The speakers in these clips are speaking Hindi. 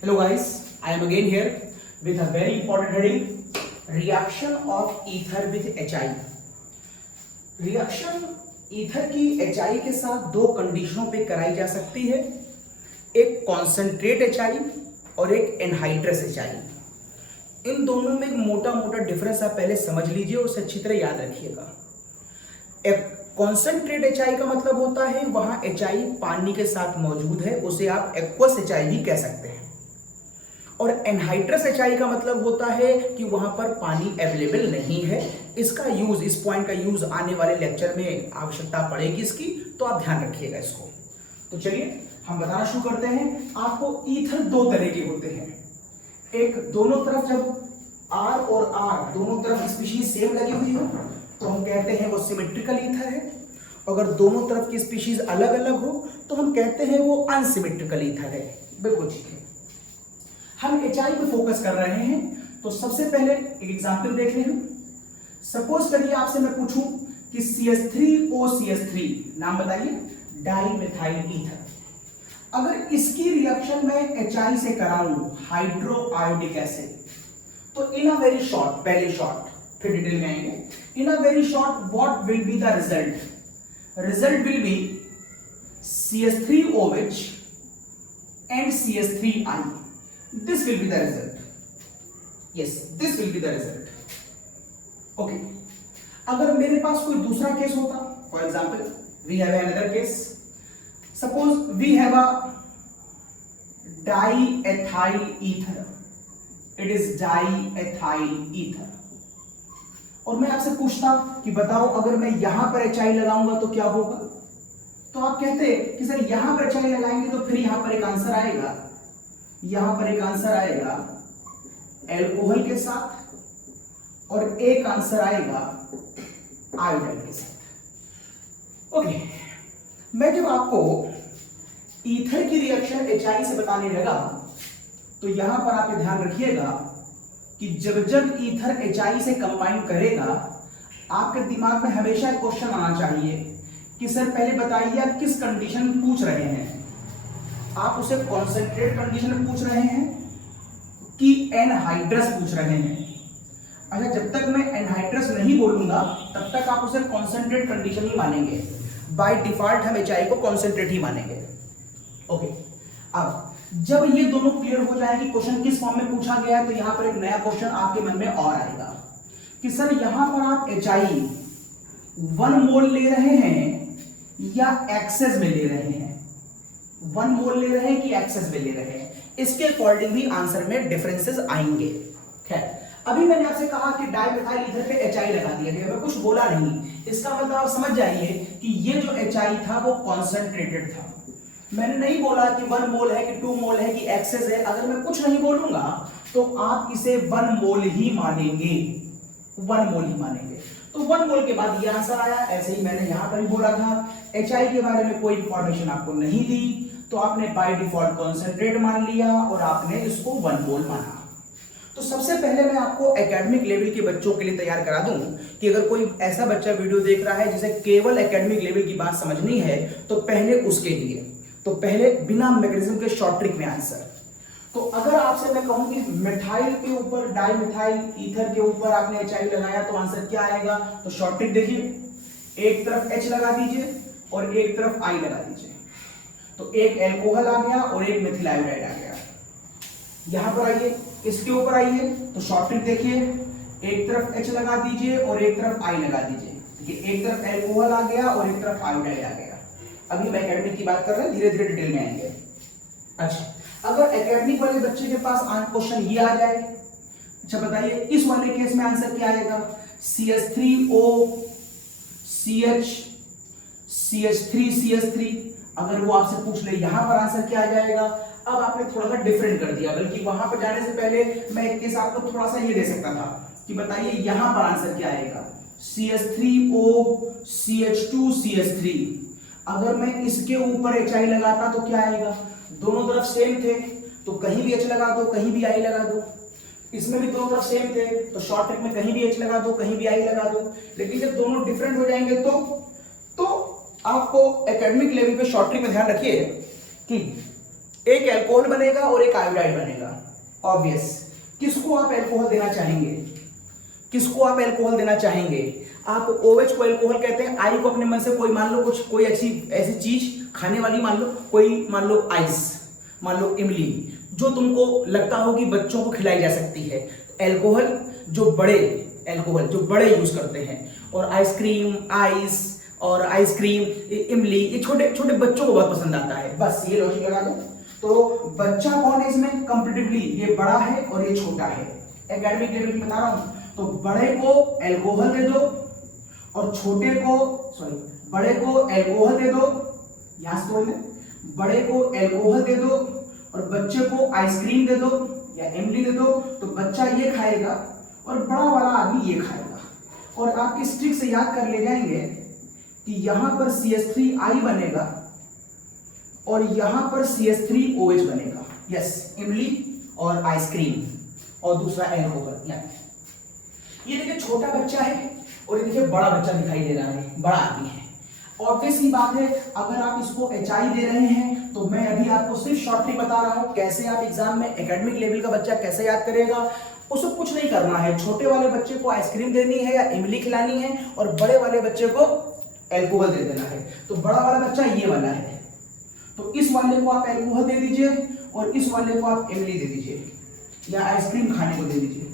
Hello guys, I am again here with a very important heading, reaction of ether with HI. Reaction ether की HI के साथ दो कंडीशनों पे कराई जा सकती है, एक कॉन्सेंट्रेट HI और एक एनहाइड्रस HI. इन दोनों में एक मोटा मोटा डिफरेंस आप पहले समझ लीजिए और उसे अच्छी तरह याद रखिएगा. एक कॉन्सेंट्रेट HI का मतलब होता है वहां HI पानी के साथ मौजूद है, उसे आप एक्वस HI भी कह सकते हैं. और एनहाइड्रस HI का मतलब होता है कि वहां पर पानी अवेलेबल नहीं है. इसका यूज, इस पॉइंट का यूज आने वाले लेक्चर में आवश्यकता पड़ेगी इसकी, तो आप ध्यान रखिएगा इसको. तो चलिए हम बताना शुरू करते हैं. आपको ईथर दो तरह के होते हैं. एक, दोनों तरफ जब R और R दोनों तरफ स्पीशीज सेम लगी हुई हो तो हम कहते हैं वो सिमेट्रिकल ईथर है. अगर दोनों तरफ की स्पीशीज अलग अलग हो तो हम कहते हैं वो अनसिमेट्रिकल ईथर है. बिल्कुल ठीक है. हम HI पे फोकस कर रहे हैं, तो सबसे पहले एक एग्जांपल देख रहे हैं. सपोज करिए आपसे मैं पूछूं कि CH3OCH3 नाम बताइए, डाइमेथाइल ईथर. अगर इसकी रिएक्शन मैं HI से कराऊं हाइड्रो आयोडिक एसिड, तो इन अ वेरी शॉर्ट, पहले शॉर्ट फिर डिटेल में आएंगे. In a very short what will be the result? Result will be CH3OH and CH3I. This will be the result. Yes, this will be the result. Okay. अगर मेरे पास कोई दूसरा केस होता, for example, we have another case. Suppose we have a diethyl ether. It is diethyl ether. और मैं आपसे पूछता कि बताओ अगर मैं यहां पर HI लगाऊंगा तो क्या होगा? तो आप कहते कि सर यहां पर HI लगाएंगे तो फिर यहां पर एक आंसर आएगा. यहां पर एक आंसर आएगा एल्कोहल के साथ और एक आंसर आएगा आयोडाइड के साथ. ओके. मैं जब आपको ईथर की रिएक्शन HI से बताने लगा तो यहां पर आप ध्यान रखिएगा कि जब जब ईथर HI से कंबाइन करेगा आपके दिमाग में हमेशा एक क्वेश्चन आना चाहिए कि सर पहले बताइए आप किस कंडीशन में पूछ रहे हैं. आप उसे कॉन्सेंट्रेट कंडीशन में पूछ रहे हैं कि एनहाइड्रस पूछ रहे हैं. अच्छा, जब तक मैं एनहाइड्रस नहीं बोलूंगा तब तक आप उसे कॉन्सेंट्रेट कंडीशन ही मानेंगे. बाय डिफॉल्ट हम HI को कॉन्सेंट्रेट ही मानेंगे. ओके. अब जब ये दोनों क्लियर हो जाए कि क्वेश्चन किस फॉर्म में पूछा गया है, तो यहां पर एक नया क्वेश्चन आपके मन में और आएगा कि सर यहां पर आप HI 1 मोल ले रहे हैं या एक्सेस में ले रहे हैं. 1 मोल ले रहे हैं कि एक्सेस में ले रहे हैं, इसके अकॉर्डिंग भी आंसर में डिफरेंसेस आएंगे. खैर, अभी मैंने आपसे कहा कि डाइमेथाइल ईथर पे HI लगा दिया गया, मैं कुछ बोला नहीं. इसका मतलब आप समझ जाइए कि ये जो HI था वो कॉन्सेंट्रेटेड था. मैंने नहीं बोला कि 1 मोल है कि 2 मोल है कि एक्सेस है. अगर मैं कुछ नहीं बोलूंगा तो आप इसे 1 मोल ही मानेंगे. 1 मोल ही मानेंगे. तो 1 मोल के बाद ये आंसर आया. ऐसे ही मैंने यहां पर भी बोला था. HI के बारे में कोई इंफॉर्मेशन आपको नहीं दी तो आपने बाय डिफॉल्ट कॉन्सेंट्रेट मान लिया और आपने इसको 1 मोल माना. तो सबसे पहले मैं आपको एकेडमिक लेवल के बच्चों के लिए तैयार करा दूं कि अगर कोई ऐसा बच्चा वीडियो देख रहा है जिसे केवल एकेडमिक लेवल की बात समझनी है तो पहले उसके लिए, तो पहले बिना मैकेनिज्म के शॉर्ट ट्रिक में आंसर. तो अगर आपसे मैं कहूं कि मिथाइल के ऊपर, डाइमिथाइल ईथर के ऊपर आपने HI लगाया तो आंसर क्या आएगा, तो शॉर्ट ट्रिक देखिए. एक तरफ H लगा दीजिए और एक तरफ I लगा दीजिए, तो एक एल्कोहल आ गया और एक मेथिल आयोडाइड आ गया. यहां पर आइए, इसके ऊपर आइए, तो शॉर्ट ट्रिक देखिए. एक तरफ H लगा दीजिए और एक तरफ I लगा दीजिए. देखिए एक तरफ एल्कोहल आ गया और एक तरफ आयोडाइड आ गया. अभी मैं एकेडमिक की बात कर रहा हूं, धीरे धीरे डिटेल में आएंगे. अच्छा, अगर एकेडमिक वाले बच्चे के पास क्वेश्चन ये आ जाए, अच्छा बताइए इस वाले केस में आंसर क्या आएगा? CH3O CH CH3 अगर वो आपसे पूछ ले यहां पर आंसर क्या आ जाएगा. अब आपने थोड़ा सा डिफरेंट कर दिया, बल्कि वहां पर जाने से पहले मैं एक केस आपको थोड़ा सा ये दे सकता था कि बताइए यहां पर आंसर क्या आएगा. CH3O CH2 CH3. अगर मैं इसके ऊपर HI लगाता तो क्या आएगा? दोनों तरफ सेम थे तो कहीं भी H लगा दो, कहीं भी I लगा दो. इसमें भी दोनों तरफ सेम थे तो शॉर्ट ट्रिक में कहीं भी H लगा दो, कहीं भी I लगा दो. लेकिन जब दोनों डिफरेंट हो जाएंगे तो आपको एकेडमिक लेवल पे शॉर्ट ट्रिक में ध्यान रखिए कि एक अल्कोहल बनेगा और एक आयोडाइड बनेगा, ऑब्वियस। किसको आप अल्कोहल देना चाहेंगे? किसको आप अल्कोहल देना चाहेंगे? आप OH को अल्कोहल कहते हैं, आई को अपने मन से कोई मान लो कुछ कोई अच्छी ऐसी चीज खाने वाली मान लो, कोई मान लो आइस, मान लो इमली, जो तुमको लगता हो कि बच्चों को खिलाई जा सकती है। अल्कोहल जो बड़े यूज करते हैं, और आइसक्रीम, आइस और आइसक्रीम, इमली, ये छोटे छोटे बच्चों को बहुत पसंद आता है। बस ये लॉजिक लगा दो। तो बच्चा कौन है इसमें? कंपैरेटिवली ये बड़ा है और ये छोटा है। एकेडमिक लेवल की बता रहा हूं, तो बड़े को अल्कोहल दे दो और छोटे को बड़े को अल्कोहल दे दो, यहां से बोल, बड़े को अल्कोहल दे दो और बच्चे को आइसक्रीम दे दो या इमली दे दो, तो बच्चा ये खाएगा और बड़ा वाला आदमी ये खाएगा। और आप इस ट्रिक से याद कर ले जाएंगे कि यहां पर CH3I बनेगा और यहां पर CH3OH बनेगा। यस, इमली और आइसक्रीम और दूसरा अल्कोहल। ये देखिए छोटा बच्चा है और ये देखिए बड़ा बच्चा दिखाई दे रहा है, बड़ा आदमी है। ऑब्वियस ही बात है, अगर आप इसको HI दे रहे हैं तो मैं अभी आपको सिर्फ शॉर्टली बता रहा हूं कैसे आप एग्जाम में एकेडमिक लेवल का बच्चा कैसे याद करेगा। उसको कुछ नहीं करना है, छोटे वाले बच्चे को आइसक्रीम देनी है या इमली खिलानी है और बड़े वाले बच्चे को अल्कोहल दे देना है। तो बड़ा वाला बच्चा ये वाला है, तो इस वाले को आप अल्कोहल दे दीजिए और इस वाले को आप इमली दे दीजिए या आइसक्रीम खाने को दे दीजिए।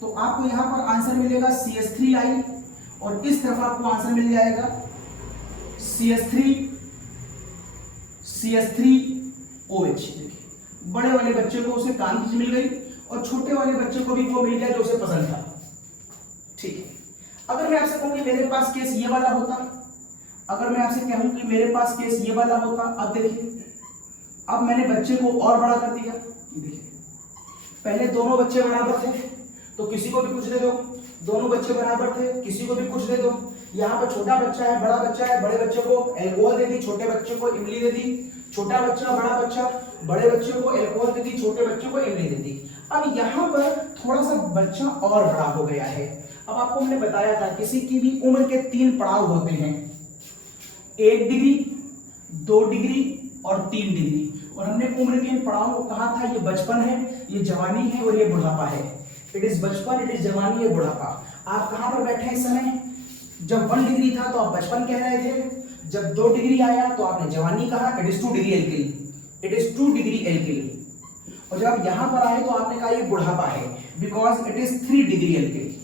तो आपको यहां पर आंसर मिलेगा CH3I और इस तरफ आपको आंसर मिल जाएगा CH3OH। बड़े वाले बच्चे को उसे कान की मिल गई और छोटे वाले बच्चे को भी वो मिल गया जो उसे पसंद था। ठीक है, अगर मैं आपसे कहूं कि मेरे पास केस ये वाला होता, अगर मैं आपसे कहूं कि मेरे पास केस ये वाला होता, अब देखिए, अब मैंने बच्चे को और बड़ा कर दिया। देखिए पहले दोनों बच्चे बराबर थे तो किसी को भी कुछ दे दो, दोनों बच्चे बराबर थे किसी को भी कुछ दे दो। यहाँ पर छोटा बच्चा है, बड़ा बच्चा है, बड़े बच्चे को अल्कोहल दे दी, छोटे बच्चे को इमली दे दी, छोटा बच्चा बड़ा बच्चा, बड़े बच्चे को अल्कोहल दे दी, छोटे बच्चे को इमली दे दी। अब यहाँ पर थोड़ा सा बच्चा और बड़ा हो गया है। अब आपको मैंने बताया था किसी की भी उम्र के 3 पड़ाव होते हैं, 1 डिग्री, 2 डिग्री और 3 डिग्री। और हमने उम्र के इन पड़ाव को कहा था, ये बचपन है, ये जवानी है और ये बुढ़ापा है। इट इज बचपन, इट इज जवानी, ये बुढ़ापा। आप कहां पर बैठे हैं इस समय? जब 1 डिग्री था तो आप बचपन कह रहे थे, जब 2 डिग्री आया तो आपने जवानी कहा, it is 2 degree alkyl, it is 2 degree alkyl. और जब आप यहां पर आए तो आपने कहा ये बुढ़ापा है, because it is 3 degree alkyl.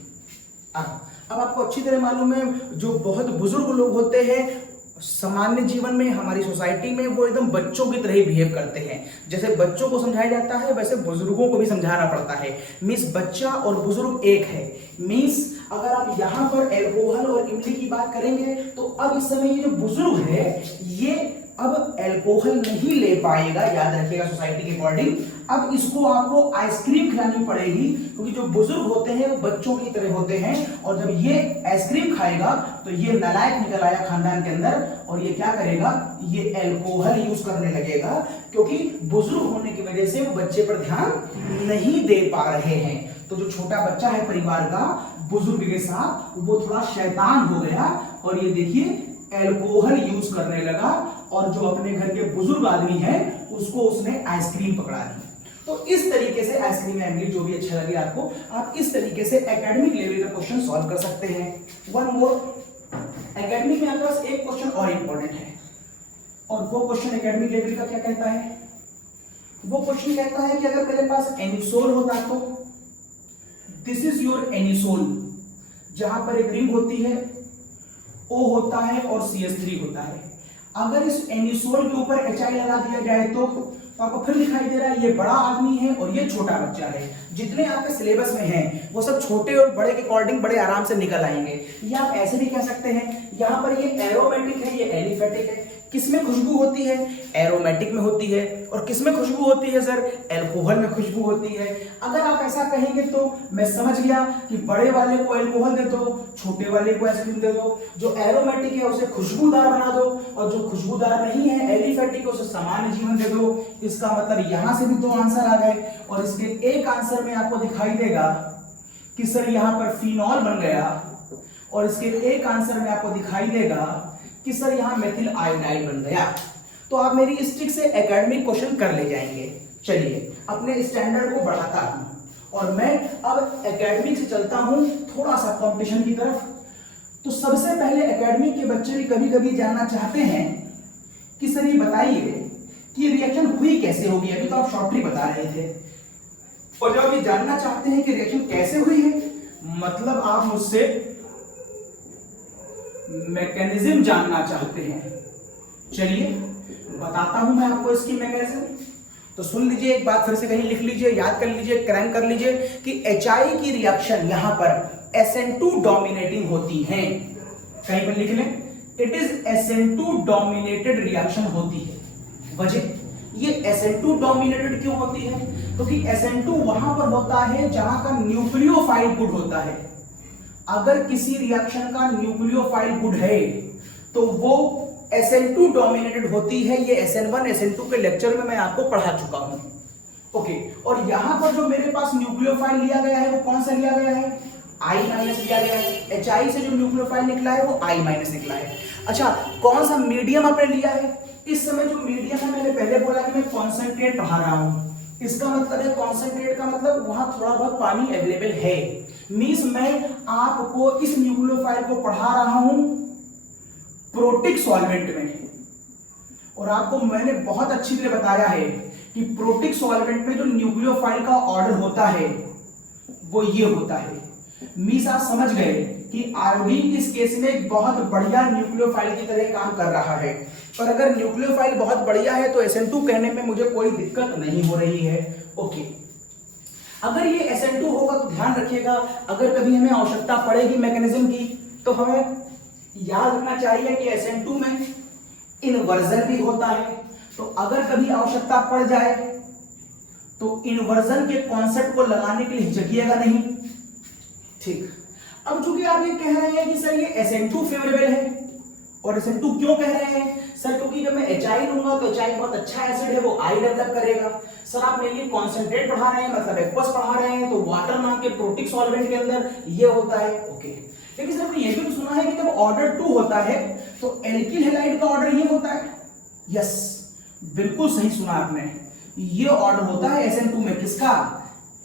अब आपको अच्छी तरह मालूम है, जो बहुत बुजुर्ग लोग होते हैं सामान्य जीवन में, हमारी सोसाइटी में, वो एकदम बच्चों की तरह ही बिहेव करते हैं। जैसे बच्चों को समझाया जाता है वैसे बुजुर्गों को भी समझाना पड़ता है। मींस बच्चा और बुजुर्ग एक है। मींस अगर आप यहाँ पर अल्कोहल और इमली की बात करेंगे तो अब इस समय ये जो बुजुर्ग है ये अब अल्कोहल नहीं ले पाएगा, याद रखिएगा सोसाइटी के अकॉर्डिंग। अब इसको आपको आइसक्रीम खिलानी पड़ेगी, क्योंकि जो बुजुर्ग होते हैं वो बच्चों की तरह होते हैं। और जब ये आइसक्रीम खाएगा तो ये नालायक निकल आया खानदान के अंदर, और ये क्या करेगा, ये अल्कोहल यूज करने लगेगा, क्योंकि बुजुर्ग होने की वजह से वो बच्चे पर ध्यान नहीं दे पा रहे हैं। तो जो छोटा बच्चा है परिवार का बुजुर्ग के साथ, वो थोड़ा शैतान हो गया और ये देखिए अल्कोहल यूज करने लगा, और जो अपने घर के बुजुर्ग आदमी है उसको उसने आइसक्रीम पकड़ा दी। तो इस तरीके से आइसक्रीम या इमली जो भी अच्छा लगे आपको, आप इस तरीके से एकेडमिक लेवल का क्वेश्चन सॉल्व कर सकते हैं। वन मोर, एकेडमिक में आपके पास एक क्वेश्चन और इंपॉर्टेंट है, और वो क्वेश्चन एकेडमिक लेवल का क्या कहता है? वो क्वेश्चन कहता है कि अगर मेरे पास एनिसोल होता तो, दिस इज योर एनिसोल, जहां पर एक रिंग होती है, O होता है और CH3 होता है। अगर इस एनिसोल के ऊपर HI लगा दिया जाए तो आपको फिर दिखाई दे रहा है ये बड़ा आदमी है और ये छोटा बच्चा है। जितने आपके सिलेबस में हैं वो सब छोटे और बड़े के अकॉर्डिंग बड़े आराम से निकल आएंगे। या आप ऐसे भी कह सकते हैं, यहाँ पर ये एरोमेटिक है, ये एलिफेटिक है। किसमें खुशबू होती है? एरोमेटिक में होती है। और किसमें खुशबू होती है सर? अल्कोहल में खुशबू होती है। अगर आप ऐसा कहेंगे तो मैं समझ गया कि बड़े वाले को अल्कोहल दे दो, छोटे वाले को आइसक्रीम दे दो, जो एरोमेटिक है उसे खुशबूदार बना दो, और जो खुशबूदार नहीं है एलिफेटिक उसे सामान्य जीवन दे दो। इसका मतलब यहां से भी 2 आंसर आ गए, और इसके एक आंसर में आपको दिखाई देगा कि सर यहां पर फिनॉल बन गया, और इसके एक आंसर में आपको दिखाई देगा कि सर यहां मेथिल आयोडाइड बन गया। तो आप मेरी इस ट्रिक से एकेडमिक क्वेश्चन कर ले जाएंगे। चलिए अपने स्टैंडर्ड को बढ़ाता हूं और मैं अब एकेडमिक से चलता हूं थोड़ा सा कंपटीशन की तरफ। तो सबसे पहले एकेडमिक के बच्चे भी कभी कभी जानना चाहते हैं कि सर ये बताइए कि रिएक्शन हुई कैसे होगी। अभी तो आप शॉर्ट ट्रिक बता रहे थे और जब ये जानना चाहते हैं कि रिएक्शन कैसे हुई है, मतलब आप मुझसे मैकेनिज्म जानना चाहते हैं। चलिए बताता हूं मैं आपको इसकी मैकेनिज्म। तो सुन लीजिए, एक बात फिर से कहीं लिख लीजिए, याद कर लीजिए, क्रैंक कर लीजिए कि HI की रिएक्शन यहां पर SN2 डोमिनेटिंग होती है। कहीं पर लिख लें, it is SN2 dominated reaction होती है। वजह ये SN2 डोमिनेटेड क्यों होती है? क्योंकि SN2 वहां पर होता है जहां का न्यूक्लियोफाइल गुड होता है। अगर किसी रिएक्शन का न्यूक्लियोफाइल गुड है तो वो SN2 डोमिनेटेड होती है। ये SN1 SN2 के लेक्चर में मैं आपको पढ़ा चुका हूं। ओके, और यहां पर जो मेरे पास न्यूक्लियोफाइल लिया गया है वो कौन सा लिया गया है? I- लिया गया है। HI से जो न्यूक्लियोफाइल निकला है वो I- निकला है। अच्छा, कौन सा मीडियम आपने लिया है? इस समय जो मीडियम है, मैंने पहले बोला कि मैं कॉन्सेंट्रेट पढ़ा रहा हूं। इसका मतलब है कॉन्सेंट्रेट का मतलब वहां थोड़ा बहुत पानी अवेलेबल है। मींस मैं आपको इस न्यूक्लियोफाइल को पढ़ा रहा हूं प्रोटिक सॉल्वेंट में, और आपको मैंने बहुत अच्छी तरह बताया है कि प्रोटिक सॉल्वेंट में जो न्यूक्लियोफाइल का ऑर्डर होता है वो ये होता है। मींस आप समझ गए कि आयोडीन इस केस में एक बहुत बढ़िया न्यूक्लियोफाइल की तरह काम कर रहा है। पर अगर न्यूक्लियोफाइल बहुत बढ़िया है तो SN2 कहने में मुझे कोई दिक्कत नहीं हो रही है। ओके, अगर ये SN2 होगा तो ध्यान रखिएगा, अगर कभी हमें आवश्यकता पड़ेगी मैकेनिज्म की तो हमें याद रखना चाहिए कि SN2 में इन्वर्जन भी होता है। तो अगर कभी आवश्यकता पड़ जाए तो इन्वर्जन के कॉन्सेप्ट को लगाने के लिए हिचकिएगा नहीं। ठीक, अब चूंकि आप ये कह रहे हैं कि सर ये SN2 फेवरेबल है, और SN2 क्यों कह रहे हैं सर? क्योंकि जब मैं HI लूंगा तो HI बहुत अच्छा एसिड है, वो I डेवलप करेगा। सर आप मेरे लिए कॉन्सेंट्रेट पढ़ा रहे हैं, मतलब एक्वस पढ़ा रहे हैं, तो वाटर नाम के प्रोटिक सॉल्वेंट के अंदर ये होता है। ओके, लेकिन सर आपने ये भी तो सुना है कि जब ऑर्डर 2 होता है तो एल्किल हैलाइड का ऑर्डर ये होता है। यस, बिल्कुल सही सुना आपने, ये ऑर्डर होता है SN2 में। किसका?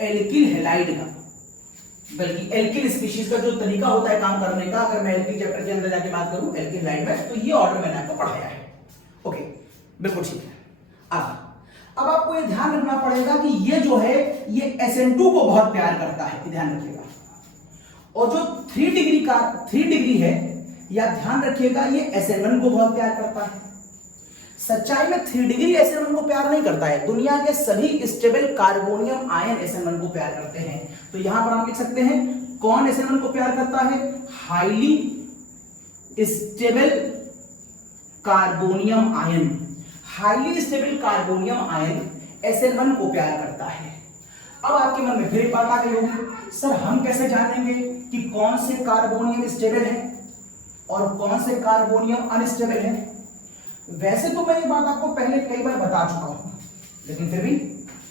एल्किल हैलाइड का। बल्कि एल्किल स्पीशीज का जो तरीका होता है काम करने का, अगर मैं एल्किल चैप्टर के अंदर जाके बात करूं एल्किल हैलाइड में, तो ये ऑर्डर मैंने आपको पढ़ाया है। ओके, बिल्कुल ठीक है। अब आपको ये ध्यान रखना पड़ेगा कि ये जो है ये SN2 को बहुत प्यार करता है, ध्यान रखिएगा। और जो 3 डिग्री है, या ध्यान रखिएगा, ये SN1 को बहुत प्यार करता है। सच्चाई में 3 डिग्री SN1 को प्यार नहीं करता है। दुनिया के सभी स्टेबल कार्बोनियम आयन SN1 को प्यार करते हैं। तो यहां पर आप लिख सकते हैं कौन SN1 को प्यार करता है? Highly stable carbonium ion. Highly stable carbonium ion SN1 को प्यार करता है। अब आपके मन में फिर एक बात आ गई होगी, सर हम कैसे जानेंगे कि कौन से कार्बोनियम स्टेबल है और कौन से कार्बोनियम अनस्टेबल है? वैसे तो मैं ये बात आपको पहले कई बार बता चुका हूं, लेकिन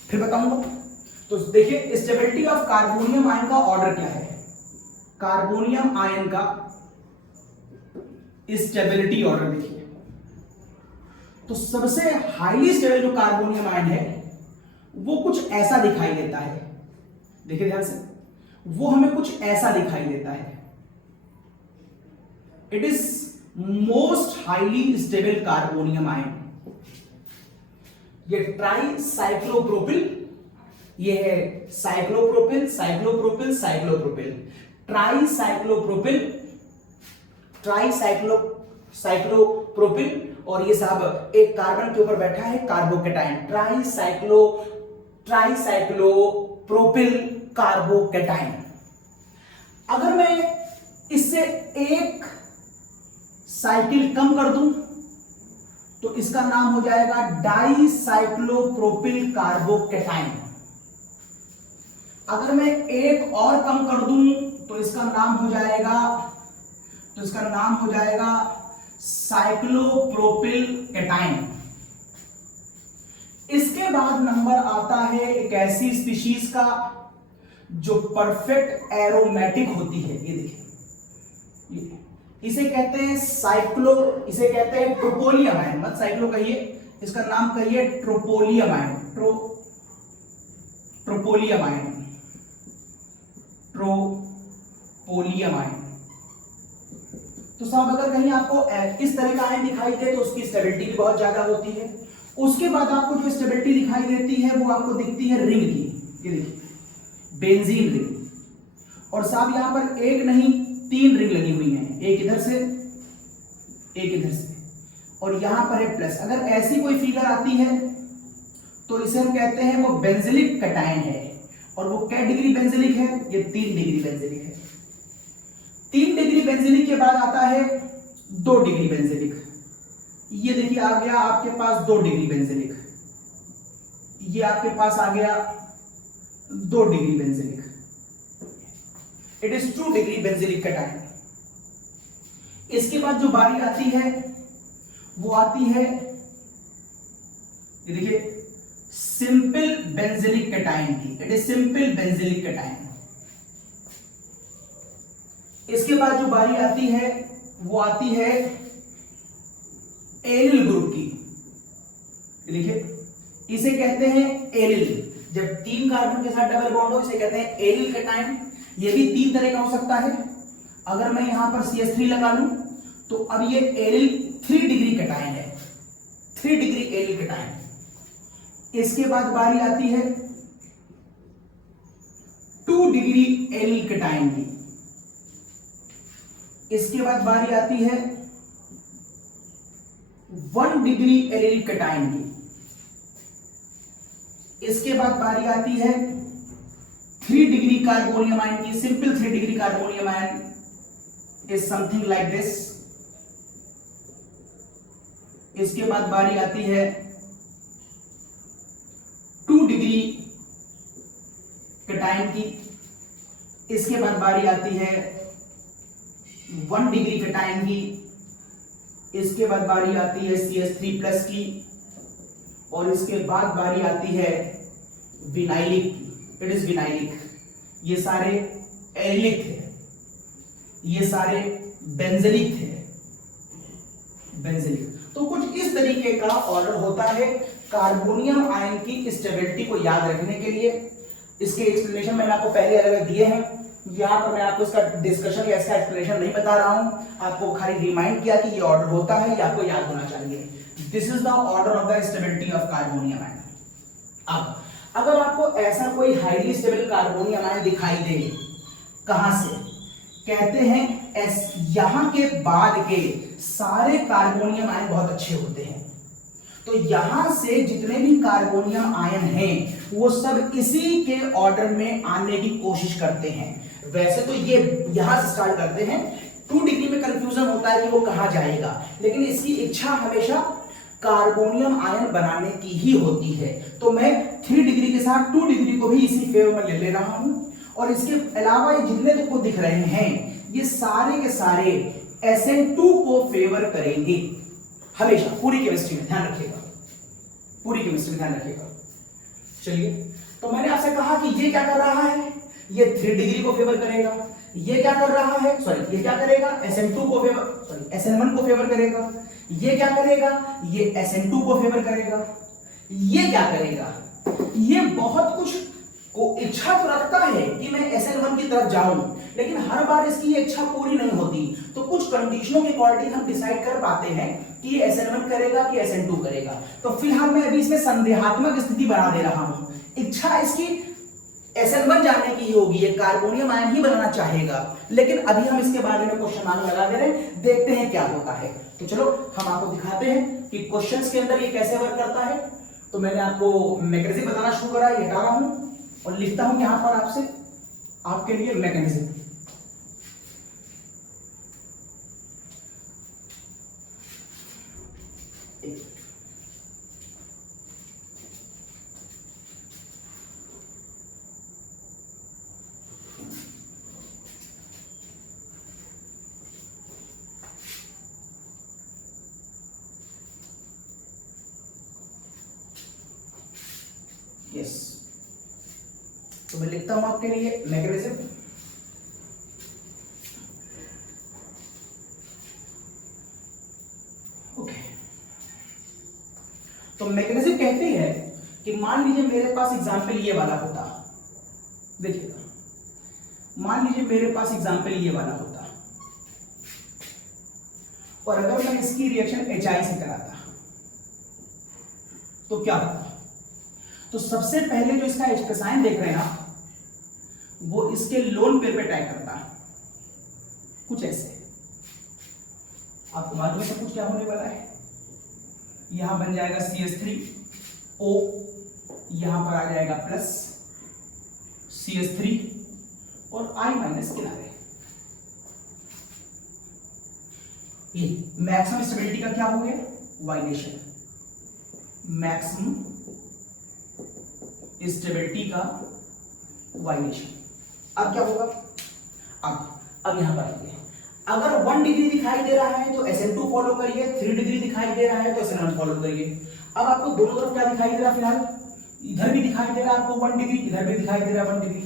फिर बताऊंगा। तो देखिए, स्टेबिलिटी ऑफ कार्बोनियम आयन का ऑर्डर क्या है? कार्बोनियम आयन का स्टेबिलिटी ऑर्डर देखिए, तो सबसे हाईली स्टेबल जो कार्बोनियम आयन है वो कुछ ऐसा दिखाई देता है। देखिए ध्यान से, वो हमें कुछ ऐसा दिखाई देता है। It is most highly stable carbonium ion. ये ट्राइसाइक्लोप्रोपिल, ये है साइक्लोप्रोपिल, साइक्लोप्रोपिल, साइक्लोप्रोपिल, साइक्लोप्रोपिल, और ये साहब एक कार्बन के ऊपर बैठा है कार्बोकेटाइन, ट्राइसाइक्लोप्रोपिल कार्बोकेटाइन। अगर मैं इससे एक साइकिल कम कर दूं तो इसका नाम हो जाएगा डाइसाइक्लोप्रोपिल कार्बोकेटाइन। अगर मैं एक और कम कर दूं तो इसका नाम हो जाएगा साइक्लोप्रोपिल केटाइन। इसके बाद नंबर आता है एक ऐसी स्पीशीज का जो परफेक्ट एरोमेटिक होती है। ये देखिए, इसे कहते हैं साइक्लो, इसे कहते हैं ट्रोपोलियम आयन, मत साइक्लो कहिए, इसका नाम कहिए ट्रोपोलियम आयन, ट्रोपोलियम आयन, ट्रोपोलियम आयन। तो साहब अगर कहीं आपको इस तरह का आयन दिखाई दे तो उसकी स्टेबिलिटी भी बहुत ज्यादा होती है। उसके बाद आपको जो स्टेबिलिटी दिखाई देती है वो आपको दिखती है रिंग की, ये देखिए बेंजीन रिंग। और साहब यहां पर एक नहीं 3 रिंग लगी हुई हैं, एक इधर से एक इधर से, और यहां पर है प्लस। अगर ऐसी कोई फिगर आती है तो इसे हम कहते हैं वो बेंजिलिक कैटायन है। और वो क्या डिग्री बेंजिलिक है? ये 3 डिग्री बेंजिलिक है। 3 डिग्री बेंजिलिक के बाद आता है 2 डिग्री बेंजिलिक। ये देखिए आ गया आपके पास 2 डिग्री बेंजिलिक, ये आपके पास आ गया 2 degree benzylic. It is 2 degree benzylic cation. इसके बाद जो बारी आती है वो आती है, ये देखिए सिंपल बेंजिलिक कैटायन की। It is simple benzylic cation. इसके बाद जो बारी आती है वो आती है एलिल ग्रुप की। देखिए इसे कहते हैं एलिल। जब 3 कार्बन के साथ डबल बॉन्ड हो इसे कहते हैं एलिल कैटायन। ये भी 3 तरह का हो सकता है। अगर मैं यहां पर CH3 लगा लूं तो अब ये एलिल 3 डिग्री कैटायन है, 3 डिग्री एलिल कैटायन। इसके बाद बारी आती है 2 डिग्री एलिल कैटायन की। इसके बाद बारी आती है 1 डिग्री एलिल कैटायन की। इसके बाद बारी आती है 3 डिग्री कार्बोनियम आयन की। Simple 3 degree carbonium ion is something like this. इसके बाद बारी आती है 2 डिग्री कैटायन की। इसके बाद बारी आती है 1 डिग्री कैटायन की। इसके बाद बारी आती है CH3 प्लस की। और इसके बाद बारी आती है विनाइलिक की। It is vinylic. ये सारे एलिक थे, ये सारे बेंजिलिक थे, बेंजिलिक। तो कुछ इस तरीके का ऑर्डर होता है कार्बोनियम आयन की स्टेबिलिटी को याद रखने के लिए। इसके एक्सप्लेनेशन मैंने आपको पहले अलग अलग दिए हैं, यहां पर मैं आपको इसका डिस्कशन या इसका एक्सप्लेनेशन नहीं बता रहा हूं, आपको खाली रिमाइंड किया कि ये ऑर्डर होता है, ये आपको याद होना चाहिए। This is the order of the stability of carbonium ion. अब अगर आपको ऐसा कोई हाईली स्टेबल कार्बोनियम आयन दिखाई दे, कहां से? कहते हैं यहां के बाद के सारे कार्बोनियम आयन बहुत अच्छे होते हैं। तो यहां से जितने भी कार्बोनियम आयन हैं वो सब इसी के ऑर्डर में आने की कोशिश करते हैं। वैसे तो ये यहां से स्टार्ट करते हैं, 2 डिग्री में कंफ्यूजन होता है कि वो कहां जाएगा, लेकिन इसकी इच्छा हमेशा कार्बोनियम आयन बनाने की ही होती है। तो मैं 3 डिग्री के साथ 2 डिग्री को भी इसी फेवर में ले रहा हूं। और इसके अलावा ये जितने तुमको दिख रहे हैं ये सारे के सारे SN2 को फेवर करेंगे हमेशा। पूरी केमिस्ट्री में ध्यान रखिएगा, पूरी केमिस्ट्री में ध्यान रखिएगा। चलिए, तो मैंने आपसे कहा कि ये क्या कर रहा है, ये 3 डिग्री को फेवर करेगा। ये क्या कर रहा है, सॉरी ये क्या करेगा, SN2 को फेवर, सॉरी SN1 को फेवर करेगा। ये क्या करेगा, ये SN2 को फेवर करेगा। ये क्या करेगा, ये बहुत कुछ को इच्छा तो रखता है कि मैं SN1 की तरफ जाऊं, लेकिन हर बार इसकी ये इच्छा पूरी नहीं होती। तो कुछ कंडीशनों के अकॉर्डिंग हम डिसाइड कर पाते हैं कि ये SN1 करेगा कि SN2 करेगा। तो फिलहाल मैं अभी इसमें संदेहात्मक स्थिति बना दे रहा हूं। इच्छा इसकी SN1 जानने की ही होगी, ये कार्बोनियम आयन ही बनाना चाहेगा, लेकिन अभी हम इसके बारे में क्वेश्चन मार्क लगा दे रहे हैं, देखते हैं क्या होता है। तो चलो हम आपको दिखाते हैं कि क्वेश्चंस के अंदर ये कैसे वर्क करता है। तो मैंने आपको मैकेनिज्म बताना शुरू करा, ये हटा रहा हूं और लिखता हूं यहां पर आपसे आपके लिए मैकेनिज्म। यस, तो मैं लिखता हूं आपके लिए मैकेनिज्म। तो मैकेनिज्म कहती है कि मान लीजिए मेरे पास एग्जांपल ये वाला होता, देखिएगा, मान लीजिए मेरे पास एग्जांपल ये वाला होता और अगर मैं इसकी रिएक्शन HI से कराता तो क्या होता? तो सबसे पहले जो इसका H साइन देख रहे हैं आप, वो इसके लोन पेयर पे अटैक करता है कुछ ऐसे। आपको मालूम है सब कुछ क्या होने वाला है। यहां बन जाएगा CH3O, यहां पर आ जाएगा प्लस CH3 और I माइनस किनारे। ये मैक्सिमम स्टेबिलिटी का क्या हो गया? वाइलेशन। मैक्सिमम स्टेबिलिटी का वाइलेशन। अब क्या होगा? अब यहां पर आइए, अगर 1 डिग्री दिखाई दे रहा है तो SN2 फॉलो करिए, 3 डिग्री दिखाई दे रहा है तो SN1 फॉलो करिए। अब आपको दोनों तरफ क्या दिखाई दे रहा है? फिलहाल इधर भी दिखाई दे रहा है आपको 1 डिग्री, इधर भी दिखाई दे रहा है 1 डिग्री।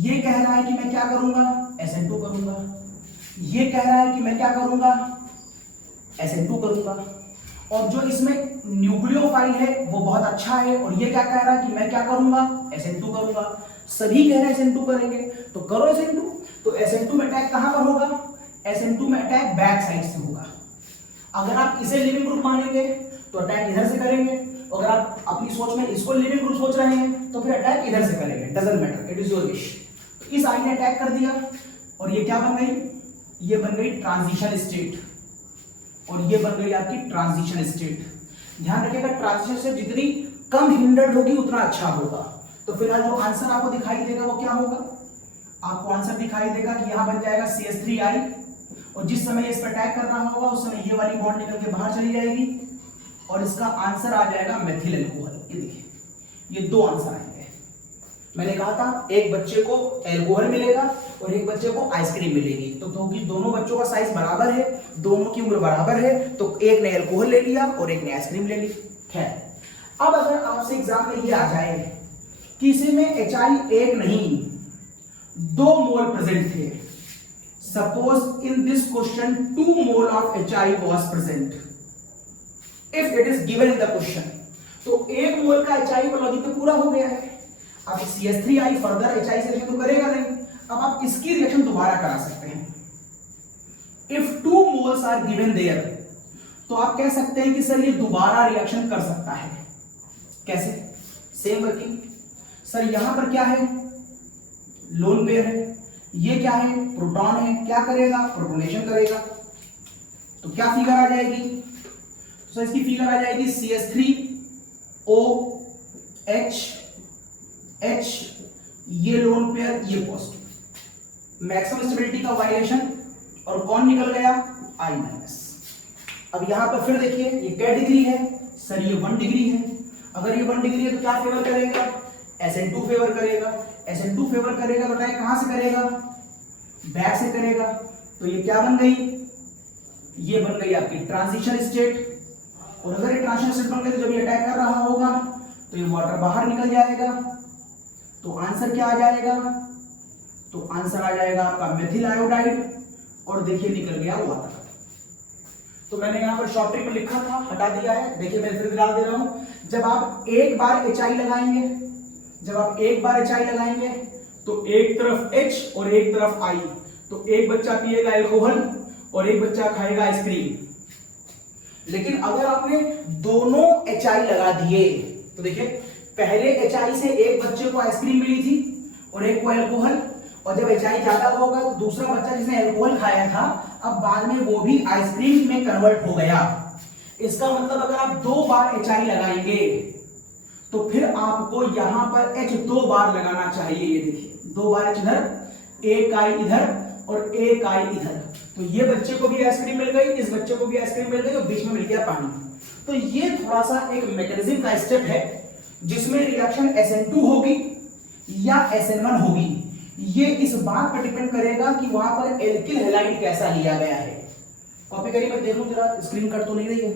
ये कह रहा है कि मैं क्या करूंगा? SN2 करूंगा। ये कह रहा है कि मैं क्या करूंगा? SN2 करूंगा। और जो इसमें न्यूक्लियोफाइल है वो बहुत अच्छा है, और ये क्या कह रहा है कि मैं क्या करूंगा? SN2 करूंगा। सभी कह रहे हैं SN2 करेंगे, तो करो SN2। तो SN2 में अटैक कहां पर होगा? SN2 में अटैक बैक साइड से होगा। अगर आप इसे लिविंग ग्रुप मानेंगे तो अटैक इधर से करेंगे, अगर आप अपनी सोच में इसको लिविंग ग्रुप सोच रहे हैं तो फिर अटैक इधर से करेंगे। Doesn't matter, it is your wish. तो इस आई ने अटैक कर दिया और ये क्या बन गई? ये बन गई ट्रांजिशन स्टेट, और ये बन गई आपकी ट्रांजिशन स्टेट। ध्यान रखिएगा, ट्रांजिशन से जितनी कम हिंडर्ड होगी उतना अच्छा होगा। तो फिलहाल जो आंसर आपको दिखाई देगा वो क्या होगा? आपको आंसर दिखाई देगा कि यहां बन जाएगा CH3I, और जिस समय इस पर अटैक कर रहा होगा उस समय ये वाली बॉन्ड निकल के बाहर चली जाएगी और इसका आंसर आ जाएगा मेथिल अल्कोहल। ये देखिए, ये दो आंसर आएंगे। मैंने कहा था एक बच्चे को अल्कोहल मिलेगा और एक बच्चे को आइसक्रीम मिलेगी, तो क्योंकि दोनों बच्चों का साइज बराबर है, दोनों की उम्र बराबर है, तो एक ने अल्कोहल ले लिया और एक ने आइसक्रीम ले ली। खैर, अब अगर आपसे एग्जाम में ये आ जाए कि इसी में HI एक नहीं 2 मोल प्रेजेंट थे, suppose in this question 2 mole of HI was present, if it is given in the question, तो 1 मोल का HI का लॉजिक तो पूरा हो गया है। अब CH3I फर्दर HI से रिएक्शन तो करेगा नहीं, अब आप इसकी रिएक्शन दोबारा करा सकते हैं। If 2 moles are given there, तो आप कह सकते हैं कि सर ये दोबारा रिएक्शन कर सकता है। कैसे? Same working. सर यहां पर क्या है? लोन पेयर है, ये क्या है? प्रोटॉन है। क्या करेगा? प्रोटोनेशन करेगा। तो क्या फिगर आ जाएगी? तो सर इसकी फिगर आ जाएगी CH3OH, ये लोन पेयर, ये पॉजिटिव। मैक्सिमम स्टेबिलिटी का वाइलेशन, और कौन निकल गया? I minus. अब यहां पर फिर देखिए, ये क्या डिग्री है? सर ये 1 डिग्री है। अगर ये 1 डिग्री है तो क्या फेवर करेगा? SN2 फेवर करेगा। SN2 फेवर करेगा तो अटैक कहां से करेगा? बैक से करेगा। तो ये क्या बन गई? ये बन गई आपकी ट्रांजिशन स्टेट, और अगर ये ट्रांजिशन स्टेट बन गई तो जब ये अटैक कर रहा होगा तो ये वाटर बाहर निकल जाएगा। तो आंसर क्या आ जाएगा? तो आंसर आ जाएगा आपका मेथिल आयोडाइड, और देखिए निकल गया वाटर। तो मैंने यहां पर शॉर्ट ट्रिक में लिखा था, हटा दिया है। देखिए मैं फिर डाल दे रहा हूं। जब आप एक बार HI लगाएंगे, जब आप एक बार HI लगाएंगे तो एक तरफ H और एक तरफ I, तो एक बच्चा पिएगा अल्कोहल और एक बच्चा खाएगा आइसक्रीम। लेकिन अगर आपने दोनों HI लगा दिए तो देखिए, पहले HI से एक बच्चे को आइसक्रीम मिली थी और एक को अल्कोहल, और जब HI ज्यादा होगा तो दूसरा बच्चा जिसने अल्कोहल खाया था अब बाद में वो भी आइसक्रीम में कन्वर्ट हो गया। इसका मतलब अगर आप 2 बार HI लगाएंगे तो फिर आपको यहां पर H 2 बार लगाना चाहिए। ये देखिए 2 बार H इधर, एक I इधर और एक I इधर। तो ये बच्चे को भी आइसक्रीम मिल गई, इस बच्चे को भी आइसक्रीम मिल गई, और बीच में मिल गया पानी। तो ये थोड़ा सा एक मैकेनिज्म का स्टेप है जिसमें रिएक्शन SN2 होगी या SN1 होगी। ये इस बात पर डिपेंड करेगा कि वहां पर एल्किल हैलाइड कैसा लिया गया है। कॉपी करिए, मैं देखूं जरा स्क्रीन कट तो नहीं रही है।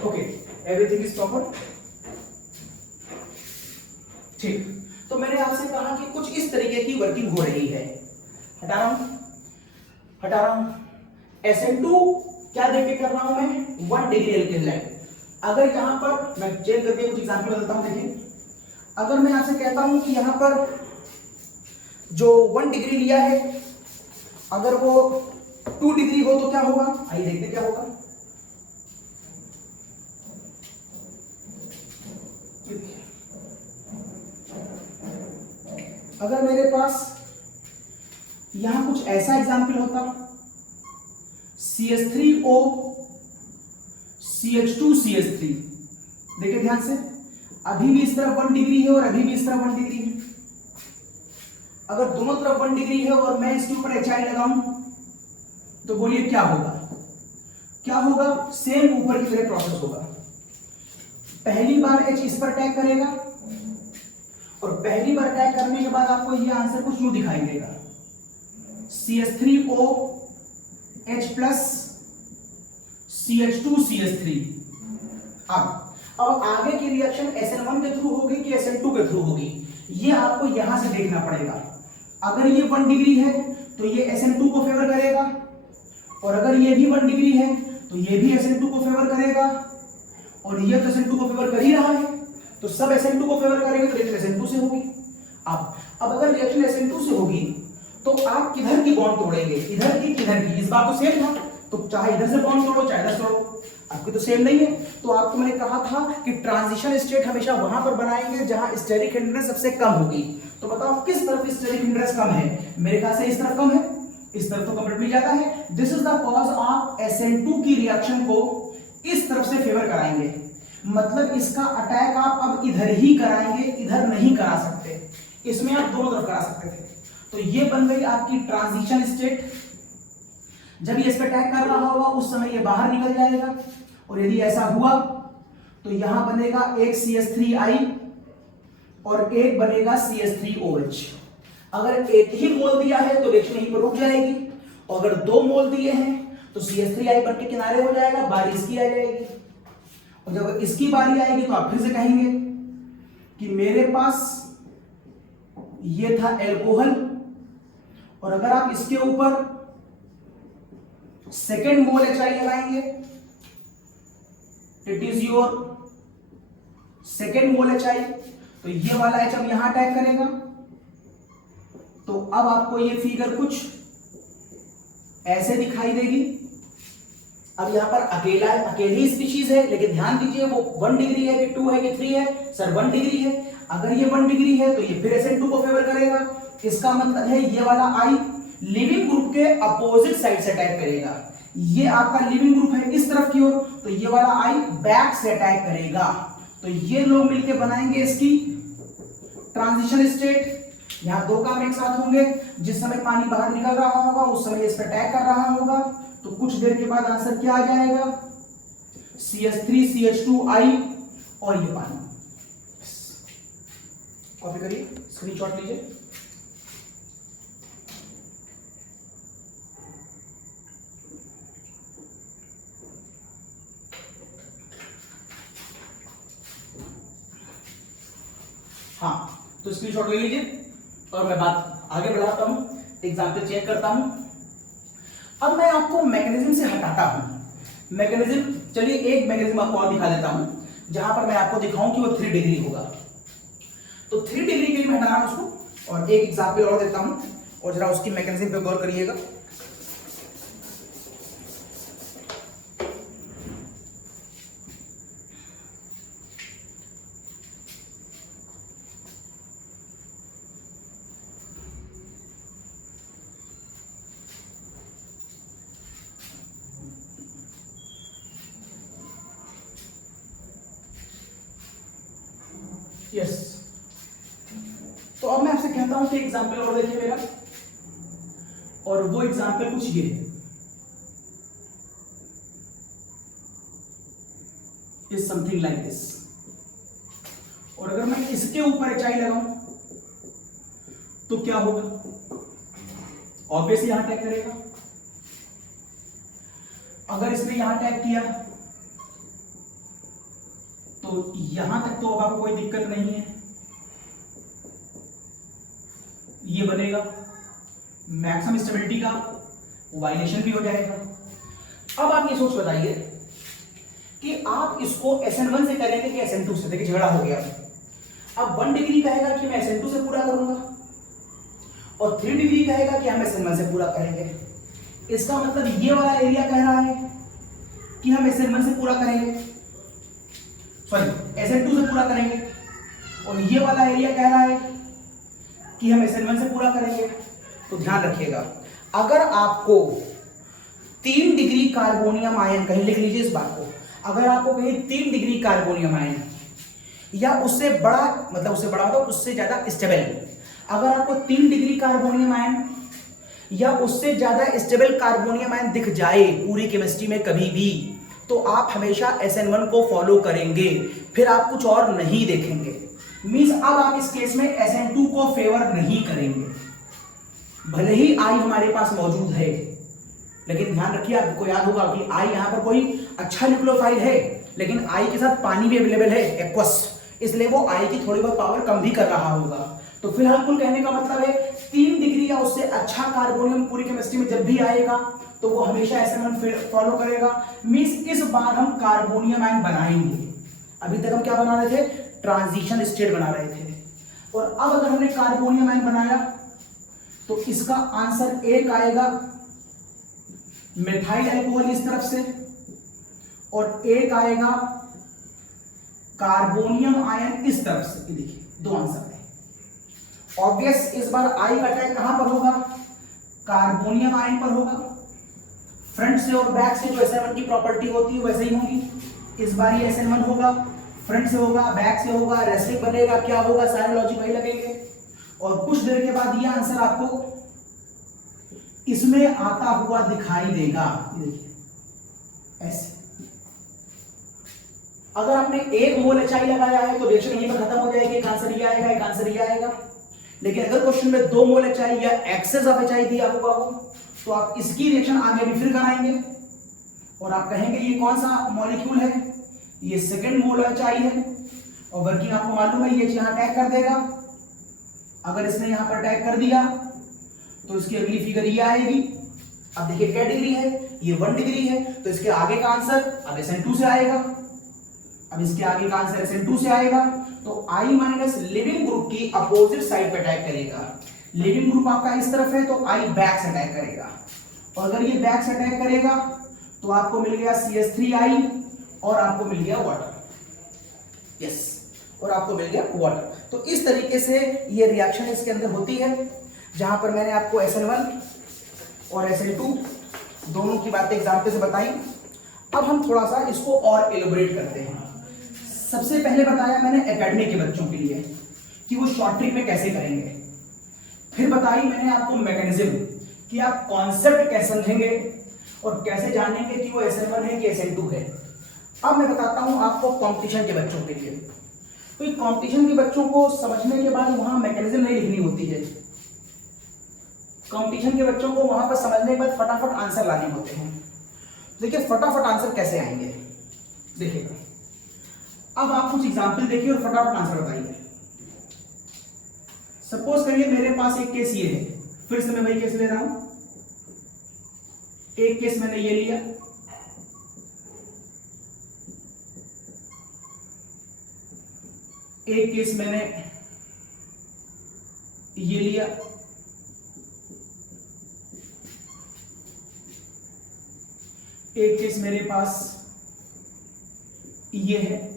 Okay, everything is proper. ठीक, तो मैंने आपसे कहा कि कुछ इस तरीके की वर्किंग हो रही है। हटा रहा हूं। SN2 क्या देके कर रहा हूं मैं, 1 डिग्री एल्केन लाइन। अगर यहां पर मैं चेंज करके कुछ एग्जांपल बताता हूं, देखिए अगर मैं आपसे कहता हूं कि यहां पर जो 1 डिग्री लिया है, अगर वो 2 डिग्री हो तो क्या होगा, आइए देखते क्या होगा। अगर मेरे पास यहां कुछ ऐसा एग्जाम्पल होता, CH3O CH2CH3, देखिए ध्यान से, अभी भी इस तरफ 1 डिग्री है और अभी भी इस तरफ 1 डिग्री है। अगर दोनों तरफ 1 डिग्री है और मैं इसके ऊपर HI लगाऊं तो बोलिए क्या होगा, क्या होगा, सेम ऊपर की तरह प्रोसेस होगा। पहली बार H इस पर अटैक करेगा और पहली बार अटैक करने के बाद आपको ये आंसर कुछ यूं दिखाई देगा, CH3O H प्लस CH2CH3। अब आगे की रिएक्शन SN1 के थ्रू होगी कि SN2 के थ्रू होगी, ये आपको यहां से देखना पड़ेगा। अगर ये 1 डिग्री है तो ये SN2 को फेवर करेगा, और अगर ये भी 1 डिग्री है तो ये भी SN2 को फेवर करेगा, और ये तो SN2 को फेवर कर ही रहा है, तो सब SN2 को फेवर करेंगे तो रिएक्शन SN2 से होगी। अब अगर रिएक्शन SN2 से होगी तो आप किधर की बॉन्ड तोड़ेंगे, इधर की किधर की, इस बार तो सेम था, तो चाहे इधर से बॉन्ड तोड़ो चाहे इधर तोड़ो, आपकी तो सेम नहीं है। तो आपको मैंने कहा था कि ट्रांजिशन स्टेट हमेशा वहां पर बनाएंगे जहां स्टेरिक हिंड्रेंस सबसे कम होगी। तो बताओ किस तरफ स्टेरिक हिंड्रेंस कम है, मेरे ख्याल से इस तरफ कम है, इस तरफ तो कंप्लीटली ज्यादा है। This is the cause of SN2 की रिएक्शन को इस तरफ से फेवर कराएंगे, मतलब इसका अटैक आप अब इधर ही कराएंगे, इधर नहीं करा सकते, इसमें आप दोनों तरफ करा सकते थे। तो ये बन गई आपकी ट्रांजिशन स्टेट। जब ये इस पर अटैक कर रहा होगा उस समय ये बाहर निकल जाएगा, और यदि ऐसा हुआ तो यहां बनेगा एक CH3I और एक बनेगा CH3OH। अगर एक ही मोल दिया है तो रिएक्शन यहीं पर रुक जाएगी, और अगर 2 मोल दिए हैं तो CH3I बन के किनारे हो जाएगा, बारी इसकी आ जाएगी, और जब इसकी बारी आएगी तो आप फिर से कहेंगे कि मेरे पास ये था एल्कोहल, और अगर आप इसके ऊपर सेकेंड मोल HI लगाएंगे, it is your second mole HI, तो ये वाला H अब यहां अटैक करेगा। तो अब आपको ये फिगर कुछ ऐसे दिखाई देगी। अब यहां पर अकेली स्पीशीज है, लेकिन ध्यान दीजिए वो 1 डिग्री है कि 2 है कि 3 है, सर 1 डिग्री है। अगर ये 1 डिग्री है तो ये फिर SN2 को फेवर करेगा, इसका मतलब है ये वाला I लिविंग ग्रुप के अपोजिट साइड से अटैक करेगा। ये आपका लिविंग ग्रुप है इस तरफ की ओर, तो ये वाला I बैक से अटैक करेगा। तो ये लोग मिलकर बनाएंगे इसकी ट्रांजिशन स्टेट। यहां 2 काम एक साथ होंगे, जिस समय पानी बाहर निकल रहा होगा उस समय इस पर अटैक कर रहा होगा, तो कुछ देर के बाद आंसर क्या आ जाएगा, CH3 CH2I और ये पानी। कॉपी करिए, स्क्रीनशॉट लीजिए। हाँ, तो स्क्रीनशॉट ले लीजिए और मैं बात आगे बढ़ाता हूं, एग्जाम्पल चेक करता हूं। अब मैं आपको मैकेनिज्म से हटाता हूं। मैकेनिज्म, चलिए एक मैकेनिज्म आपको और दिखा देता हूं जहां पर मैं आपको दिखाऊं कि वो 3 डिग्री होगा। तो 3 डिग्री के लिए मैं हटा रहा हूं उसको, और एक एग्जाम्पल और देता हूं, और जरा उसकी मैकेनिज्म पे गौर करिएगा। यस, तो अब मैं आपसे कहता हूं कि एग्जाम्पल और देखिए मेरा, और वो एग्जाम्पल कुछ ये है, इज समथिंग लाइक दिस। और अगर मैं इसके ऊपर HI लगाऊं तो क्या होगा, ऑब्वियसली यहां अटैक करेगा। अगर इसने यहां अटैक किया तो यहां तक तो अब आपको कोई दिक्कत नहीं है, बनेगा, मैक्सिमम स्टेबिलिटी का वाइलेशन भी हो जाएगा। अब आप ये सोच बताइए कि आप इसको SN1 से करेंगे कि SN2 से। देखिए झगड़ा हो गया। अब 1 डिग्री कहेगा कि मैं SN2 से पूरा करूंगा और 3 डिग्री कहेगा कि हम SN1 से पूरा करेंगे। इसका मतलब ये वाला एरिया कह रहा है कि हम SN1 से पूरा करेंगे, सॉरी SN2 से पूरा करेंगे, और ये वाला एरिया कह रहा है कि हम SN1 से पूरा करेंगे। तो ध्यान रखिएगा, अगर आपको 3 डिग्री कार्बोनियम आयन, कहीं लिख लीजिए इस बात को, अगर आपको कहीं 3 डिग्री कार्बोनियम आयन या उससे बड़ा, मतलब उससे ज्यादा स्टेबल, अगर आपको 3 डिग्री कार्बोनियम आयन या उससे ज्यादा स्टेबल कार्बोनियम आयन दिख जाए पूरी केमिस्ट्री में कभी भी, तो आप हमेशा SN1 को फॉलो करेंगे, फिर आप कुछ और नहीं देखेंगे। मींस अब आप इस केस में SN2 को फेवर नहीं करेंगे, भले ही I हमारे पास मौजूद है, लेकिन ध्यान रखिए, आपको याद होगा कि I यहां पर कोई अच्छा न्यूक्लियोफाइल है, लेकिन I के साथ पानी भी अवेलेबल है, एक्वस, इसलिए वो I की थोड़ी बहुत पावर कम भी कर रहा होगा। तो फिलहाल कुल कहने का मतलब है 3 डिग्री या उससे अच्छा कार्बोनियम पूरी केमिस्ट्री में जब भी आएगा तो वो हमेशा SN1 फॉलो करेगा। मींस इस बार हम कार्बोनियम आयन बनाएंगे। अभी तक हम क्या बना रहे थे? ट्रांजिशन स्टेट बना रहे थे। और अब अगर हमने कार्बोनियम आयन बनाया तो इसका आंसर एक आएगा मिथाइल अल्कोहल इस तरफ से, और एक आएगा कार्बोनियम आयन इस तरफ से। देखिए दो आंसर है ऑब्वियस। इस बार आई का अटैक कहां पर होगा? कार्बोनियम आयन पर होगा। फ्रंट से और बैक से जो SN1 की प्रॉपर्टी होती है वैसे ही होगी। इस बार ये SN1 होगा, फ्रंट से होगा, बैक से होगा, रेसिक बनेगा, क्या होगा, सारे लॉजिक वही लगेंगे। और कुछ देर के बाद ये आंसर आपको इसमें आता हुआ दिखाई देगा। देखिए ऐसे, अगर आपने 1 मोल HI लगाया है तो रिएक्शन यहीं पर खत्म हो जाएगी, एक आंसर ये आएगा, एक आंसर ये आएगा। लेकिन अगर क्वेश्चन में 2 मोल HI या एक्सेस ऑफ HI दिया हुआ हो तो आप इसकी रिएक्शन आगे भी फिर कराएंगे और आप कहेंगे ये कौन सा मॉलिक्यूल है, ये सेकंड मोल HI है, और वर्किंग आपको मालूम है ये यहां टैग कर देगा। अगर इसने यहां पर टैग कर दिया तो इसकी अगली फिगर ये आएगी। अब देखिए क्या डिग्री है, ये 1 डिग्री है, तो इसके आगे का आंसर अब SN2 से आएगा। अब इसके आगे का आंसर SN2 से आएगा, तो I माइनस लिविंग ग्रुप की अपोजिट साइड पे अटैक करेगा। लिविंग ग्रुप आपका इस तरफ है तो I बैक से अटैक करेगा, और अगर ये बैक से अटैक करेगा तो आपको मिल गया CH3I और आपको मिल गया वाटर। यस, और आपको मिल गया वाटर। तो इस तरीके से ये रिएक्शन इसके अंदर होती है, जहां पर मैंने आपको SN1 और SN2 दोनों की बातें एग्जाम्पल से बताई। अब हम थोड़ा सा इसको और एलोबरेट करते हैं। सबसे पहले बताया मैंने एकेडमी के बच्चों के लिए कि वो शॉर्ट ट्रिक में कैसे करेंगे, फिर बताई मैंने आपको मैकेनिज्म कि आप कॉन्सेप्ट कैसे समझेंगे और कैसे जानेंगे कि वो SN1 है कि SN2 है। अब मैं बताता हूं आपको कंपटीशन के बच्चों के लिए। तो कंपटीशन के बच्चों को समझने के बाद वहां मैकेनिज्म नहीं लिखनी होती है। कंपटीशन के बच्चों को वहां पर समझने के बाद फटाफट आंसर लाने होते हैं। देखिए फटाफट आंसर कैसे आएंगे, देखिएगा। अब आप कुछ एग्जाम्पल देखिए और फटाफट आंसर बताइए। सपोज करिए मेरे पास एक केस ये है, फिर से मैं वही केस ले रहा हूं। एक केस मैंने ये लिया, एक केस मैंने ये लिया, एक केस मेरे पास ये है,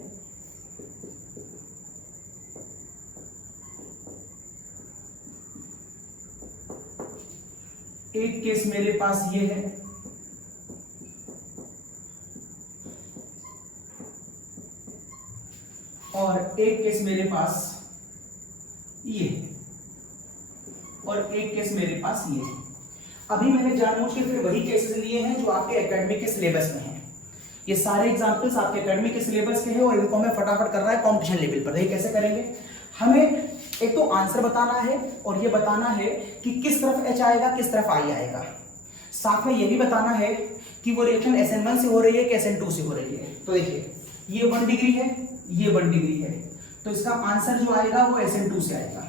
एक केस मेरे पास ये है, और एक केस मेरे पास ये है, और एक केस मेरे पास ये है। अभी मैंने जानबूझ के फिर वही केसेस लिए हैं जो आपके एकेडमिक के सिलेबस में हैं। ये सारे एग्जांपल्स आपके एकेडमिक के सिलेबस के हैं और इनको हमें फटाफट करना है कंपटीशन लेवल पर। ये कैसे करेंगे? हमें एक तो आंसर बताना है और ये बताना है कि किस तरफ H आएगा, किस तरफ I आएगा। साथ में ये भी बताना है कि वो रिएक्शन SN1 से हो रही है कि SN2 से हो रही है। तो देखिए ये 1 डिग्री है, ये 1 डिग्री है, तो इसका आंसर जो आएगा वो SN2 से आएगा।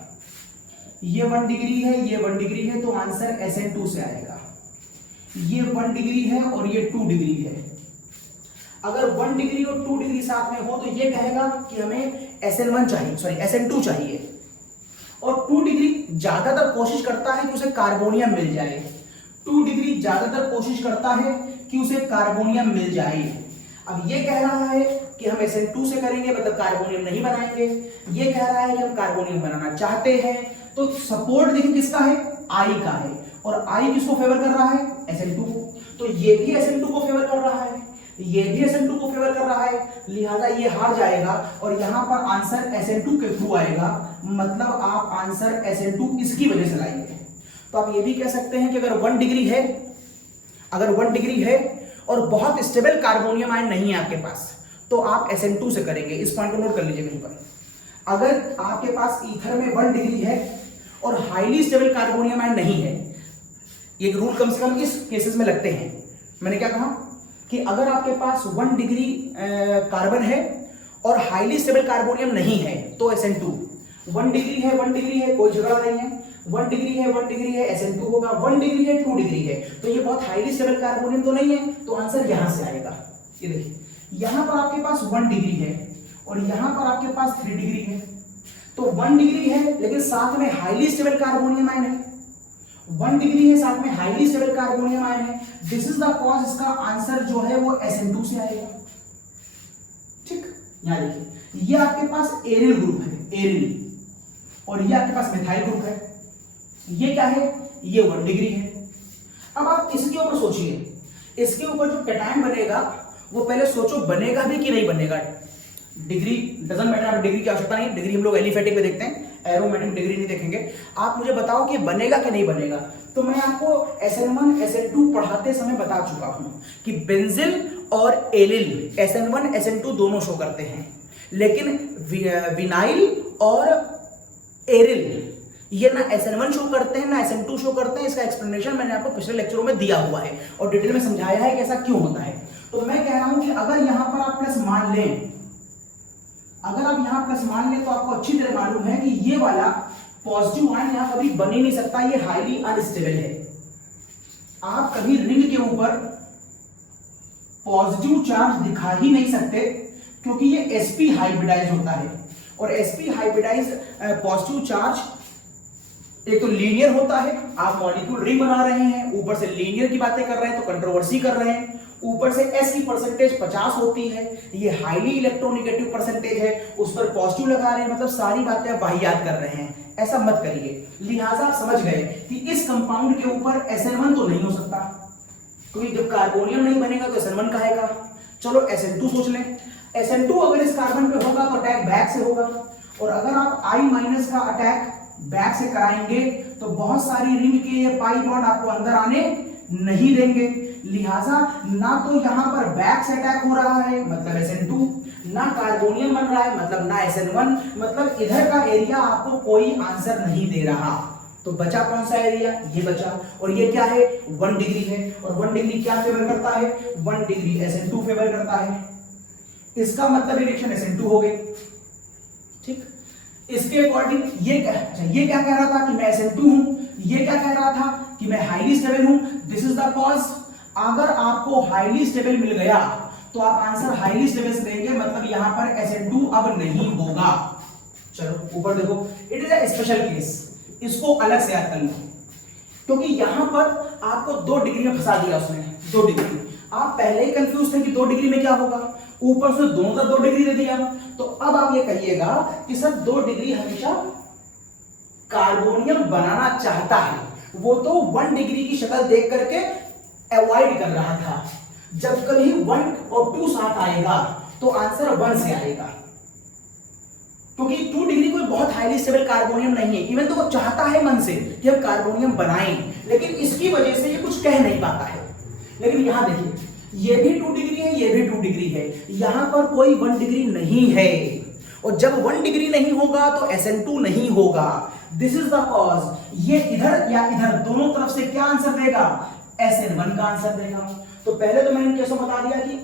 ये 1 डिग्री है, ये 1 डिग्री है, तो आंसर SN2 से आएगा। ये 1 डिग्री है और ये 2 डिग्री है। अगर 1 डिग्री और 2 डिग्री साथ में हो तो ये कहेगा कि हमें SN1 चाहिए, सॉरी SN2 चाहिए। और 2 डिग्री ज्यादातर कोशिश करता है कि उसे कार्बोनियम मिल जाए। 2 डिग्री ज्यादातर कोशिश करता है कि उसे कार्बोनियम मिल जाए। अब ये कह रहा है कि हम SN2 से करेंगे, मतलब कार्बोनियम नहीं बनाएंगे। ये कह रहा है कि हम कार्बोनियम बनाना चाहते हैं। तो सपोर्ट देखिए किसका है, I का है। और I किसको फेवर कर रहा है, SN2 को। तो ये भी SN2 को फेवर कर रहा है, ये भी SN2 को फेवर कर रहा है, लिहाजा ये हार जाएगा और यहां पर आंसर SN2 के थ्रू आएगा। मतलब आप आंसर SN2 इसकी वजह से लाएंगे। तो आप ये भी कह सकते हैं कि अगर 1 डिग्री है, अगर 1 डिग्री है और बहुत स्टेबल कार्बोनियम आयन नहीं है आपके पास, तो आप SN2 से करेंगे। इस पॉइंट को नोट कर लीजिए कहीं पर। अगर आपके पास ईथर में 1 डिग्री है और हाईली स्टेबल कार्बोनियम आयन नहीं है, ये रूल कम से कम इस केसेस में लगते हैं। मैंने क्या कहा कि अगर आपके पास 1 डिग्री कार्बन है और हाईली स्टेबल कार्बोनियम नहीं है तो SN2। 1 डिग्री है, 1 डिग्री है, कोई झगड़ा नहीं है। 1 डिग्री है, 1 डिग्री है, SN2 होगा। 1 डिग्री है, 2 डिग्री है, तो ये बहुत हाईली स्टेबल कार्बोनियम तो नहीं है, तो आंसर यहां से आएगा। ये देखिए, यहां पर आपके पास 1 डिग्री है और यहां पर आपके पास 3 डिग्री है। तो 1 डिग्री है लेकिन साथ में हाईली स्टेबल कार्बोनियम आयन है। 1 डिग्री है, साथ में हाईली स्टेबल कार्बोनियम आयन है। दिस इज द कॉज, इसका आंसर जो है वो SN2 से आएगा। ठीक, यहां देखिए, ये आपके पास एरिल ग्रुप है, एरिल, और ये आपके पास मिथाइल ग्रुप है। ये क्या है, ये 1 डिग्री है। अब आप इसके ऊपर सोचिए, इसके ऊपर जो कैटायन बनेगा वो पहले सोचो बनेगा भी कि नहीं बनेगा। डिग्री डजंट मैटर, डिग्री की आवश्यकता नहीं, डिग्री हम लोग एलिफेटिक में देखते हैं, एरोमेटिक डिग्री नहीं देखेंगे। आप मुझे बताओ कि बनेगा कि नहीं बनेगा। तो मैं आपको SN1 SN2 पढ़ाते समय बता चुका हूं कि बेंजिल और एलिल SN1 SN2 दोनों शो करते हैं, लेकिन विनाइल और एरिल ये ना SN1 शो करते हैं ना SN2 शो करते हैं। इसका एक्सप्लेनेशन मैंने आपको पिछले लेक्चरों में दिया हुआ है और डिटेल में समझाया है कि ऐसा क्यों होता है। तो मैं कह रहा हूं कि अगर यहां पर आप प्लस मान लें, अगर आप यहां प्लस मान लें तो आपको अच्छी तरह मालूम है कि ये वाला पॉजिटिव आयन यहां कभी बन ही नहीं सकता, ये हाईली अनस्टेबल है। आप कभी रिंग के ऊपर पॉजिटिव चार्ज दिखा ही नहीं सकते क्योंकि ये sp हाइब्रिडाइज होता है और sp हाइब्रिडाइज पॉजिटिव चार्ज एक तो लीनियर होता है। आप मॉलिक्यूल रिंग बना रहे हैं, ऊपर से लीनियर की बातें कर रहे हैं तो कंट्रोवर्सी कर रहे हैं। ऊपर से s की परसेंटेज 50 होती है, ये हाईली इलेक्ट्रोनेगेटिव परसेंटेज है, उस पर पॉजिटिव लगा रहे हैं, मतलब सारी बातें आप वाहियात कर रहे हैं। ऐसा मत करिए। लिहाजा आप समझ गए कि इस कंपाउंड के ऊपर SN1 तो नहीं हो सकता, क्योंकि जब कार्बोनियम नहीं बनेगा तो SN1 का आएगा। चलो SN2 सोच लें। SN2 अगर इस कार्बन पे होगा तो अटैक बैक से होगा, और अगर आप I- का अटैक बैक से कराएंगे तो बहुत सारी रिंग के ये पाई बॉन्ड आपको अंदर आने नहीं देंगे। लिहाजा ना तो यहां पर बैक से अटैक हो रहा है मतलब SN2, ना कार्बोनियम बन रहा है मतलब ना SN1, मतलब इधर का एरिया आपको कोई आंसर नहीं दे रहा। तो बचा कौन सा एरिया, ये बचा, और ये क्या है 1 डिग्री है, और 1 डिग्री क्या फेवर करता है, 1 डिग्री SN2 फेवर करता है। इसका मतलब रिएक्शन SN2 हो गई। ठीक, इसके अकॉर्डिंग ये क्या कह रहा था कि मैं SN2 हूं, ये क्या कह रहा था कि मैं हाईली स्टेबल हूं। This is the cause. अगर आपको हाईली स्टेबल मिल गया तो आप आंसर हाईली स्टेबल से देंगे, मतलब यहां पर SN2 अब नहीं होगा। चलो ऊपर देखो, it is a special case, इसको अलग से याद कर लो, क्योंकि यहां पर आपको 2 डिग्री में फंसा दिया उसने। 2 डिग्री, आप पहले ही कंफ्यूज थे कि 2 डिग्री में क्या होगा, ऊपर से दोनों तरफ 2 डिग्री दे दिया। तो अब आप ये कहिएगा कि सर 2 डिग्री हमेशा कार्बोनियम बनाना चाहता है, वो तो 1 डिग्री की शक्ल देख करके अवॉइड कर रहा था। जब कभी 1 और 2 साथ आएगा तो आंसर 1 से आएगा, क्योंकि 2 डिग्री कोई बहुत हाईली स्टेबल कार्बोनियम नहीं है। इवन तो वो चाहता है मन से कि हम कार्बोनियम बनाएं, लेकिन इसकी वजह से ये कुछ कह नहीं पाता है। लेकिन यहां देखिए, ये भी 2 डिग्री है, ये भी 2 डिग्री है, यहां पर कोई 1 डिग्री नहीं है, और जब 1 डिग्री नहीं होगा तो SN2 नहीं होगा। This is the cause. ये इधर या इधर दोनों तरफ से क्या आंसर देगा, SN1 का आंसर देगा। तो पहले तो मैंने कैसे बता दिया कि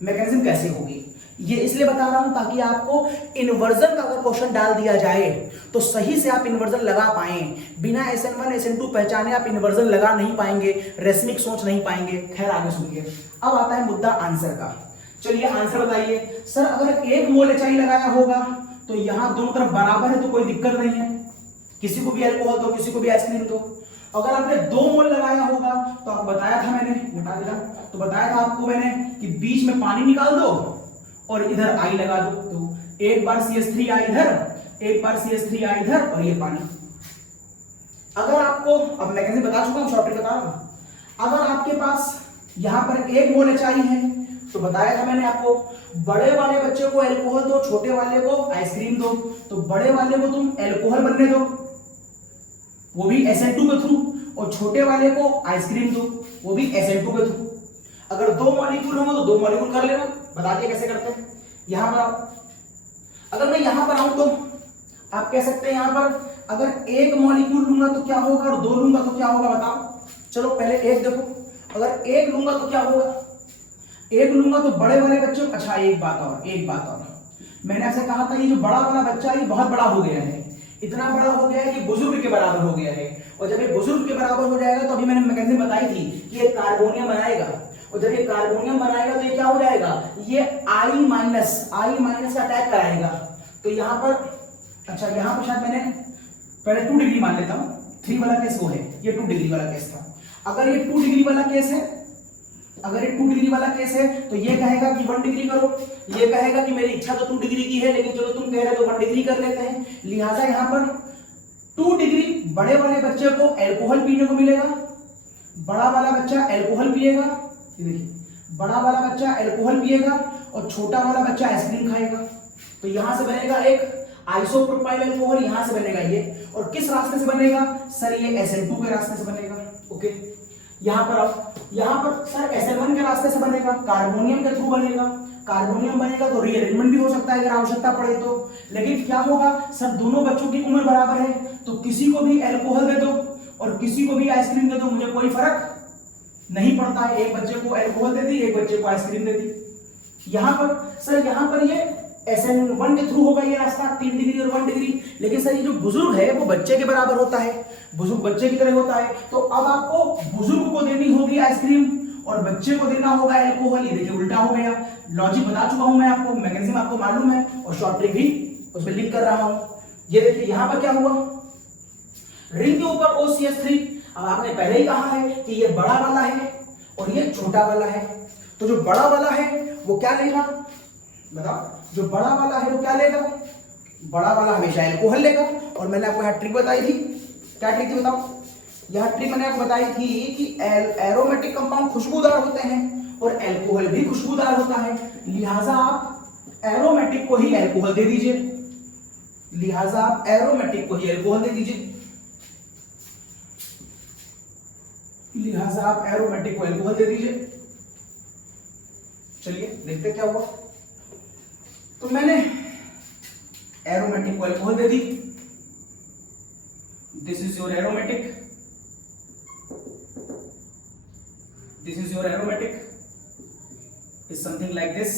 मैकेनिज्म कैसे होगी। ये इसलिए बता रहा हूं ताकि आपको इन्वर्जन का अगर क्वेश्चन डाल दिया जाए तो सही से आप इन्वर्जन लगा पाए। बिना SN1 SN2 पहचाने आप इन्वर्जन लगा नहीं पाएंगे, रेसमिक सोच नहीं पाएंगे। खैर आगे सुनिए, अब आता है मुद्दा आंसर का। चलिए आंसर बताइए। सर अगर 1 मोल HI लगाया होगा तो यहां दोनों तरफ बराबर है तो कोई दिक्कत नहीं है, किसी को भी अल्कोहल दो किसी को भी आइसक्रीम दो। अगर आपने 2 मोल लगाया होगा तो आपको बताया था मैंने, हटा दिया, तो बताया था आपको मैंने कि बीच में पानी निकाल दो और इधर I लगा दो। तो एक बार CH3 इधर, एक बार CH3 इधर और ये पानी। अगर आपको, अब मैं कैसे बता चुका हूं, शॉर्ट बता रहा हूं, अगर आपके पास यहां पर 1 मोल HI है तो बताया था मैंने आपको, बड़े वाले बच्चे को अल्कोहल दो, छोटे वाले को आइसक्रीम दो। तो बड़े वाले को तुम अल्कोहल बनने दो, वो भी SN2 के थ्रू, और छोटे वाले को आइसक्रीम दो, वो भी SN2 के थ्रू। अगर 2 मॉलिक्यूल होंगे तो 2 मॉलिक्यूल कर लेना, बता दिए कैसे करते हैं। यहां पर अगर मैं यहां पर आऊं तो आप कह सकते हैं यहां पर अगर 1 मॉलिक्यूल लूंगा तो क्या होगा और 2 लूंगा तो क्या होगा, बताओ। चलो पहले 1 देखो, अगर 1 लूंगा तो क्या होगा, 1 लूंगा तो बड़े वाले बच्चों, अच्छा एक बात और, मैंने ऐसे कहा था ये जो बड़ा वाला बच्चा है ये बहुत बड़ा हो गया है, इतना बड़ा हो गया है कि बुजुर्ग के बराबर हो गया है। और जब ये बुजुर्ग के बराबर हो जाएगा तो अभी मैंने मैकेनिज्म बताई थी कि ये कार्बोनियम बनाएगा, और जब ये कार्बोनियम बनाएगा तो ये क्या हो जाएगा, ये I- का अटैक कराएगा। तो यहाँ पर, अच्छा यहाँ पर शायद मैंने पहले 2 डिग्री मान लेता हूँ, 3 वाला केस वो है, ये 2 डिग्री वाला केस था। अगर ये 2 डिग्री वाला केस है, अगर ये 2 डिग्री वाला केस है तो ये कहेगा कि 1 डिग्री करो, ये कहेगा कि मेरी इच्छा तो 2 डिग्री की है लेकिन चलो तुम कह रहे हो तो 1 डिग्री कर लेते हैं। लिहाजा यहाँ पर 2 डिग्री बड़े वाले बच्चे को अल्कोहल पीने को मिलेगा, बड़ा वाला बच्चा अल्कोहल पिएगा, ये देखिए बड़ा वाला बच्चा अल्कोहल पिएगा और छोटा वाला बच्चा आइसक्रीम खाएगा। तो यहां से बनेगा एक आइसोप्रोपाइल अल्कोहल, यहां से बनेगा ये, और किस रास्ते से बनेगा सर, ये SN2 के रास्ते से बनेगा। ओके, यहां पर अब यहां पर सर SN1 के रास्ते से बनेगा, कार्बोनियम के थ्रू बनेगा, कार्बोनियम बनेगा तो रीअरेंजमेंट भी हो सकता है अगर आवश्यकता पड़े तो। लेकिन क्या होगा सर, दोनों बच्चों की उम्र बराबर है तो किसी को भी अल्कोहल दे दो और किसी को भी आइसक्रीम दे दो, मुझे कोई फर्क नहीं पड़ता है। एक बच्चे को अल्कोहल दे दी, एक बच्चे को आइसक्रीम दे दी। यहां पर सर, यहां पर ये SN1 के थ्रू होगा ये रास्ता 3 डिग्री और 1 डिग्री। लेकिन सर ये जो बुजुर्ग है वो बच्चे के बराबर होता है, बुजुर्ग बच्चे की तरह होता है, तो अब आपको बुजुर्ग को देनी होगी आइसक्रीम और बच्चे को देना होगा अल्कोहल। ये देखिए उल्टा हो गया। लॉजिक बता चुका हूं मैं आपको, मैकेनिज्म आपको मालूम है और शॉर्ट ट्रिक भी उसमें लिंक कर रहा हूं। ये देखिए यहां पर क्या हुआ, रिंग के ऊपर OCH3। अब आपने पहले ही कहा है कि ये बड़ा वाला है और ये छोटा वाला है, तो जो बड़ा वाला है वो क्या लेगा, बताओ, जो बड़ा वाला है वो क्या लेगा, बड़ा वाला हमेशा अल्कोहल लेगा। और मैंने आपको यहाँ ट्रिक बताई थी, क्या ट्रिक थी बताओ, यह ट्रिक मैंने आपको बताई थी कि एरोमेटिक कंपाउंड खुशबूदार होते हैं और अल्कोहल भी खुशबूदार होता है, लिहाजा आप एरोमेटिक को ही अल्कोहल दे दीजिए, लिहाजा आप एरोमेटिक को ही अल्कोहल दे दीजिए, लिहाजा आप एरोमेटिक को अल्कोहल दे दीजिए। चलिए देखते क्या हुआ। तो मैंने एरोमेटिक को alcohol they the, this is your aromatic, this is your aromatic, is something like this.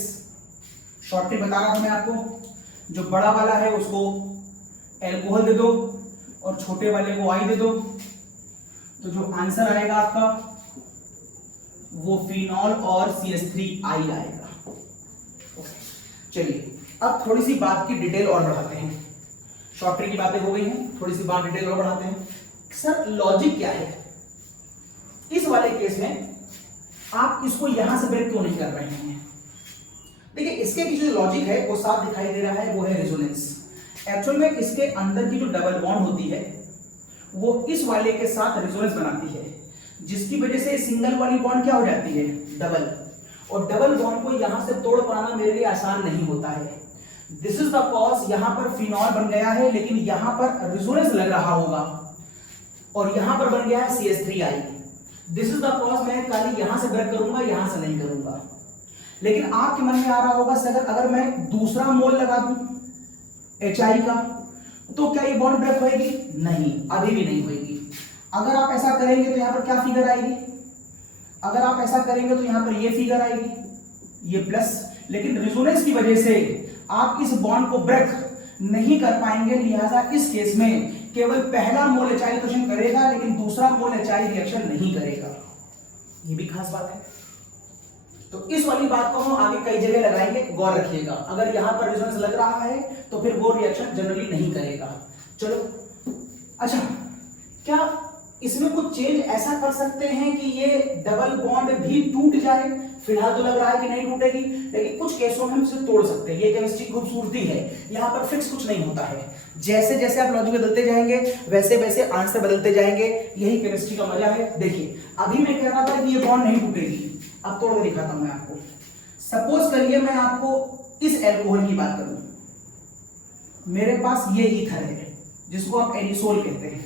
Short trick बता रहा था मैं आपको, जो बड़ा वाला है उसको अल्कोहल दे दो और छोटे वाले को आई दे दो, तो जो आंसर आएगा आपका वो फिनॉल और CH3I आएगा। चलिए अब थोड़ी सी बात की डिटेल और बढ़ाते हैं, शॉर्ट ट्रिक की बातें हो गई हैं, थोड़ी सी बात डिटेल और बढ़ाते हैं। सर लॉजिक क्या है इस वाले केस में, आप इसको यहां से ब्रेक क्यों नहीं कर रहे हैं। देखिए इसके पीछे जो लॉजिक है वो साफ दिखाई दे रहा है, वो है रेजोनेंस। एक्चुअल में इसके अंदर की जो डबल बॉन्ड होती है वो इस वाले के साथ रेजोनेंस बनाती है, जिसकी वजह से सिंगल वाली बॉन्ड क्या हो जाती है, डबल, और डबल बॉन्ड को यहां से तोड़ पाना मेरे लिए आसान नहीं होता है। दिस इज द कॉज, यहां पर फिनॉल बन गया है लेकिन यहां पर रेजोनेंस लग रहा होगा और यहां पर बन गया है CH3I। This is the cause, मैं खाली यहां से ब्रेक करूंगा, यहां से नहीं करूंगा। लेकिन आपके मन में आ रहा होगा सर अगर मैं दूसरा मोल लगा दूं HI का तो क्या ये बॉन्ड ब्रेक होएगी, नहीं, अभी भी नहीं होएगी। अगर आप ऐसा करेंगे तो यहां पर क्या फिगर आएगी, अगर आप ऐसा करेंगे तो यहां पर ये फिगर आएगी, ये प्लस, लेकिन रेजोनेंस की वजह से आप इस बॉन्ड को ब्रेक नहीं कर पाएंगे, लिहाजा इस केस में केवल पहला मोल HI रिएक्शन करेगा लेकिन दूसरा मोल HI रिएक्शन नहीं करेगा। ये भी खास बात है। तो इस वाली बात को हम आगे कई जगह लगाएंगे, गौर रखिएगा। अगर यहां पर रेजोनेंस लग रहा है तो फिर वो रिएक्शन जनरली नहीं करेगा। चलो अच्छा, क्या इसमें कुछ चेंज ऐसा कर सकते हैं कि ये डबल बॉन्ड भी टूट जाए? फिलहाल तो लग रहा है कि नहीं टूटेगी, लेकिन कुछ केसों में हम इसे तोड़ सकते हैं। ये केमिस्ट्री की खूबसूरती है, यहाँ पर फिक्स कुछ नहीं होता है। जैसे जैसे आप लॉजिक बदलते जाएंगे वैसे वैसे आंसर बदलते जाएंगे, यही केमिस्ट्री का मजा है। देखिए अभी मैं कह रहा था कि ये बॉन्ड नहीं टूटेगी, अब तोड़ के दिखाता हूं मैं आपको। सपोज करिए मैं आपको इस एल्कोहल की बात करूं, मेरे पास ये ईथर है जिसको आप एनिसोल कहते हैं।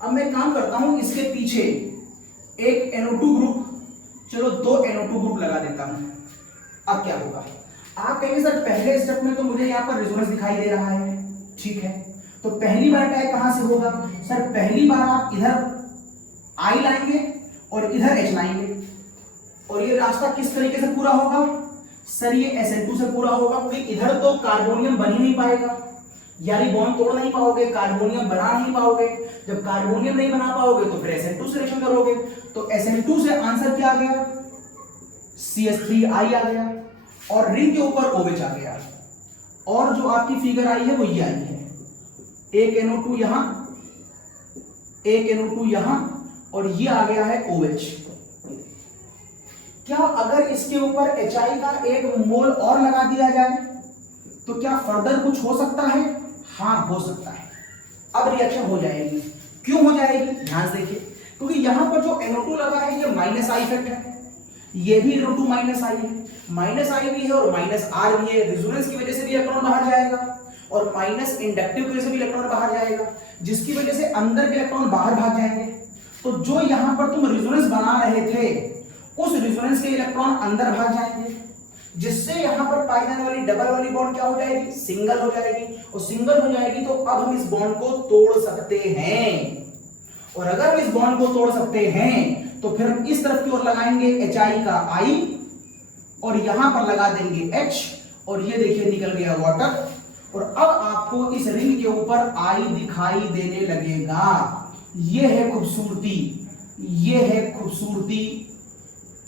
अब मैं काम करता हूं, इसके पीछे एक NO2 ग्रुप, चलो 2 NO2 ग्रुप लगा देता हूं। अब क्या होगा? आप कहेंगे सर पहले स्टेप में तो मुझे यहाँ पर रेजोनेंस दिखाई दे रहा है, ठीक है, तो पहली बार अटैक कहां से होगा? सर पहली बार आप इधर I लाएंगे और इधर H लाएंगे, और ये रास्ता किस तरीके से पूरा होगा? सर ये SN2 से पूरा होगा, क्योंकि इधर तो कार्बोनियम बन ही नहीं पाएगा, यानी बॉन्ड तोड़ नहीं पाओगे, कार्बोनियम बना नहीं पाओगे। जब कार्बोनियम नहीं बना पाओगे तो फिर SN2 से रिएक्शन करोगे, तो SN2 से आंसर क्या आ गया? CH3I आ गया, और रिंग के ऊपर OH आ गया, और जो आपकी फिगर आई है वो ये आई है, एक NO2 यहां, एक NO2 यहां, और ये आ गया है OH। क्या अगर इसके ऊपर HI का एक मोल और लगा दिया जाए तो क्या फर्दर कुछ हो सकता है? हाँ हो सकता है। अब रिएक्शन हो जाएगी। क्यों हो जाएगी? ध्यान से देखिए, क्योंकि यहां पर जो NO2 लगा है ये -I इफेक्ट है, ये भी NO2 -I है, -I भी है और -R भी है। रेजोनेंस की वजह से भी इलेक्ट्रॉन बाहर जाएगा और माइनस इंडक्टिव की वजह से भी इलेक्ट्रॉन बाहर जाएगा, जिसकी वजह से अंदर के इलेक्ट्रॉन बाहर भाग जाएंगे। तो जो यहां पर तुम रेजोनेंस बना रहे थे उस रेजोनेंस के इलेक्ट्रॉन अंदर भाग जाएंगे, जिससे यहां पर पाई जाने वाली डबल वाली बॉन्ड क्या हो जाएगी? सिंगल हो जाएगी, और सिंगल हो जाएगी तो अब हम इस बॉन्ड को तोड़ सकते हैं। और अगर हम इस बॉन्ड को तोड़ सकते हैं तो फिर हम इस तरफ की ओर लगाएंगे HI का I, और यहां पर लगा देंगे H, और ये देखिए निकल गया वाटर, और अब आपको इस रिंग के ऊपर I दिखाई देने लगेगा। ये है खूबसूरती, ये है खूबसूरती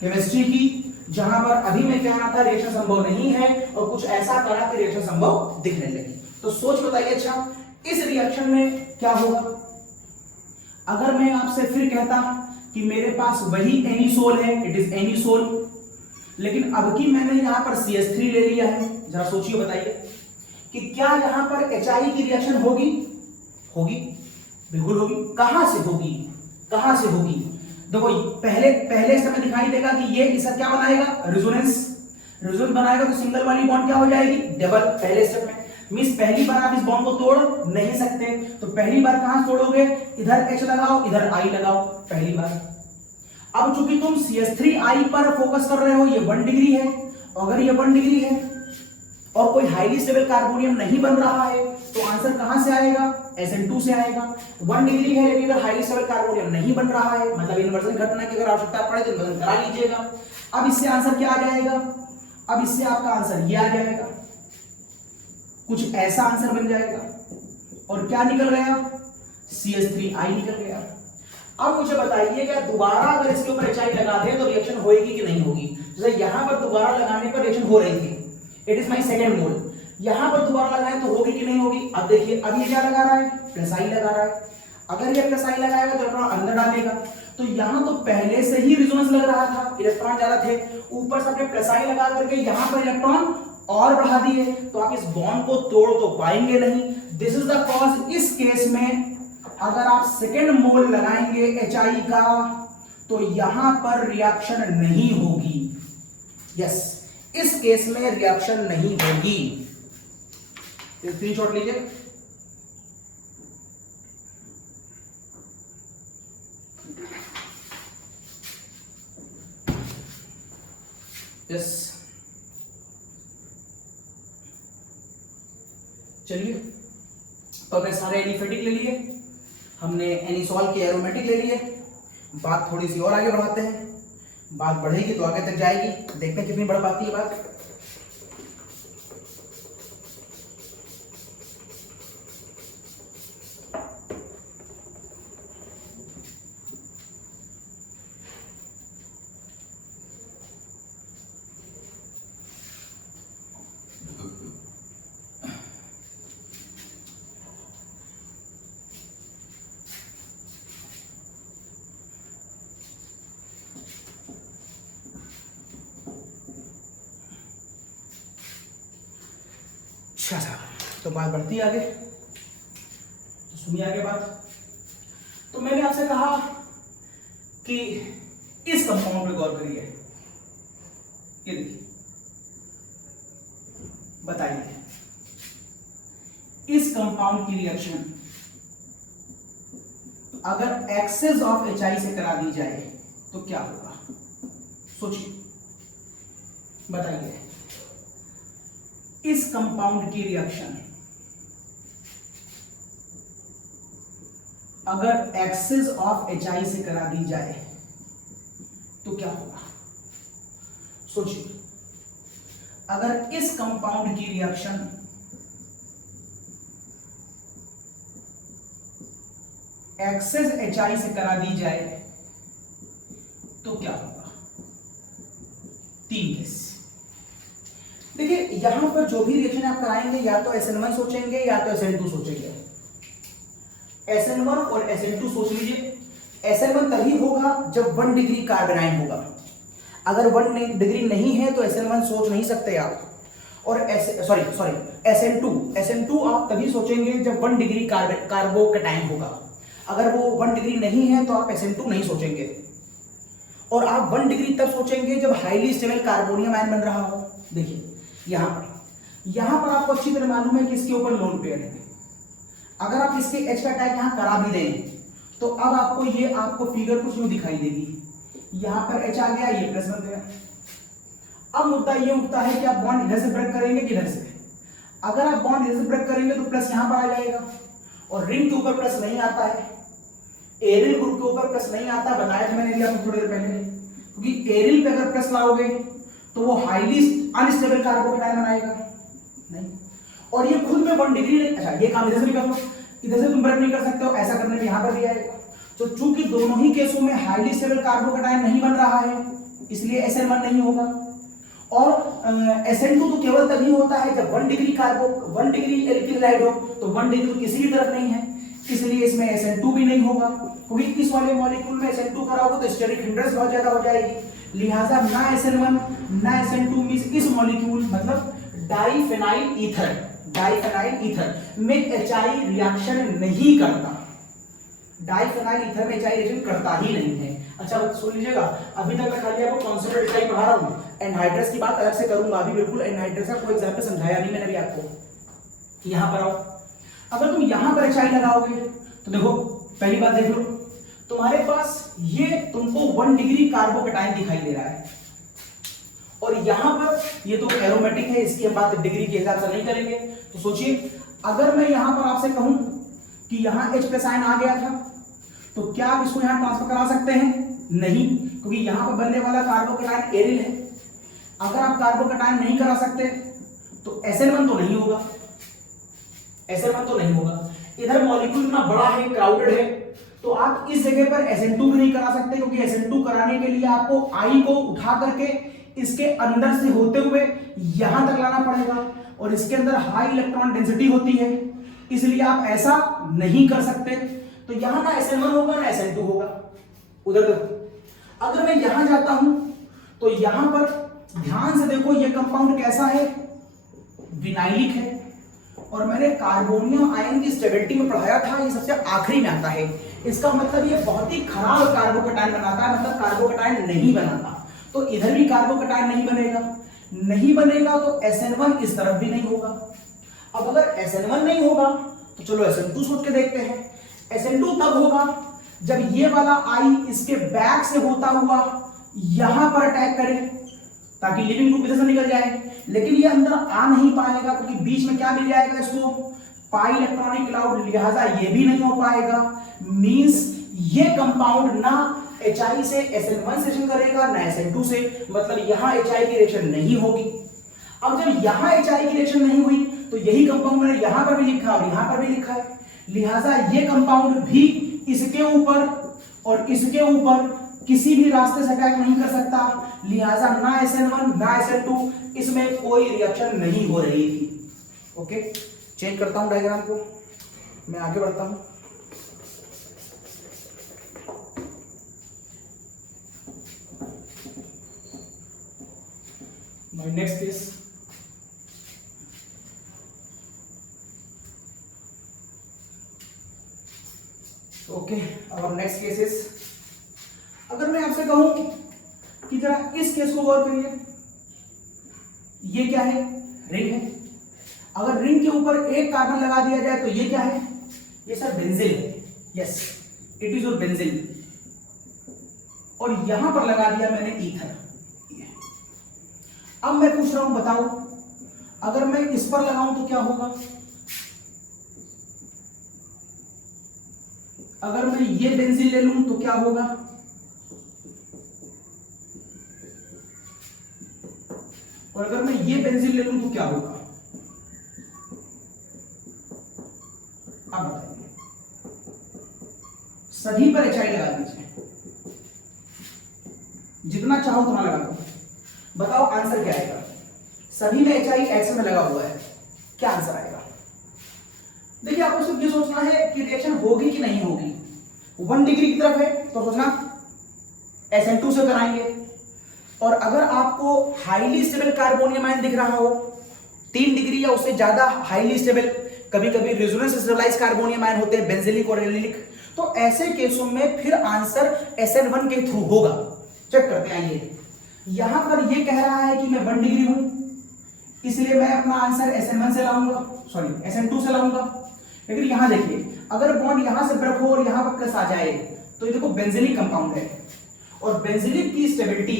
केमिस्ट्री की, जहां पर अभी मैं कह रहा था रिएक्शन संभव नहीं है और कुछ ऐसा करा कि रिएक्शन संभव दिखने लगी। तो सोच बताइए, अच्छा इस रिएक्शन में क्या होगा? अगर मैं आपसे फिर कहता कि मेरे पास वही एनिसोल है, इट इज एनिसोल, लेकिन अब की मैंने यहां पर CH3 ले लिया है, जरा सोचिए बताइए कि क्या यहां पर HI की रिएक्शन होगी? होगी, बिल्कुल होगी। कहां से होगी? कहां से होगी? देखो पहले समय दिखाई देगा कि ये इसका क्या बनाएगा? रेजोनेंस बनाएगा, तो सिंगल वाली बॉन्ड क्या हो जाएगी? डबल। पहले स्टेप में मींस पहली बार आप इस बॉन्ड को तोड़ नहीं सकते, तो पहली बार कहां से तोड़ोगे? इधर H लगाओ, इधर I लगाओ, पहली बार। अब चूंकि तुम CH3I पर फोकस कर रहे हो, ये 1 डिग्री है, अगर ये 1 डिग्री है और कोई हाईली स्टेबल कार्बोनियम नहीं बन रहा है तो आंसर कहां से आएगा? SN2 से आएगा। 1 डिग्री है लेकिन अगर हाईली स्टेबल कार्बोनियम नहीं बन रहा है, मतलब इन्वर्जन घटना की अगर आवश्यकता पड़े तो इन्वर्जन करा लीजिएगा। अब इससे आंसर क्या आ जाएगा? अब इससे आपका आंसर ये आ जाएगा, कुछ ऐसा आंसर बन जाएगा, और क्या निकल गया? CH3I निकल गया। अब मुझे बताइए क्या दोबारा अगर इसके ऊपर HI लगा दें तो रिएक्शन होगी कि नहीं होगी? जैसे यहां पर दोबारा लगाने पर रिएक्शन हो रही थी, इट इज माय सेकंड मोल, यहां पर दोबारा लगाएं तो होगी कि नहीं होगी? अब देखिए, अब ये क्या लगा रहा है? +I लगा रहा है। अगर ये +I लगाएगा तो इलेक्ट्रॉन अंदर डालेगा, तो यहां तो पहले से ही रेजोनेंस लग रहा था, इलेक्ट्रॉन ज्यादा थे, ऊपर से आपने +I लगा करके यहां पर इलेक्ट्रॉन और बढ़ा दिए, तो आप इस बॉन्ड को तोड़ तो पाएंगे नहीं। This is the cause. इस केस में अगर आप सेकेंड मोल लगाएंगे HI का तो यहां पर रिएक्शन नहीं होगी। यस, इस केस में रिएक्शन नहीं होगी। स्क्रीनशॉट लीजिए। यस, चलिए, तो हमने सारे एलिफेटिक ले लिए, हमने एनिसोल के एरोमेटिक ले लिए। बात थोड़ी सी और आगे बढ़ाते हैं, बात बढ़ेगी तो आगे तक जाएगी, देखते हैं कितनी बढ़ पाती है बात। अच्छा सा, तो बात बढ़ती आगे, तो सुनिए आगे बात। तो मैंने आपसे कहा कि इस कंपाउंड पे गौर करिए, ये देखिए, बताइए इस कंपाउंड की रिएक्शन अगर एक्सेस ऑफ HI से करा दी जाए तो क्या होगा, सोचिए, बताइए। इस कंपाउंड की रिएक्शन अगर एक्सेस ऑफ HI से करा दी जाए तो क्या होगा, सोचिए। अगर इस कंपाउंड की रिएक्शन एक्सेस HI से करा दी जाए तो क्या होगा, 3 केस। देखिए यहां पर जो भी रिएक्शन आप कराएंगे या तो SN1 सोचेंगे या तो SN2 सोचेंगे। SN1 और SN2 सोच लीजिए। SN1 तभी होगा जब 1 डिग्री कार्बोनाइन होगा। अगर 1 डिग्री नहीं है तो SN1 सोच नहीं सकते आप। और SN2 आप तभी सोचेंगे जब 1 डिग्री कार्बोकैटायन होगा। अगर वो 1 डिग्री नहीं है तो आप SN2 नहीं सोचेंगे। और आप 1 डिग्री तब सोचेंगे जब हाईली स्टेबल कार्बोनियम आयन बन रहा हो। देखिए यहां पर आपको अच्छी तरह मालूम है कि इसके ऊपर लोन पेयर है। अगर आप इसके H का टैग यहां करा भी दें तो अब आपको फिगर कुछ यूं दिखाई देगी। यहां पर H आ गया, ये प्लस बन गया। अब मुद्दा ये उठता है कि आप बॉन्ड इधर से ब्रेक करेंगे कि इधर से। अगर आप बॉन्ड इधर से ब्रेक करेंगे तो प्लस यहां पर आ जाएगा और रिंग के ऊपर प्लस नहीं आता है, एरिल ग्रुप के ऊपर प्लस नहीं आता। बताया था मैंने भी आपको थोड़ी देर पहले, क्योंकि एरिल पे अगर प्लस लाओगे तो वो हाईली अनस्टेबल कार्बोकैटायन बनाएगा नहीं। और ये खुद में 1 डिग्री नहीं। अच्छा ये काम इधर से भी कर लो, इधर से तुम ब्रेक नहीं कर सकते हो, ऐसा करने में यहां पर भी आएगा। तो चूंकि दोनों ही केसों में हाईली स्टेबल कार्बोकैटायन नहीं बन रहा है इसलिए SN1 नहीं होगा। और SN2 तो केवल तभी होता है जब 1 डिग्री एल्किलाइड हो, तो 1 डिग्री तो किसी भी तरफ नहीं है, इसलिए इसमें SN2 भी नहीं होगा। क्योंकि इस वाले मॉलिक्यूल में SN2 कराओगे तो स्टेरिक हिंड्रेंस बहुत ज्यादा हो जाएगी। लिहाजा ना SN1 ना SN2 मींस इस मॉलिक्यूल मतलब डाइफेनाइल ईथर में HI रिएक्शन नहीं करता। डाइफेनाइल ईथर में HI रिएक्शन करता ही नहीं है। अच्छा सुन लीजिएगा, अभी तक मैं खाली आपको कॉन्सेंट्रेट HI पढ़ा रहा हूं, एनहाइड्रस की बात अलग से करूंगा। अभी बिल्कुल एनहाइड्रस का कोई एग्जांपल समझाया नहीं मैंने भी आपको कि यहां पर आओ। अगर तुम यहां पर HI लगाओगे तो देखो पहली बात देख लो, तुम्हारे पास ये तुमको 1 डिग्री कार्बोकैटायन दिखाई दे रहा है और यहां पर ये तो एरोमेटिक है, इसकी हम बात डिग्री के हिसाब से नहीं करेंगे। तो सोचिए अगर मैं यहां पर आपसे कहूं कि यहां H+ आयन आ गया था तो क्या आप इसको यहां ट्रांसफर करा सकते हैं? नहीं, क्योंकि यहां पर बनने वाला कार्बोकैटायन एरिल है। अगर आप कार्बोकैटायन नहीं करा सकते तो SN1 तो नहीं होगा, इधर मॉलिक्यूल इतना बड़ा है, क्राउडेड है, तो आप इस जगह पर SN2 भी नहीं करा सकते, क्योंकि SN2 कराने के लिए आपको I को उठा करके इसके अंदर से होते हुए यहां तक लाना पड़ेगा और इसके अंदर हाई इलेक्ट्रॉन डेंसिटी होती है, इसलिए आप ऐसा नहीं कर सकते। तो यहां ना SN1 होगा ना SN2 होगा। उधर देखो, अगर मैं यहां जाता हूं तो यहां पर ध्यान से देखो ये कंपाउंड कैसा है, विनाइलिक है। और मैंने कार्बोनियम आयन की स्टेबिलिटी में पढ़ाया था, ये सबसे आखिरी में आता है। इसका मतलब ये बहुत ही खराब कार्बोकैटायन बनाता है, मतलब कार्बोकैटायन नहीं बनाता। तो इधर भी कार्बोकैटायन नहीं बनेगा तो SN1 इस तरफ भी नहीं होगा। अब अगर SN1 नहीं होगा तो चलो SN2 सोच के देखते हैं। SN2 तब होगा जब ये वाला I इसके बैक से होता हुआ यहां पर अटैक करे ताकि लिविंग ग्रुप इधर से निकल जाए, लेकिन ये अंदर आ नहीं पाएगा क्योंकि बीच में क्या मिल जाएगा इसको, पाई इलेक्ट्रॉनिक क्लाउड, लिहाजा ये भी नहीं हो पाएगा। मींस ये कंपाउंड ना HI से SN1 से रिएक्शन करेगा ना SN2 से, मतलब यहां HI की रिएक्शन नहीं होगी। अब जब यहां HI की रिएक्शन नहीं हुई तो यही कंपाउंड मैंने यहां पर भी लिखा और यहां पर भी लिखा है, लिहाजा ये कंपाउंड भी इसके ऊपर और इसके ऊपर किसी भी रास्ते से अटैक नहीं कर सकता, लिहाजा ना SN1 ना SN2 इसमें कोई रिएक्शन नहीं हो रही थी। ओके, चेंज करता हूं डायग्राम को, मैं आगे बढ़ता हूं। माय नेक्स्ट केस, ओके, अब नेक्स्ट केसेस। अगर मैं आपसे कहूं कि जरा इस केस को गौर करिए, ये क्या है? रिंग है। अगर रिंग के ऊपर एक कार्बन लगा दिया जाए तो ये क्या है? ये सर बेंजिल है। Yes, it is your benzyl. और यहां पर लगा दिया मैंने ईथर। अब मैं पूछ रहा हूं, बताओ अगर मैं इस पर लगाऊं तो क्या होगा? अगर मैं ये बेंजीन ले लूं तो क्या होगा? और अगर मैं ये बेंजीन ले लूं तो क्या होगा? अब बताइए, सभी पर एचआई लगा दीजिए, जितना चाहो उतना लगा दो। बताओ आंसर क्या आएगा? सभी में एचआई एक्स में लगा हुआ है, क्या आंसर आएगा? देखिए, आपको सिर्फ ये सोचना है कि रिएक्शन होगी कि नहीं होगी। 1 डिग्री की तरफ है तो सोचना SN2 से कराएंगे। और अगर आपको हाईली स्टेबल कार्बोनियम आयन दिख रहा हो 3 डिग्री या उससे ज्यादा हाईली स्टेबल, कभी कभी रेजोनेंस स्टेबलाइज कार्बोनियम आयन होते हैं, बेंजीलिक और एलिलिक, तो ऐसे केसों में फिर आंसर SN1 के थ्रू होगा। चेक करते हैं। आइए, यहां पर ये कह रहा है कि मैं 1 डिग्री हूं, इसलिए मैं अपना आंसर SN1 से लाऊंगा, सॉरी SN2 से लाऊंगा। लेकिन यहां देखिए, अगर बॉन्ड यहां से ब्रेक हो और यहां पर प्लस आ जाए तो ये देखो बेंजीलिक कंपाउंड है, और बेंजीलिक की स्टेबिलिटी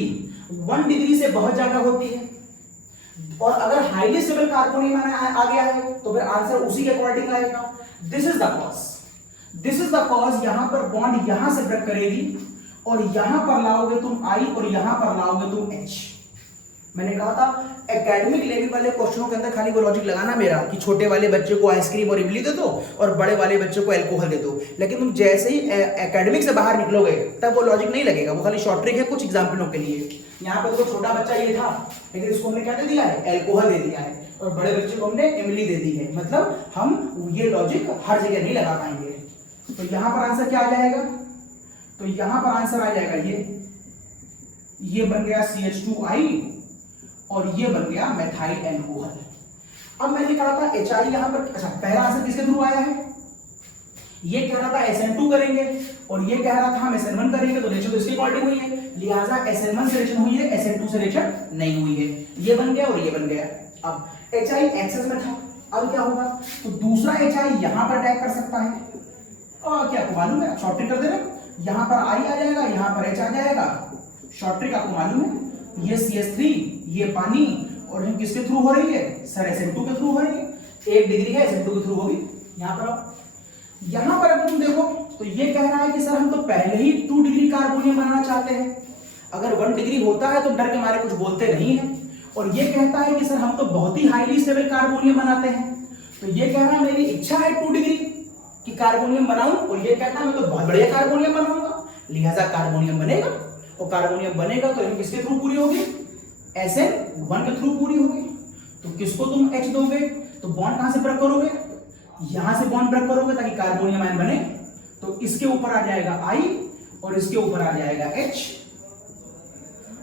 1 डिग्री से बहुत ज्यादा होती है। और अगर हाईली स्टेबल कार्बोनियम आ गया है तो फिर आंसर उसी के अकॉर्डिंग आएगा। This is the cause, this is the cause. यहां पर बॉन्ड यहां से ब्रेक करेगी और यहां पर लाओगे तुम I और यहां पर लाओगे तुम H। मैंने कहा था एकेडमिक लेवल वाले क्वेश्चनों के अंदर खाली वो लॉजिक लगाना मेरा कि छोटे वाले बच्चे को आइसक्रीम और इमली दे दो और बड़े वाले बच्चे को अल्कोहल दे दो, लेकिन तुम जैसे ही एकेडमिक से बाहर निकलोगे तब वो लॉजिक नहीं लगेगा। वो खाली शॉर्ट ट्रिक है कुछ एग्जाम्पलों के लिए। यहाँ पर तो छोटा बच्चा ये था, लेकिन इसको हमने क्या दे दिया है? अल्कोहल दे दिया है, और बड़े बच्चे को हमने इमली दे दी है। मतलब हम ये लॉजिक हर जगह नहीं लगा पाएंगे। तो यहां पर आंसर क्या आ जाएगा? तो यहां पर आंसर आ जाएगा ये बन गया CH2I और ये बन गया मेथाइल अल्कोहल। अब मैंने कहा था HI यहां पर, अच्छा पहला आंसर किसके थ्रू आया है? ये कह रहा था SN2 करेंगे और ये कह रहा था हम SN1 करेंगे, तो रेशियो तो इसकी अकॉर्डिंग हुई है, लिहाजा SN1 से रिएक्शन हुई है, SN2 से रिएक्शन नहीं हुई है। ये बन गया और ये बन गया। अब HI एक्सेस में था, अब क्या होगा? तो दूसरा HI यहां पर अटैक कर सकता है। और क्या आपको मालूम है? शॉर्ट ट्रिक कर दे रहे, यहां पर I आ जाएगा, यहां पर H आ जाएगा। शॉर्ट ट्रिक आपको मालूम है, ये CH3, ये पानी, और हम किसके थ्रू हो रही है? सर SN2 के थ्रू हो रही है। 1 डिग्री है, SN2 के थ्रू होगी। यहां पर अगर तुम देखो तो ये कह रहा है कि सर हम तो पहले ही 2 डिग्री कार्बोनियम बनाना चाहते हैं। अगर 1 डिग्री होता है तो डर के मारे कुछ बोलते नहीं है। और ये कहता है कि सर हम तो बहुत ही हाईली स्टेबल कार्बोनियम बनाते हैं। तो ये कह रहा है मेरी इच्छा है 2 डिग्री की कार्बोनियम बनाऊं, और ये कहता है मैं तो बहुत बढ़िया कार्बोनियम बनाऊंगा, लिहाजा कार्बोनियम बनेगा। और कार्बोनियम बनेगा तो इनमें किसके थ्रू पूरी होगी? SN1 के थ्रू पूरी होगी। तो किसको तुम H दोगे? तो बॉन्ड कहां से ब्रेक करोगे? यहां से बॉन्ड ब्रेक करोगे ताकि कार्बोनियम आयन बने। तो इसके ऊपर आ जाएगा I और इसके ऊपर आ जाएगा H।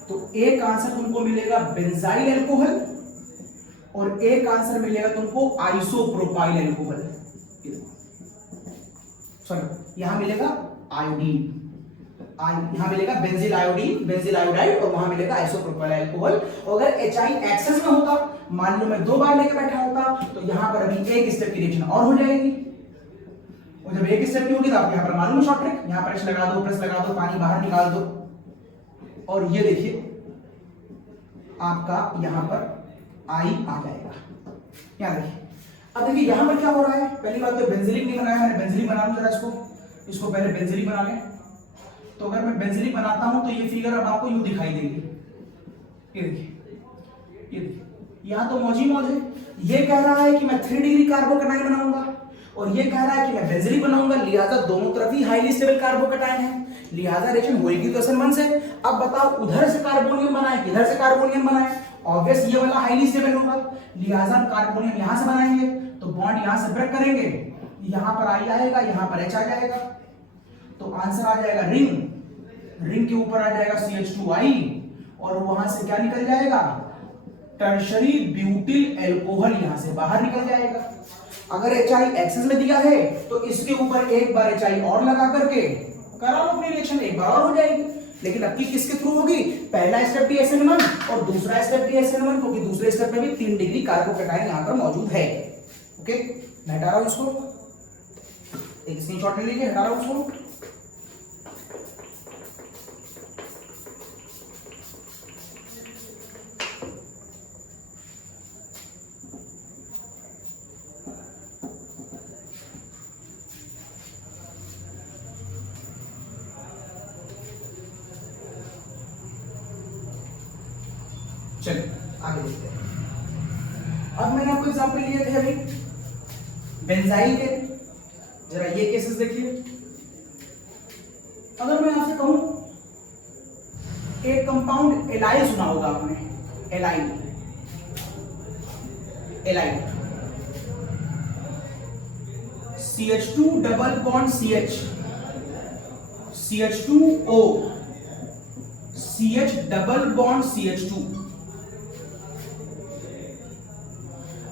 तो एक आंसर तुमको मिलेगा बेंजाइल अल्कोहल और एक आंसर मिलेगा तुमको आइसोप्रोपाइल अल्कोहल। सॉरी, यहां मिलेगा आयोडीन, यहां मिलेगा बेंजील आयोडीन, बेंजील आयोडाइड, और वहां मिलेगा आइसोप्रोपाइल अल्कोहल। अगर HI एक्सेस में होता, मान लो मैं 2 बार लेके बैठा होता, तो यहां पर अभी एक स्टेप की रिएक्शन और हो जाएगी। और जब एक स्टेप की होगी तो आप यहां पर मालूम है शॉर्ट ट्रिक, यहां पर H लगा दो, प्लस लगा दो, पानी बाहर निकाल दो, और ये देखिए आपका यहां पर I आ जाएगा। यहां देखिए, अब देखिए यहां पर क्या हो रहा है? पहली बात तो बेंजीलिक नहीं बनाया मैंने, बेंजीलिक बना लूं जरा इसको पहले बेंजीलिक बना लें। तो अगर मैं बेंजीलिक बनाता हूं तो ये फिगर अब आपको यूं दिखाई देगी। ये देखिए, यहां तो मौज ही मौज है। ये कह रहा है कि मैं 3 डिग्री कार्बोकेटाइन बनाऊंगा और ये कह रहा है कि मैं बेंजीलिक बनाऊंगा, लिहाजा दोनों तरफ ही हाईली स्टेबल कार्बोकेटाइन है, लिहाजा रिएक्शन होएगी तो SN1 से। अब बताओ उधर से कार्बोनियम बनाए, इधर से कार्बोनियम बनाए, ऑब्वियस ये वाला हाईली स्टेबल होगा, लिहाजा कार्बोनियम यहां से बनाएंगे तो बॉन्ड यहां से ब्रेक करेंगे, यहां पर I आएगा, यहां पर H आ जाएगा। तो आंसर आ जाएगा रिंग के ऊपर आ जाएगा CH2I और वहां से क्या निकल जाएगा? टर्शरी ब्यूटिल अल्कोहल यहां से बाहर निकल जाएगा। अगर HI एक्सेस में दिया है तो इसके ऊपर एक बार HI और लगा करके करा लो अपनी रिएक्शन, एक बार और हो जाएगी। लेकिन अब की किसके थ्रू होगी? पहला स्टेप भी SN1 और दूसरा स्टेप भी SN1, क्योंकि दूसरे स्टेप में भी 3 डिग्री कार्बोकैटायन यहां पर मौजूद है। ओके, मैं हटा रहा हूं इसको, एक स्क्रीनशॉट ले लीजिए, हटा रहा हूं इसको। चलिए आगे देखते हैं। अब मैंने आपको एग्जांपल लिए थे अभी बेंजाइल के, जरा ये केसेस देखिए। अगर मैं आपसे कहूं एक कंपाउंड एलाइल सुना होगा आपने, allyl, allyl CH2 double bond CH, CH2O, CH double bond CH2।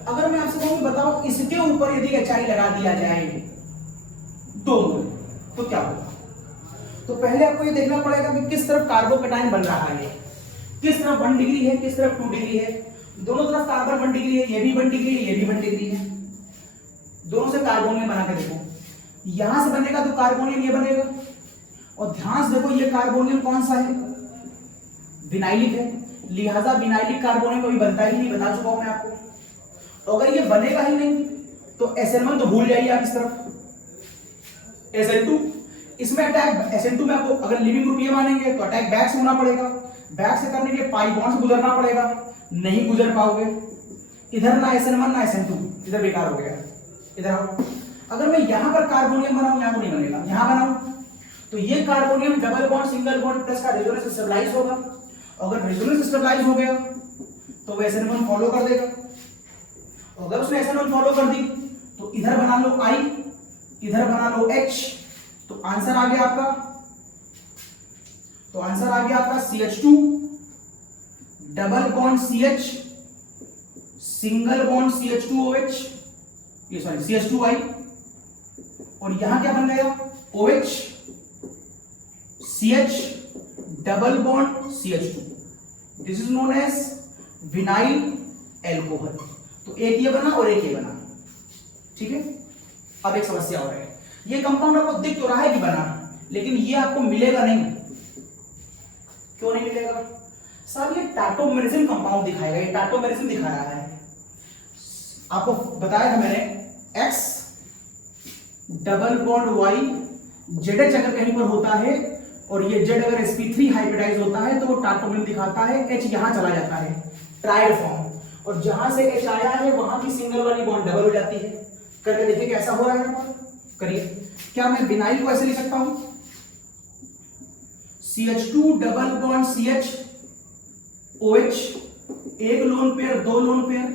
अगर मैं आपसे कहूं बताओ इसके ऊपर यदि HI लगा दिया जाए 2 मोल तो क्या होगा? तो पहले आपको ये देखना पड़ेगा कि किस तरफ कार्बोकैटायन बन रहा है, किस तरफ 1 डिग्री है, किस तरफ 2 डिग्री है। दोनों तरफ कार्बन 1 डिग्री है, ये भी 1 डिग्री है, ये भी 1 डिग्री है। दोनों से कार्बोनियम बना के देखो, यहां से बनेगा तो कार्बोनियम ये बनेगा, और ध्यान से देखो ये कार्बोनियम कौन सा है? विनाइलिक है, लिहाजा विनाइलिक कार्बोनियम कभी बनता ही नहीं, बता चुका हूं मैं आपको। तो अगर ये बनेगा ही नहीं तो SN1 तो भूल जाइए आप इस तरफ। SN2, इसमें अटैक SN2 में आपको अगर लिविंग ग्रुप ये मानेंगे तो अटैक बैक से होना पड़ेगा, बैक से करने के लिए पाई बॉन्ड से गुजरना पड़ेगा, नहीं गुजर पाओगे। इधर ना SN1 ना SN2, इधर बेकार हो गया। इधर आओ, अगर मैं यहां पर कार्बोनियम बनाऊं, यहां नहीं बनेगा, यहां बनाऊं तो ये carbonium double bond single bond plus का रेजोनेंस स्टेबलाइज होगा। अगर रेजोनेंस स्टेबलाइज हो गया तो वो SN1 फॉलो कर देगा। अगर उसने SN1 फॉलो कर दी तो इधर बना लो I, इधर बना लो H, तो आंसर आ गया आपका, तो आंसर आ गया आपका CH2 double bond CH single bond CH2OH, ये सॉरी CH2I, और यहां क्या बन गया? OH CH double bond CH2। This is known as vinyl alcohol. तो एक ये बना और एक ये बना, ठीक है। अब एक समस्या और है, ये कंपाउंड आपको दिख तो रहा है कि बना, लेकिन ये आपको मिलेगा नहीं। क्यों नहीं मिलेगा? सर ये टाटोमेरिज्म कंपाउंड दिखाएगा, ये टाटोमेरिज्म दिखा रहा है। आपको बताया था मैंने X double bond Y ZH अगर कहीं पर होता है और ये Z अगर sp3 हाइब्रिडाइज होता है तो वो टाटोमेरिज्म दिखाता है, H यहां चला जाता है ट्राइड फॉर्म, और जहां से H आया है वहां की सिंगल वाली बॉन्ड डबल हो जाती है। करके देखिए कैसा हो रहा है, करिए। क्या मैं विनाइल को ऐसे लिख सकता हूं? CH2 double bond CH OH, एक लोन पेयर, 2 लोन पेयर,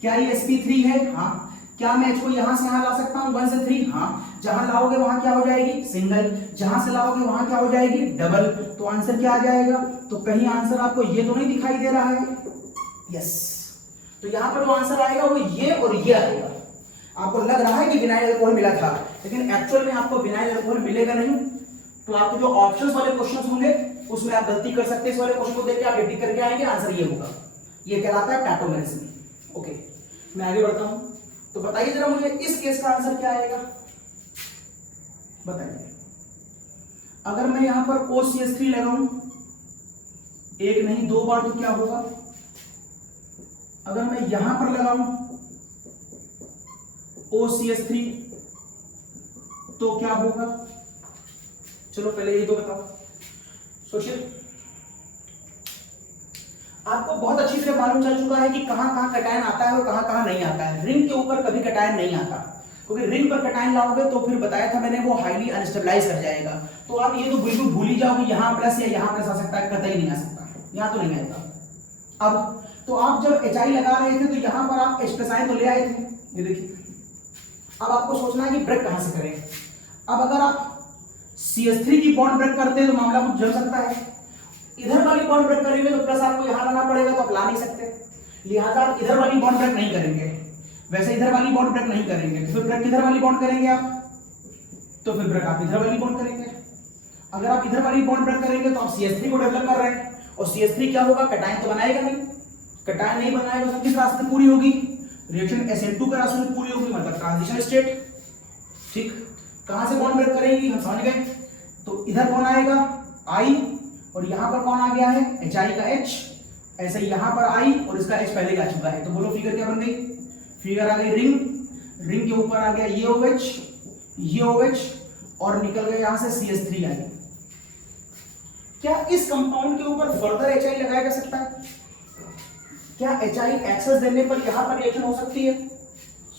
क्या ये sp3 है? हाँ। क्या मैं H को यहां से यहां ला सकता हूं 1 से 3? हाँ। जहां लाओगे वहां क्या हो जाएगी? सिंगल, जहां से लाओगे वहां क्या हो जाएगी? डबल। तो आंसर क्या आ जाएगा? तो कहीं आंसर आपको ये तो नहीं दिखाई दे रहा है? यस। तो यहां पर जो आंसर आएगा वो ये और ये आएगा। आपको लग रहा है कि विनाइल अल्कोहल मिला था, लेकिन एक्चुअल में आपको विनाइल अल्कोहल मिलेगा नहीं। तो आपको जो ऑप्शंस वाले क्वेश्चंस होंगे उसमें आप गलती कर सकते हैं। इस वाले क्वेश्चन को देख के आप टिक करके आएंगे, आंसर ये होगा। ये कहलाता है टाटोमेरिज्म। ओके, मैं आगे बढ़ता हूं। तो बताइए जरा मुझे इस केस का आंसर क्या आएगा, बताइए। अगर मैं यहां पर OCH3 लगाऊं, एक नहीं 2 बार, तो क्या होगा? अगर मैं यहां पर लगाऊं OCH3 तो क्या होगा? चलो पहले ये तो बताओ, सोचिए। आपको बहुत अच्छी तरह मालूम चल चुका है कि कहां कहां कटायन आता है और कहां कहां नहीं आता है। रिंग के ऊपर कभी कटायन नहीं आता, क्योंकि रिंग पर कटायन लाओगे तो फिर बताया था मैंने वो हाईली अनस्टेबलाइज कर जाएगा। तो आप ये तो बिल्कुल भूल ही जाओगे, यहां प्लस या यहां प्लस आ सकता है, कतई नहीं आ सकता, यहां तो नहीं आएगा। अब तो आप जब HI लगा रहे थे तो यहां पर आप H+ तो ले आए थे, ये देखिए। अब आपको सोचना है कि ब्रेक कहां से करें। अब अगर आप CH3 की बॉन्ड ब्रेक करते हैं तो मामला कुछ जल सकता है। इधर वाली बॉन्ड ब्रेक करेंगे तो प्लस आपको यहां लाना पड़ेगा, तो आप ला नहीं सकते, लिहाजा आप इधर वाली बॉन्ड ब्रेक नहीं करेंगे। वैसे इधर वाली बॉन्ड ब्रेक नहीं करेंगे, तो फिर ब्रेक किधर वाली बॉन्ड करेंगे आप? तो फिर ब्रेक आप इधर वाली बॉन्ड करेंगे। अगर आप इधर वाली बॉन्ड ब्रेक करेंगे तो आप CH3 को डेवलप कर रहे हैं, और CH3 क्या होगा? कटायन तो बनाएगा नहीं, कटायन नहीं बनाएगा तो किस रास्ते पूरी होगी? रिएक्शन SN2 के रास्ते में पूरी होगी, मतलब ट्रांजिशन स्टेट। ठीक, कहां से बॉन्ड ब्रेक करेंगी हम समझ गए। तो इधर कौन आएगा? I, और यहां पर कौन आ गया है? HI का H, ऐसे यहां पर I और इसका H पहले ही आ चुका है। तो बोलो फिगर क्या बन गई? फिगर आ गई रिंग, रिंग के ऊपर आ गया ये OH, ये OH, और निकल गए यहां से CH3 आई। क्या इस कंपाउंड के ऊपर फर्दर HI लगाया जा सकता है? क्या HI एक्सेस देने पर यहां पर रिएक्शन हो सकती है?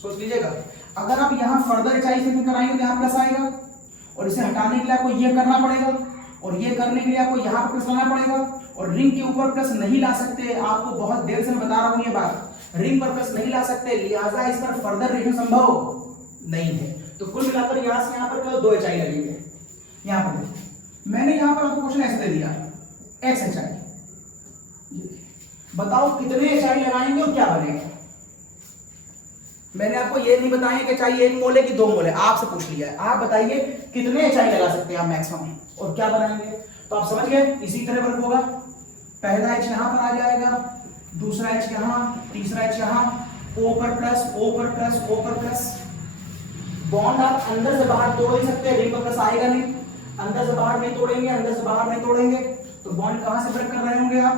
सोच लीजिएगा। अगर आप यहां फर्दर HI से कराएंगे तो यहां प्लस आएगा, और इसे हटाने के लिए आपको ये करना पड़ेगा, और ये करने के लिए आपको यहां पर प्लस लाना पड़ेगा, और रिंग के ऊपर प्लस नहीं ला सकते। आपको बहुत देर से मैं बता रहा हूं ये बात, रिंग पर प्लस नहीं ला सकते, लिहाजा इस पर फर्दर रिएक्शन संभव नहीं है। तो कुल मिलाकर यहां से यहां पर केवल 2 HI लगेंगे। यहां पर मैंने यहां पर आपको क्वेश्चन ऐसे दे दिया, XHI, बताओ कितने HI लगाएंगे और क्या बनेगा? मैंने आपको ये नहीं बताया कि चाहिए 1 मोल है कि 2 मोल है, आपसे पूछ लिया है। आप बताइए कितने HI लगा सकते हैं आप मैक्सिमम, और क्या बनाएंगे? तो आप समझ गए, इसी तरह वर्क होगा। पहला H यहां पर आ जाएगा, दूसरा H यहां, तीसरा H यहां, O पर प्लस, O पर प्लस, O पर प्लस। बॉन्ड आप अंदर से बाहर तोड़ ही सकते हैं, रिंग पर प्लस आएगा नहीं, अंदर से बाहर नहीं तोड़ेंगे, अंदर से बाहर नहीं तोड़ेंगे। तो बॉन्ड कहां से ब्रेक कर रहे होंगे आप?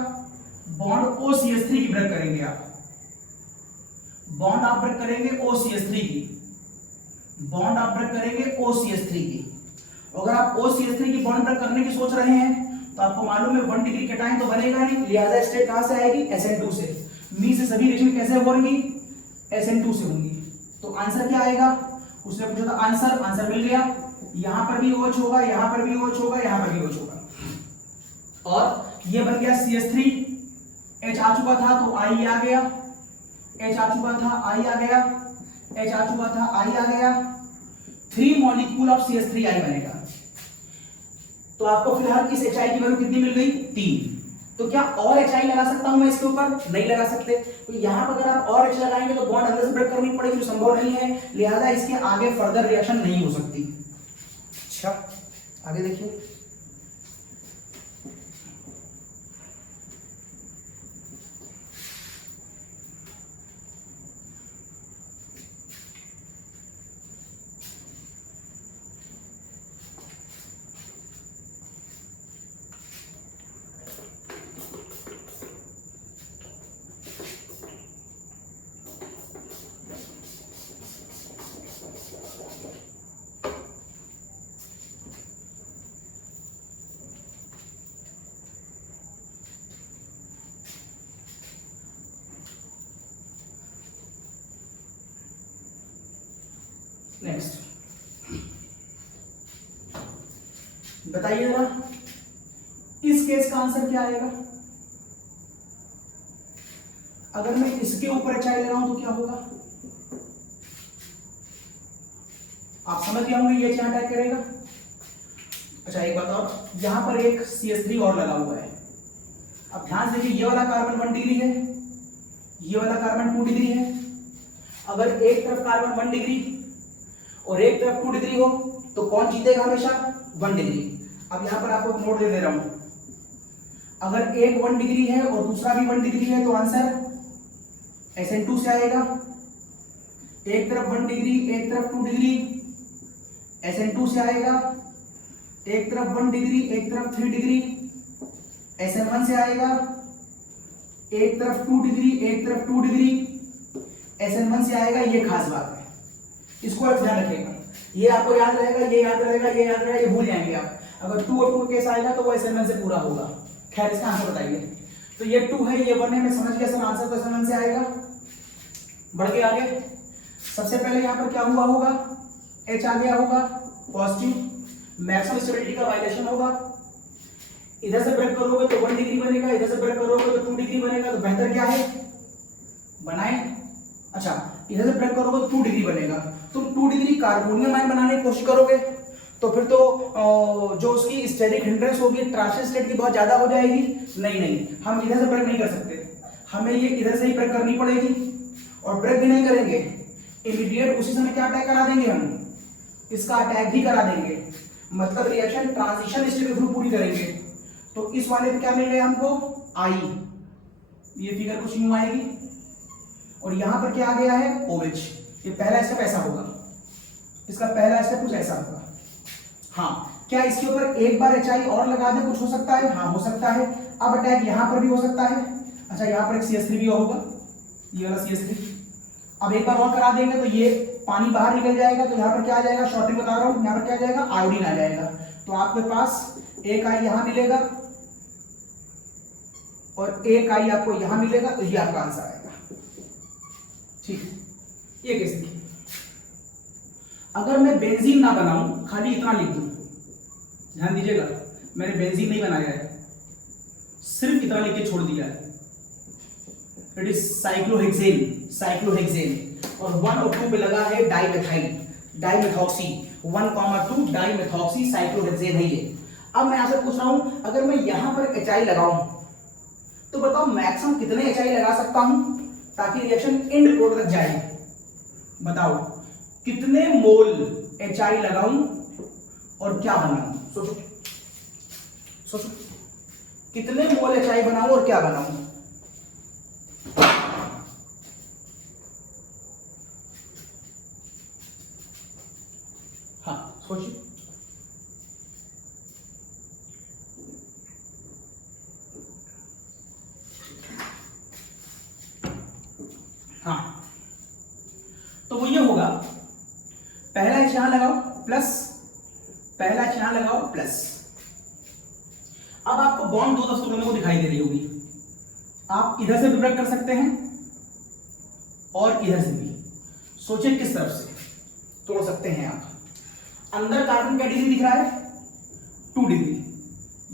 बॉन्ड OCH3 की ब्रेक करेंगे आप, बॉन्ड आप ब्रेक करेंगे OCH3 की, बॉन्ड आप ब्रेक करेंगे OCH3 की। अगर आप OCH3 की बॉन्ड ब्रेक करने की सोच रहे हैं तो आपको मालूम है 1 डिग्री कटायन तो बनेगा नहीं, लिहाजा स्टेट कहां से आएगी? SN2 से। मी से सभी रिएक्शन कैसे होंगी? SN2 से होंगी। तो आंसर क्या आएगा? उसने पूछा था आंसर, आंसर मिल गया। यहां पर भी OH होगा, यहां पर भी OH होगा, यहां पर भी OH होगा, और ये बन गया CH3। H आ चुका था तो I आ गया, H आ चुका था I आ गया, H आ चुका था I आ गया, 3 मॉलिक्यूल ऑफ CH3I बनेगा। तो आपको फिलहाल इस HI की वैल्यू कितनी मिल गई? 3। तो क्या और HI लगा सकता हूं मैं इसके ऊपर? नहीं लगा सकते। तो यहां पर अगर आप और H लगाएंगे तो बॉन्ड अंदर से ब्रेक करनी पड़ेगी, जो संभव नहीं है, लिहाजा इसके आगे फर्दर रिएक्शन नहीं हो सकती। अच्छा, आगे देखिए। नेक्स्ट बताइए जरा, इस केस का आंसर क्या आएगा? अगर मैं इसके ऊपर HI लगाऊं तो क्या होगा? आप समझ गए होंगे ये क्या अटैक करेगा। अच्छा एक बात और, यहां पर एक CH3 और लगा हुआ है। अब ध्यान से देखिए, ये वाला कार्बन 1 डिग्री है, ये वाला कार्बन 2 डिग्री है। अगर एक तरफ कार्बन 1 डिग्री और एक तरफ 2 डिग्री हो तो कौन जीतेगा? हमेशा 1 डिग्री। अब यहां पर आपको नोट दे रहा हूं, अगर एक 1 डिग्री है और दूसरा भी 1 डिग्री है तो आंसर SN2 से आएगा। एक तरफ 1 डिग्री, एक तरफ 2 डिग्री, SN2 से आएगा। एक तरफ 1 डिग्री, एक तरफ 3 डिग्री, SN1 से आएगा। एक तरफ 2 डिग्री, एक तरफ 2 डिग्री, SN1 से आएगा। ये खास बात है, इसको आप ध्यान रखिएगा, ये आपको याद रहेगा, ये याद रहेगा, ये याद रहेगा, ये भूल जाएंगे आप। अगर 2 और 2 केस आएगा तो वो SN1 से पूरा होगा। खैर इसका आंसर बताइए। तो ये 2 है, ये 1 है, मैं समझ गया सर, आंसर तो SN1 से आएगा। बढ़ के आगे, सबसे पहले यहां पर क्या हुआ होगा? H आ गया होगा पॉजिटिव, मैक्सिमम स्टेबिलिटी का वायलेशन होगा। इधर से ब्रेक करोगे तो 1 डिग्री बनेगा, इधर से ब्रेक करोगे तो 2 डिग्री बनेगा। तो बेहतर क्या है? बनाए। अच्छा, इधर से ब्रेक करोगे तो 2 डिग्री बनेगा। तुम 2 डिग्री कार्बोनियम आयन बनाने की कोशिश करोगे तो फिर तो जो उसकी स्टेरिक हिंड्रेंस होगी ट्रांजिशन स्टेट की बहुत ज्यादा हो जाएगी। नहीं नहीं, हम इधर से ब्रेक नहीं कर सकते, हमें ये इधर से ही ब्रेक करनी पड़ेगी। और ब्रेक भी नहीं करेंगे इमीडिएट उसी समय क्या अटैक करा देंगे हम, इसका अटैक भी करा देंगे, मतलब रिएक्शन ट्रांजिशन स्टेट के थ्रू पूरी करेंगे। तो इस वाले पे क्या मिल गया हमको, आई, ये फिगर कुछ यूं आएगी, और यहां पर क्या आ गया है, OH। ये पहला स्टेप ऐसा होगा, इसका पहला स्टेप कुछ ऐसा होगा। हाँ, क्या इसके ऊपर एक बार HI और लगा दे, कुछ हो सकता है, हाँ हो सकता है। अब अटैक यहां पर भी हो सकता है। अच्छा, यहां पर एक CH3 भी होगा, ये वाला CH3। अब एक बार और करा देंगे तो ये पानी बाहर निकल जाएगा, तो यहाँ पर क्या आ जाएगा, शॉर्टिंग बता रहा हूं, यहाँ पर क्या आ जाएगा, आयोडीन आ जाएगा। तो आपके पास एक आई यहां मिलेगा और एक आई आपको यहां मिलेगा, तो ये आपका आंसर आएगा। ठीक, ये कैसे देखिए, अगर मैं बेंजीन ना बनाऊं, खाली इतना लिख दूं, ध्यान दीजिएगा, मैंने बेंजीन नहीं बनाया है, सिर्फ इतना लिख के छोड़ दिया है, इट इज साइक्लोहेक्सेन, साइक्लोहेक्सेन, और 1 और 2 पे लगा है डाइमेथाइल, डाइमेथॉक्सी, 1,2 डाइमेथॉक्सी साइक्लोहेक्सेन है ये। अब मैं आपसे पूछ रहा हूं, अगर मैं यहां पर HI लगाऊं तो बताओ मैक्सिमम कितने HI लगा सकता हूं ताकि रिएक्शन एंड प्रोडक्ट तक जाए, बताओ कितने मोल HI लगाऊं और क्या बनाऊं, सोचो सोचो, कितने मोल HI बनाऊं और क्या बनाऊं। हाँ सोचिए, हाँ तो वो ये होगा, पहला H यहां लगाओ प्लस, पहला H यहां लगाओ प्लस। अब आपको बॉन्ड 2 टुकड़ों में दिखाई दे रही होगी, आप इधर से विब्रेट कर सकते हैं और इधर से भी, सोचिए किस तरफ से तोड़ सकते हैं आप। अंदर कार्बन का डिग्री दिख रहा है 2 डिग्री,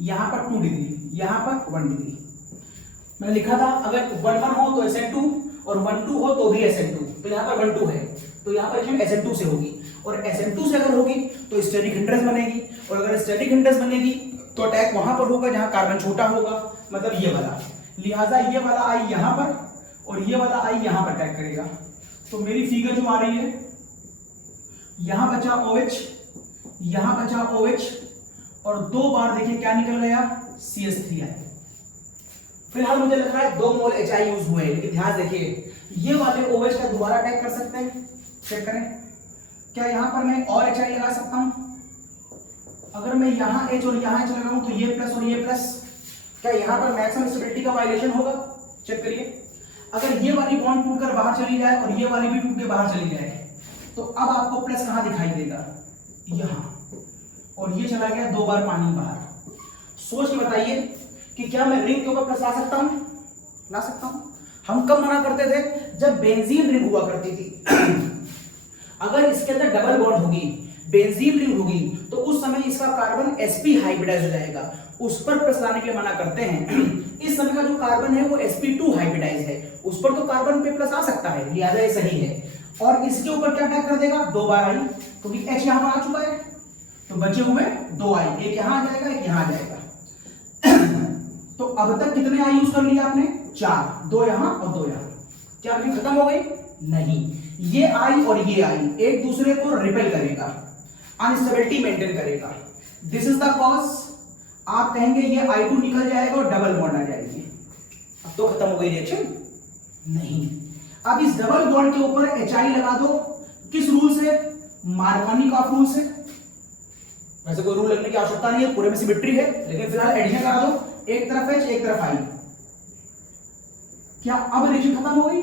यहां पर 2 डिग्री, यहां पर 1 डिग्री। मैंने लिखा था अगर 1,1 हो तो SN2 और 1,2 हो तो भी SN2, तो यहां पर 1,2 है तो यहां पर रिएक्शन SN2 से होगी, और SN2 से अगर होगी तो स्टैटिक हिंड्रेंस बनेगी, और अगर स्टैटिक हिंड्रेंस बनेगी तो अटैक वहां पर होगा जहां कार्बन छोटा होगा, मतलब ये वाला। लिहाजा ये वाला आई यहां पर और ये वाला आई यहां पर अटैक करेगा। तो मेरी फिगर जो आ रही है, यहां बचा OH, यहां बचा OH, और 2 बार देखिए क्या निकल गया, CH3 आई। फिलहाल मुझे लग रहा है 2 मोल HI यूज हुए, लेकिन ध्यान देखिए ये वाले OH का दोबारा अटैक कर सकते हैं, चेक करें क्या यहां पर मैं और HI लगा सकता हूं। अगर मैं यहां H और यहां H लगाऊं तो ये प्लस और ये प्लस, क्या यहां पर मैक्सिमम स्टेबिलिटी का वायलेशन होगा, चेक करिए। अगर ये वाली बॉन्ड टूटकर बाहर चली जाए और ये वाली भी टूट के बाहर चली जाए, तो अब आपको प्लस कहां दिखाई देगा, यहां, और ये चला गया 2 बार पानी बाहर। सोच के बताइए कि क्या मैं रिंग के ऊपर प्लस ला सकता हूं, ला सकता हूं। हम कब मना करते थे, जब बेंजीन रिंग हुआ करती थी। अगर इसके अंदर डबल बॉन्ड होगी, बेंजीन रिंग होगी, तो उस समय इसका कार्बन sp हाइब्रिडाइज हो जाएगा, उस पर प्लस लाने के लिए मना करते हैं। इस समय का जो कार्बन है वो sp2 हाइब्रिडाइज है, उस पर तो कार्बन पे प्लस आ सकता है, लिहाजा ये सही है। और इसके ऊपर क्या अटैक कर देगा, 2 बार आई, क्योंकि H यहां पर आ चुका है, तो बचे हुए 2 आई, एक यहां आ जाएगा, एक यहां आ जाएगा। तो अब तक कितने आई यूज कर लिए आपने, 4, 2 यहां और 2 यहां। क्या अभी खत्म हो गई, नहीं, ये आई और ये आई एक दूसरे को रिपेल करेगा, अनस्टेबिलिटी मेंटेन करेगा। This is the cause. आप कहेंगे ये I2 निकल जाएगा और डबल बॉन्ड आ जाएगी, अब तो खत्म हो गई रिएक्शन, नहीं। अब इस डबल बॉन्ड के ऊपर HI लगा दो, किस रूल से, मार्कोनी-कॉफ रूल से। वैसे कोई रूल लगने की आवश्यकता नहीं है, पूरे में सिमेट्री है, लेकिन फिलहाल एडिशन करा दो, एक तरफ H एक तरफ I। क्या अब रिएक्शन खत्म हो गई,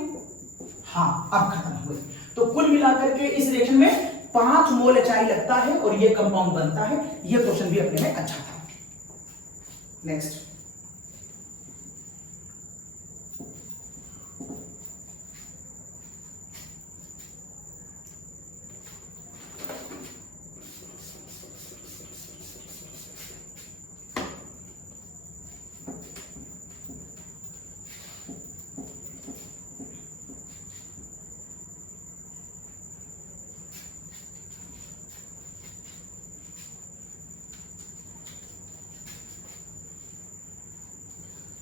हाँ अब खत्म हो गई। तो कुल मिलाकर के इस रिएक्शन में 5 मोल HI लगता है और ये कंपाउंड बनता है। ये क्वेश्चन भी अपने में अच्छा था। नेक्स्ट,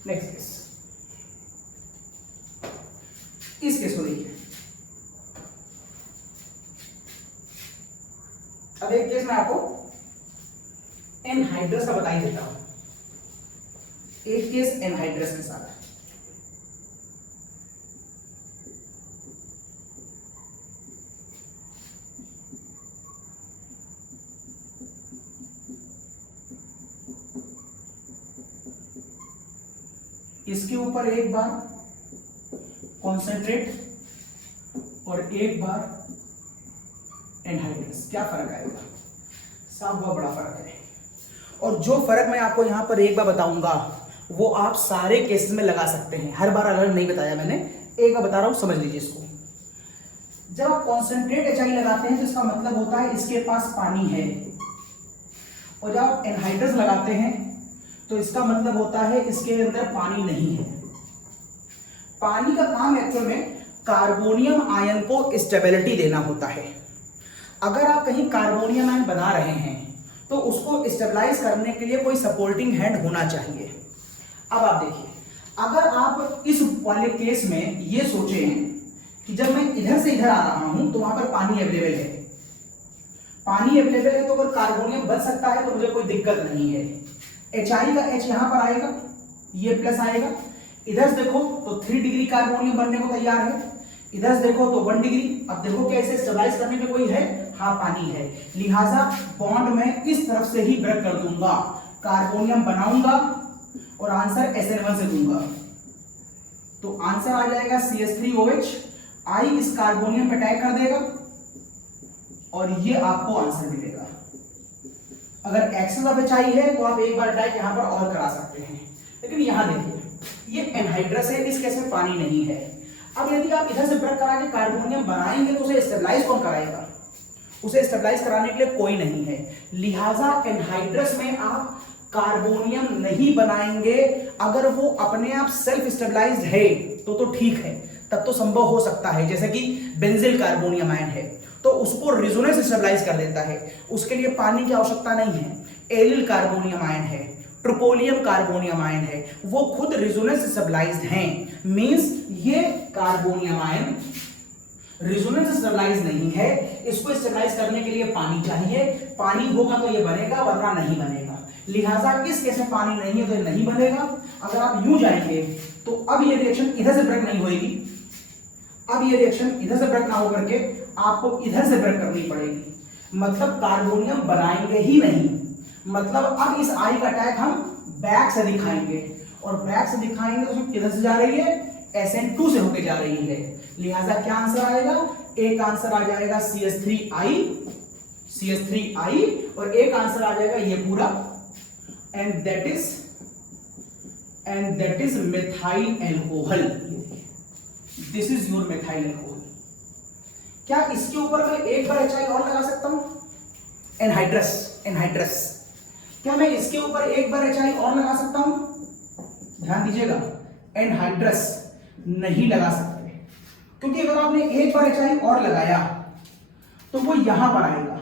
नेक्स्ट केस, इस केस को देखिए। मैं आपको एनहाइड्रस का बता ही देता हूं। एक केस एनहाइड्रस के साथ, इसके ऊपर एक बार कॉन्सेंट्रेट और एक बार एनहाइड्रस, क्या फर्क आएगा? साफ बहुत बड़ा फर्क है। और जो फर्क मैं आपको यहां पर एक बार बताऊंगा वो आप सारे केसेस में लगा सकते हैं, हर बार अलग नहीं बताया मैंने, एक बार बता रहा हूं, समझ लीजिए इसको। जब आप कॉन्सेंट्रेट एचआई लगाते हैं तो इसका मतलब होता है इसके पास पानी है, और जब आप एनहाइड्रस लगाते हैं तो इसका मतलब होता है इसके अंदर पानी नहीं है। पानी का काम एक्चुअल में कार्बोनियम आयन को स्टेबिलिटी देना होता है। अगर आप कहीं कार्बोनियम आयन बना रहे हैं तो उसको स्टेबलाइज करने के लिए कोई सपोर्टिंग हैंड होना चाहिए। अब आप देखिए, अगर आप इस वाले केस में ये सोचें कि जब मैं इधर से इधर आ रहा हूं तो वहां पर पानी अवेलेबल है, पानी अवेलेबल है तो अगर कार्बोनियम बन सकता है तो मुझे कोई दिक्कत नहीं है। एचआई का एच यहां पर आएगा, ये प्लस आएगा, इधर से देखो तो 3 डिग्री कार्बोनियम बनने को तैयार है, इधर से देखो तो 1 डिग्री। अब देखो क्या इसे स्टेबलाइज करने में कोई है? हाँ, पानी है, लिहाजा बॉन्ड में इस तरफ से ही ब्रेक कर दूंगा, कार्बोनियम बनाऊंगा और आंसर SN1 से दूंगा। तो आंसर आ जाएगा CH3OH, आई इस कार्बोनियम पे अटैक कर देगा और ये आपको आंसर मिलेगा। अगर एक्सेस ऑफ एचआई है तो आप एक बार अटैक यहां पर और करा सकते हैं, लेकिन यहां देखिए ये एनहाइड्रस है, इस केस में पानी नहीं है। अब यदि आप इधर से ब्रेक करा के कार्बोनियम बनाएंगे तो उसे स्टेबलाइज कौन कराएगा? उसे स्टेबलाइज कराने के लिए कोई नहीं है, लिहाजा एनहाइड्रस में आप कार्बोनियम नहीं बनाएंगे। अगर वो अपने आप सेल्फ स्टेबलाइज्ड है तो ठीक है, तब तो संभव हो सकता है, जैसे कि बेंजिल कार्बोनियम आयन है तो उसको रेजोनेंस स्टेबलाइज कर देता है, उसके लिए पानी की आवश्यकता नहीं है। एलिल कार्बोनियम आयन है, ट्रोपोलियम कार्बोनियम आयन है, वो खुद रेजोनेंस स्टेबलाइज्ड हैं, मींस ये कार्बोनियम आयन रेजोनेंस स्टेबलाइज नहीं है, इसको स्टेबलाइज करने के लिए पानी चाहिए, पानी होगा तो ये बनेगा वरना नहीं बनेगा, लिहाजा इस केस में पानी नहीं है तो ये नहीं बनेगा। अगर आप यूं जाएंगे तो अब ये रिएक्शन इधर से ब्रेक नहीं होगी, अब ये रिएक्शन इधर से ब्रेक ना होकर के आपको इधर से ब्रेक करनी पड़ेगी, मतलब कार्बोनियम बनाएंगे ही नहीं। मतलब अब इस आई का अटैक हम बैक से दिखाएंगे, और बैक से दिखाएंगे तो किधर से जा रही है? SN2 से होके जा रही है, लिहाजा क्या आंसर आएगा? एक आंसर आ जाएगा CH3I और एक आंसर आ जाएगा ये पूरा, and that is methyl alcohol. This is your methyl alcohol. क्या इसके ऊपर मैं एक बार HI और लगा सकता हूं? एनहाइड्रस, क्या मैं इसके ऊपर एक बार HI और लगा सकता हूं? ध्यान दीजिएगा, एनहाइड्रस नहीं लगा सकते, क्योंकि अगर आपने एक बार HI और लगाया तो वो यहां पर आएगा,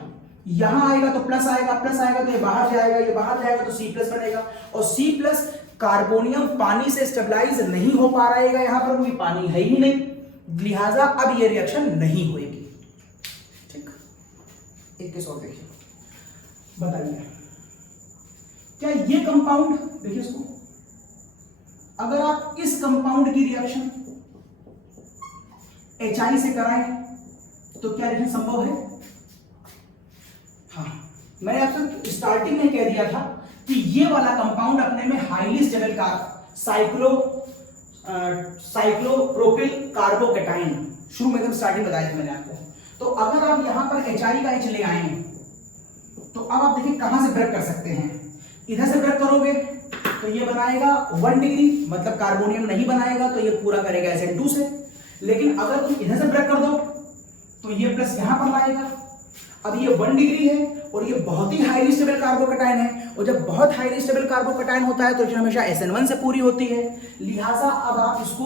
यहां आएगा तो प्लस आएगा, प्लस आएगा तो ये बाहर जाएगा, ये बाहर जाएगा तो C+ बनेगा, और C+ कार्बोनियम पानी से स्टेबलाइज नहीं हो पा रहेगा, यहां पर कोई पानी है ही नहीं, लिहाजा अब ये रिएक्शन नहीं होगी। ठीक, एक केस और देखिए, बताइए क्या ये कंपाउंड, देखिए इसको, अगर आप इस कंपाउंड की रिएक्शन HI से कराएं तो क्या रिएक्शन संभव है? हाँ, मैंने आपसे स्टार्टिंग में कह दिया था कि ये वाला कंपाउंड अपने में हाईली स्टेबल का साइक्लोप्रोपिल कार्बोकेटाइन, शुरू में एकदम स्टार्टिंग बताया था मैंने आपको। तो अगर आप यहां पर HI का H ले आए तो अब आप देखिए कहां से ब्रेक कर सकते हैं। इधर से ब्रेक करोगे तो ये बनाएगा 1 डिग्री, मतलब कार्बोनियम नहीं बनाएगा तो ये पूरा करेगा SN2 से। लेकिन अगर तुम इधर से ब्रेक कर दो तो ये प्लस यहां पर लाएगा। अब ये 1 डिग्री है और ये बहुत ही हाईली स्टेबल कार्बोकेटाइन है, और जब बहुत हाईली स्टेबल कार्बोकेटाइन होता है तो ये हमेशा SN1 से पूरी होती है, लिहाजा अब आप इसको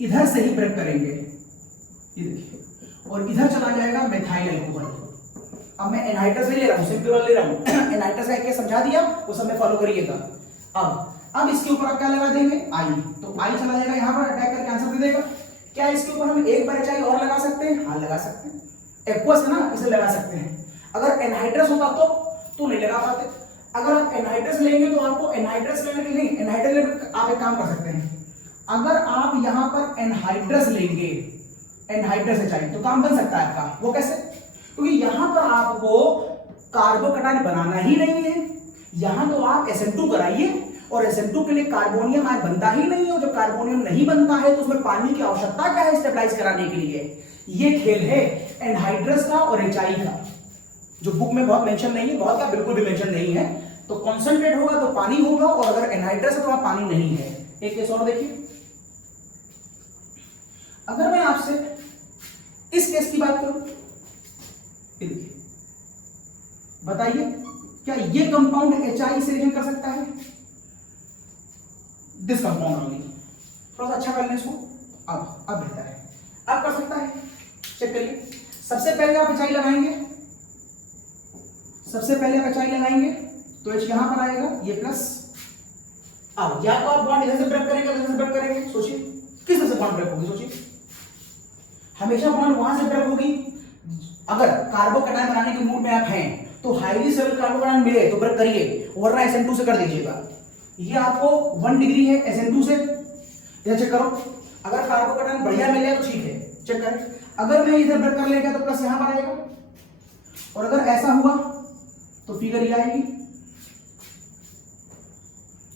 इधर से ही ब्रेक करेंगे, ये देखिए, और इधर चला जाएगा मेथाइल अल्कोहल। अब मैं एनहाइड्रस ले रहा हूं, सिंपल ले रहा हूं, एनहाइड्रस का क्या समझा दिया वो सब में फॉलो करिएगा। अब इसके ऊपर आप क्या लगा देंगे? आई, तो आई चला जाएगा यहां पर, अटैक करके आंसर दे देगा। क्या इसके ऊपर हम एक बार HI और लगा सकते हैं? हाँ लगा सकते हैं, एक्वस है ना, इसे लगा सकते हैं। अगर एनहाइड्रस होता तो नहीं लगा पाते। अगर आप एनहाइड्रस लेंगे तो आपको एनहाइड्रस लेने के लिए एनहाइड्रस आप एक काम कर सकते हैं, अगर आप यहां पर एनहाइड्रस लेंगे, एनहाइड्रस एचाइन, तो काम बन सकता है आपका। वो कैसे? क्योंकि यहां पर आपको कार्बोकैटायन बनाना ही नहीं है, यहां तो आप SN2 कराइए, और SN2 के लिए कार्बोनियम आयन बनता ही नहीं है। जब कार्बोनियम नहीं बनता है तो उसमें पानी की आवश्यकता क्या है स्टेबलाइज कराने के लिए? ये खेल है एनहाइड्रस का और HI का, जो बुक में बहुत मेंशन नहीं है, बहुत का बिल्कुल भी मेंशन नहीं है। तो कॉन्सेंट्रेट होगा तो पानी होगा, और अगर एनहाइड्रस है तो वहां पानी नहीं है। एक केस और देखिए, अगर मैं आपसे इस केस की बात करूं, देखिए बताइए क्या ये कंपाउंड HI से रिएक्शन कर सकता है? This compound only. थोड़ा सा अच्छा कर लें इसको, अब बेहतर है, अब कर सकता है। चेक करिए, सबसे पहले आप HI लगाएंगे, सबसे पहले आप HI लगाएंगे तो H यहां पर आएगा, ये प्लस। अब या तो आप बॉन्ड इधर से ब्रेक करेंगे, इधर से ब्रेक करेंगे, सोचिए किस तरह से बॉन्ड ब्रेक होगी, सोचिए। हमेशा बॉन्ड वहां से ब्रेक होगी, अगर कार्बोकैटायन बनाने के मूड में आप हैं तो हाईली स्टेबल कार्बोकैटायन मिले तो ब्रेक करिए, वरना SN2 से कर दीजिएगा। ये आपको 1 डिग्री है SN2 से, इधर चेक करो। अगर कार्बोकैटायन बढ़िया मिल जाए तो ठीक है, चेक करें। अगर मैं इधर ब्रेक कर लेगा तो प्लस यहां पर आएगा, और अगर ऐसा हुआ तो फिगर ये आएगी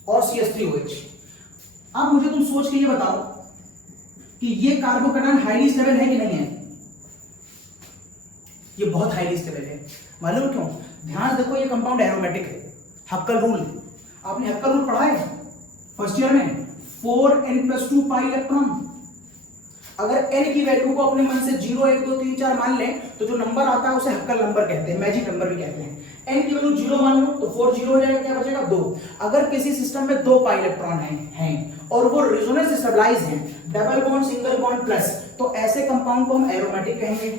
और CH3OH। अब मुझे तुम सोच के ये बताओ कि ये कार्बोकैटायन हाईली स्टेबल है कि नहीं है? ये बहुत हाईली स्टेबल है। मालूम क्यों? ध्यान देखो, ये कंपाउंड एरोमेटिक है। हक्कल रूल, आपने हक्कल रूल पढ़ा है फर्स्ट ईयर में, 4n+2 पाई इलेक्ट्रॉन। अगर n की वैल्यू को अपने मन से 0 1 2 3 4 मान लें तो जो नंबर आता है उसे हक्कल नंबर कहते हैं, मैजिक नंबर भी कहते हैं। n की वैल्यू 0 मान लो तो 4 0 हो जाएगा, क्या बचेगा 2। अगर किसी सिस्टम में 2 पाई इलेक्ट्रॉन हैं और वो रेजोनेंस स्टेबलाइज हैं, double bond single bond plus, तो ऐसे कंपाउंड को हम एरोमेटिक कहेंगे।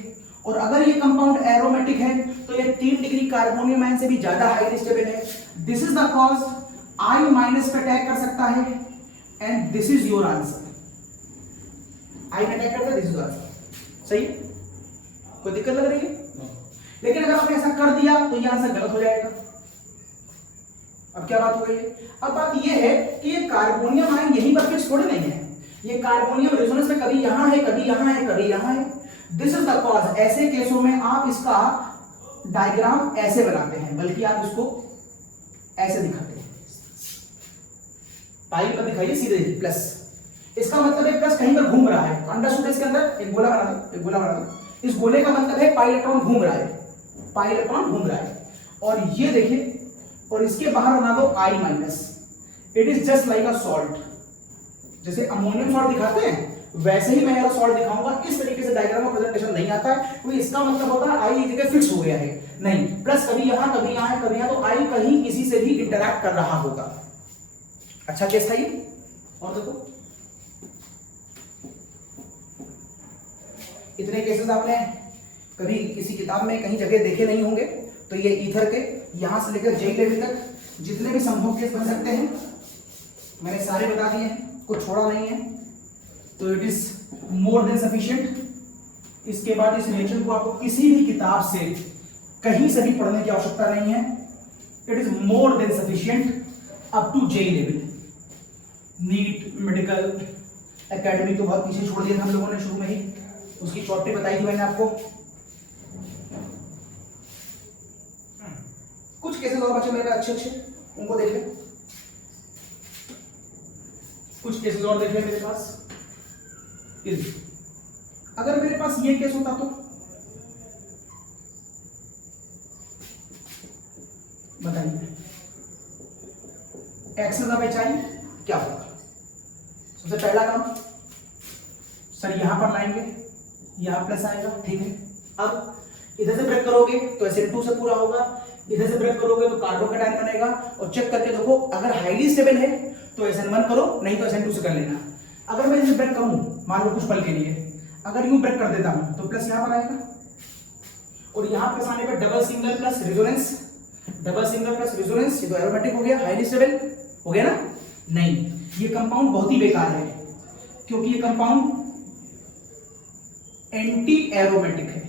और अगर ये कंपाउंड एरोमेटिक है तो ये 3 डिग्री कार्बोनियम आयन से भी ज्यादा हाईली स्टेबल है। This is the cause I- पे अटैक कर सकता है, and this is your answer. I में अटैक करता है, दिस इज आंसर। सही है? कोई दिक्कत लग रही है? लेकिन अगर आपने ऐसा कर दिया तो ये आंसर गलत हो जाएगा। अब क्या बात हो गई है? अब बात ये है कि ये कार्बोनियम आयन यहीं पर फिक्स थोड़ी नहीं है, ये कार्बोनियम रेजोनेंस में कभी यहां है, कभी यहां है, कभी यहां है। This is the cause. ऐसे केसों में आप इसका डायग्राम ऐसे बनाते हैं, बल्कि आप इसको ऐसे दिखाते हैं, पाई पर दिखाइए सीधे प्लस। इसका मतलब है प्लस कहीं पर घूम रहा है, तो अंडरस्टूड। इसके अंदर एक गोला बना दो, एक गोला बना दो। इस गोले का मतलब है पाई इलेक्ट्रॉन घूम रहा है, पाई इलेक्ट्रॉन घूम रहा है। और ये देखिए, और इसके बाहर बना दो I-। It is just like a salt. जैसे अमोनियम सॉल्ट दिखाते हैं वैसे ही मैं यहाँ सॉल्ट दिखाऊंगा। इस तरीके से डायग्राम का प्रेजेंटेशन नहीं आता है, क्योंकि इसका मतलब होता है I एक जगह फिक्स हो गया है। नहीं, प्लस कभी यहां, कभी यहां है, कभी यहां, तो I कहीं किसी से भी इंटरैक्ट कर रहा होगा। अच्छा केस था ये। और देखो, इतने केसेस आपने कभी किसी किताब में कहीं जगह देखे नहीं होंगे। तो ये ईथर के यहां से लेकर J लेवल तक जितने भी संभव केस बन सकते हैं मैंने सारे बता दिए हैं, कुछ छोड़ा नहीं है। तो it is more than sufficient. इसके बाद इस रिएक्शन को आपको किसी भी किताब से कहीं से भी पढ़ने की आवश्यकता नहीं है। It is more than sufficient up to J level. NEET, medical, academic तो बहुत पीछे छोड़ दिया था हम लोगों ने शुरू में ही, उसकी शॉर्टकट बताई थी मैंने आपको। कुछ केसेस और बचे मेरे अच्छे अच्छे, उनको देख ले। कुछ केसेस और देख ले मेरे पास। अगर मेरे पास ये केस होता तो बताइए, एक्सेस ऑफ HI क्या होगा? सबसे पहला काम सर यहां पर लाएंगे, यहां प्लस आएगा, ठीक है। अब इधर से ब्रेक करोगे तो SN2 से पूरा होगा, इधर से ब्रेक करोगे तो कार्बोकैटायन बनेगा। और चेक करके देखो, अगर हाईली स्टेबल है तो SN1 करो, नहीं तो SN2 से कर लेना। अगर मैं इसे ब्रेक करूं, मान लो कुछ पल के लिए, अगर यूं ब्रेक कर देता हूं तो प्लस यहां पर आएगा, और यहां प्लस आने पर double single plus resonance, double single plus resonance, ये तो एरोमेटिक हो गया, हाईली स्टेबल हो गया ना? नहीं, ये कंपाउंड बहुत ही बेकार है, क्योंकि ये कंपाउंड एंटी एरोमेटिक है।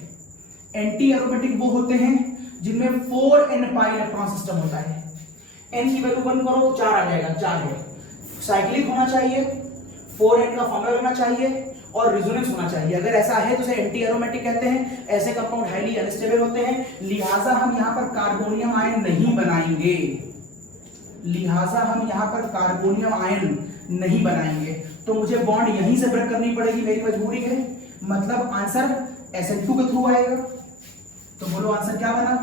एंटी एरोमेटिक वो होते हैं जिनमें 4n पाई इलेक्ट्रॉन सिस्टम होता है। n की वैल्यू 1 करो 4 आ जाएगा, 4 है। साइक्लिक होना चाहिए, 4n का फॉर्मूला होना चाहिए और रेजोनेंस होना चाहिए। अगर ऐसा है तो इसे एंटी एरोमेटिक कहते हैं। ऐसे कंपाउंड हाईली अनस्टेबल होते हैं, लिहाजा हम यहां पर कार्बोनियम आयन नहीं बनाएंगे, लिहाजा हम यहां पर कार्बोनियम आयन नहीं बनाएंगे। तो मुझे बॉन्ड यहीं से ब्रेक करनी पड़ेगी, मेरी मजबूरी है। मतलब आंसर SN2 के थ्रू आएगा। तो बोलो आंसर क्या बना?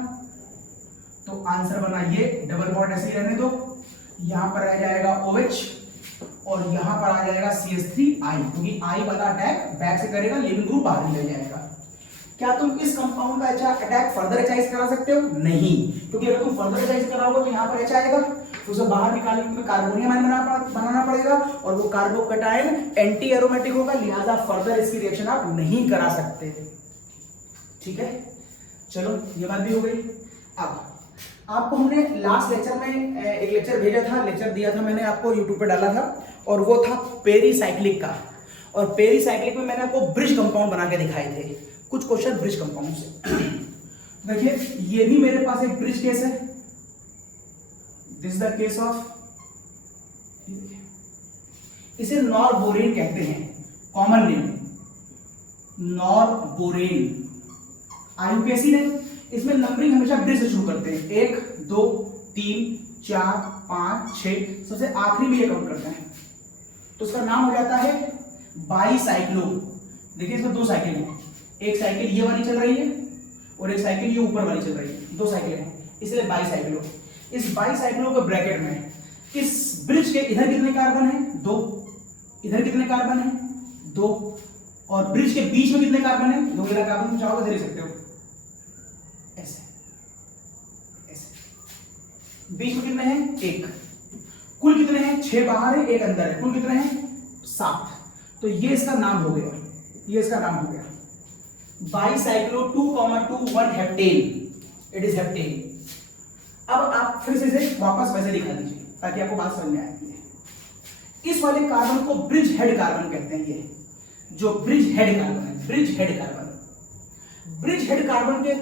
तो आंसर बना ये, डबल बॉन्ड ऐसे ही रहने दो, यहां पर रह जाएगा OH और यहां पर आ जाएगा CH3I, क्योंकि I वाला अटैक बैक से करेगा, लिविंग ग्रुप बाहर ले जाएगा। क्या तुम इस कंपाउंड का अटैक फर्दर एचाइज करा सकते हो? नहीं, क्योंकि अगर तुम फर्दर एचाइज कराओगे तो यहां पर H आएगा, उसे बाहर निकालने के लिए कार्बोनियम आयन बनाना पड़ेगा और वो कार्बोकैटायन एंटी एरोमेटिक होगा, लिहाजा फर्दर इसकी रिएक्शन आप नहीं करा सकते। ठीक है, चलो ये बात भी हो गई। अब आपको हमने लास्ट लेक्चर में एक लेक्चर भेजा था, लेक्चर दिया था मैंने आपको, यूट्यूब पे डाला था, और वो था पेरीसाइक्लिक का। और पेरीसाइक्लिक में मैंने आपको ब्रिज कंपाउंड बना के दिखाए थे, कुछ क्वेश्चन ब्रिज कंपाउंड से। देखिए ये भी मेरे पास एक ब्रिज केस है, this is the case of, इसे नॉरबोरेन कहते हैं, कॉमन नेम नॉरबोरेन। आयुकेसिन है, इसमें नंबरिंग हमेशा ब्रिज से शुरू करते हैं, 1 2 3 4 5 6, सबसे आखिरी में ये काउंट करते हैं, तो इसका नाम हो जाता है बाईसाइक्लो। देखिए इसमें 2 साइकिल हैं, एक साइकिल ये वाली चल रही है और एक साइकिल ये ऊपर वाली चल रही है, 2 साइकिल हैं, इसलिए बाईसाइक्लो। इस बाईसाइक्लो के ब्रैकेट में इस ब्रिज के इधर कितने कार्बन हैं? 2, इधर कितने कार्बन हैं? 2, और ब्रिज के बीच में कितने कार्बन हैं? 2 कार्बन। तुम चाहोगे दे सकते हो ऐसे ऐसे। बीच में कितने हैं? 1। कुल कितने हैं? 6 बाहर है, 1 अंदर है, कुल कितने हैं? 7। तो ये इसका नाम हो गया, ये इसका नाम हो गया bicyclo 2,2,1 heptane, it is heptane. अब आप फिर से इसे वापस वैसे दिखा दीजिए ताकि आपको बात समझ में आए। इस वाले कार्बन को ब्रिज हेड कार्बन कहते हैं, ये जो ब्रिज हेड कार्बन है, bridge head carbon. Bridge head carbon के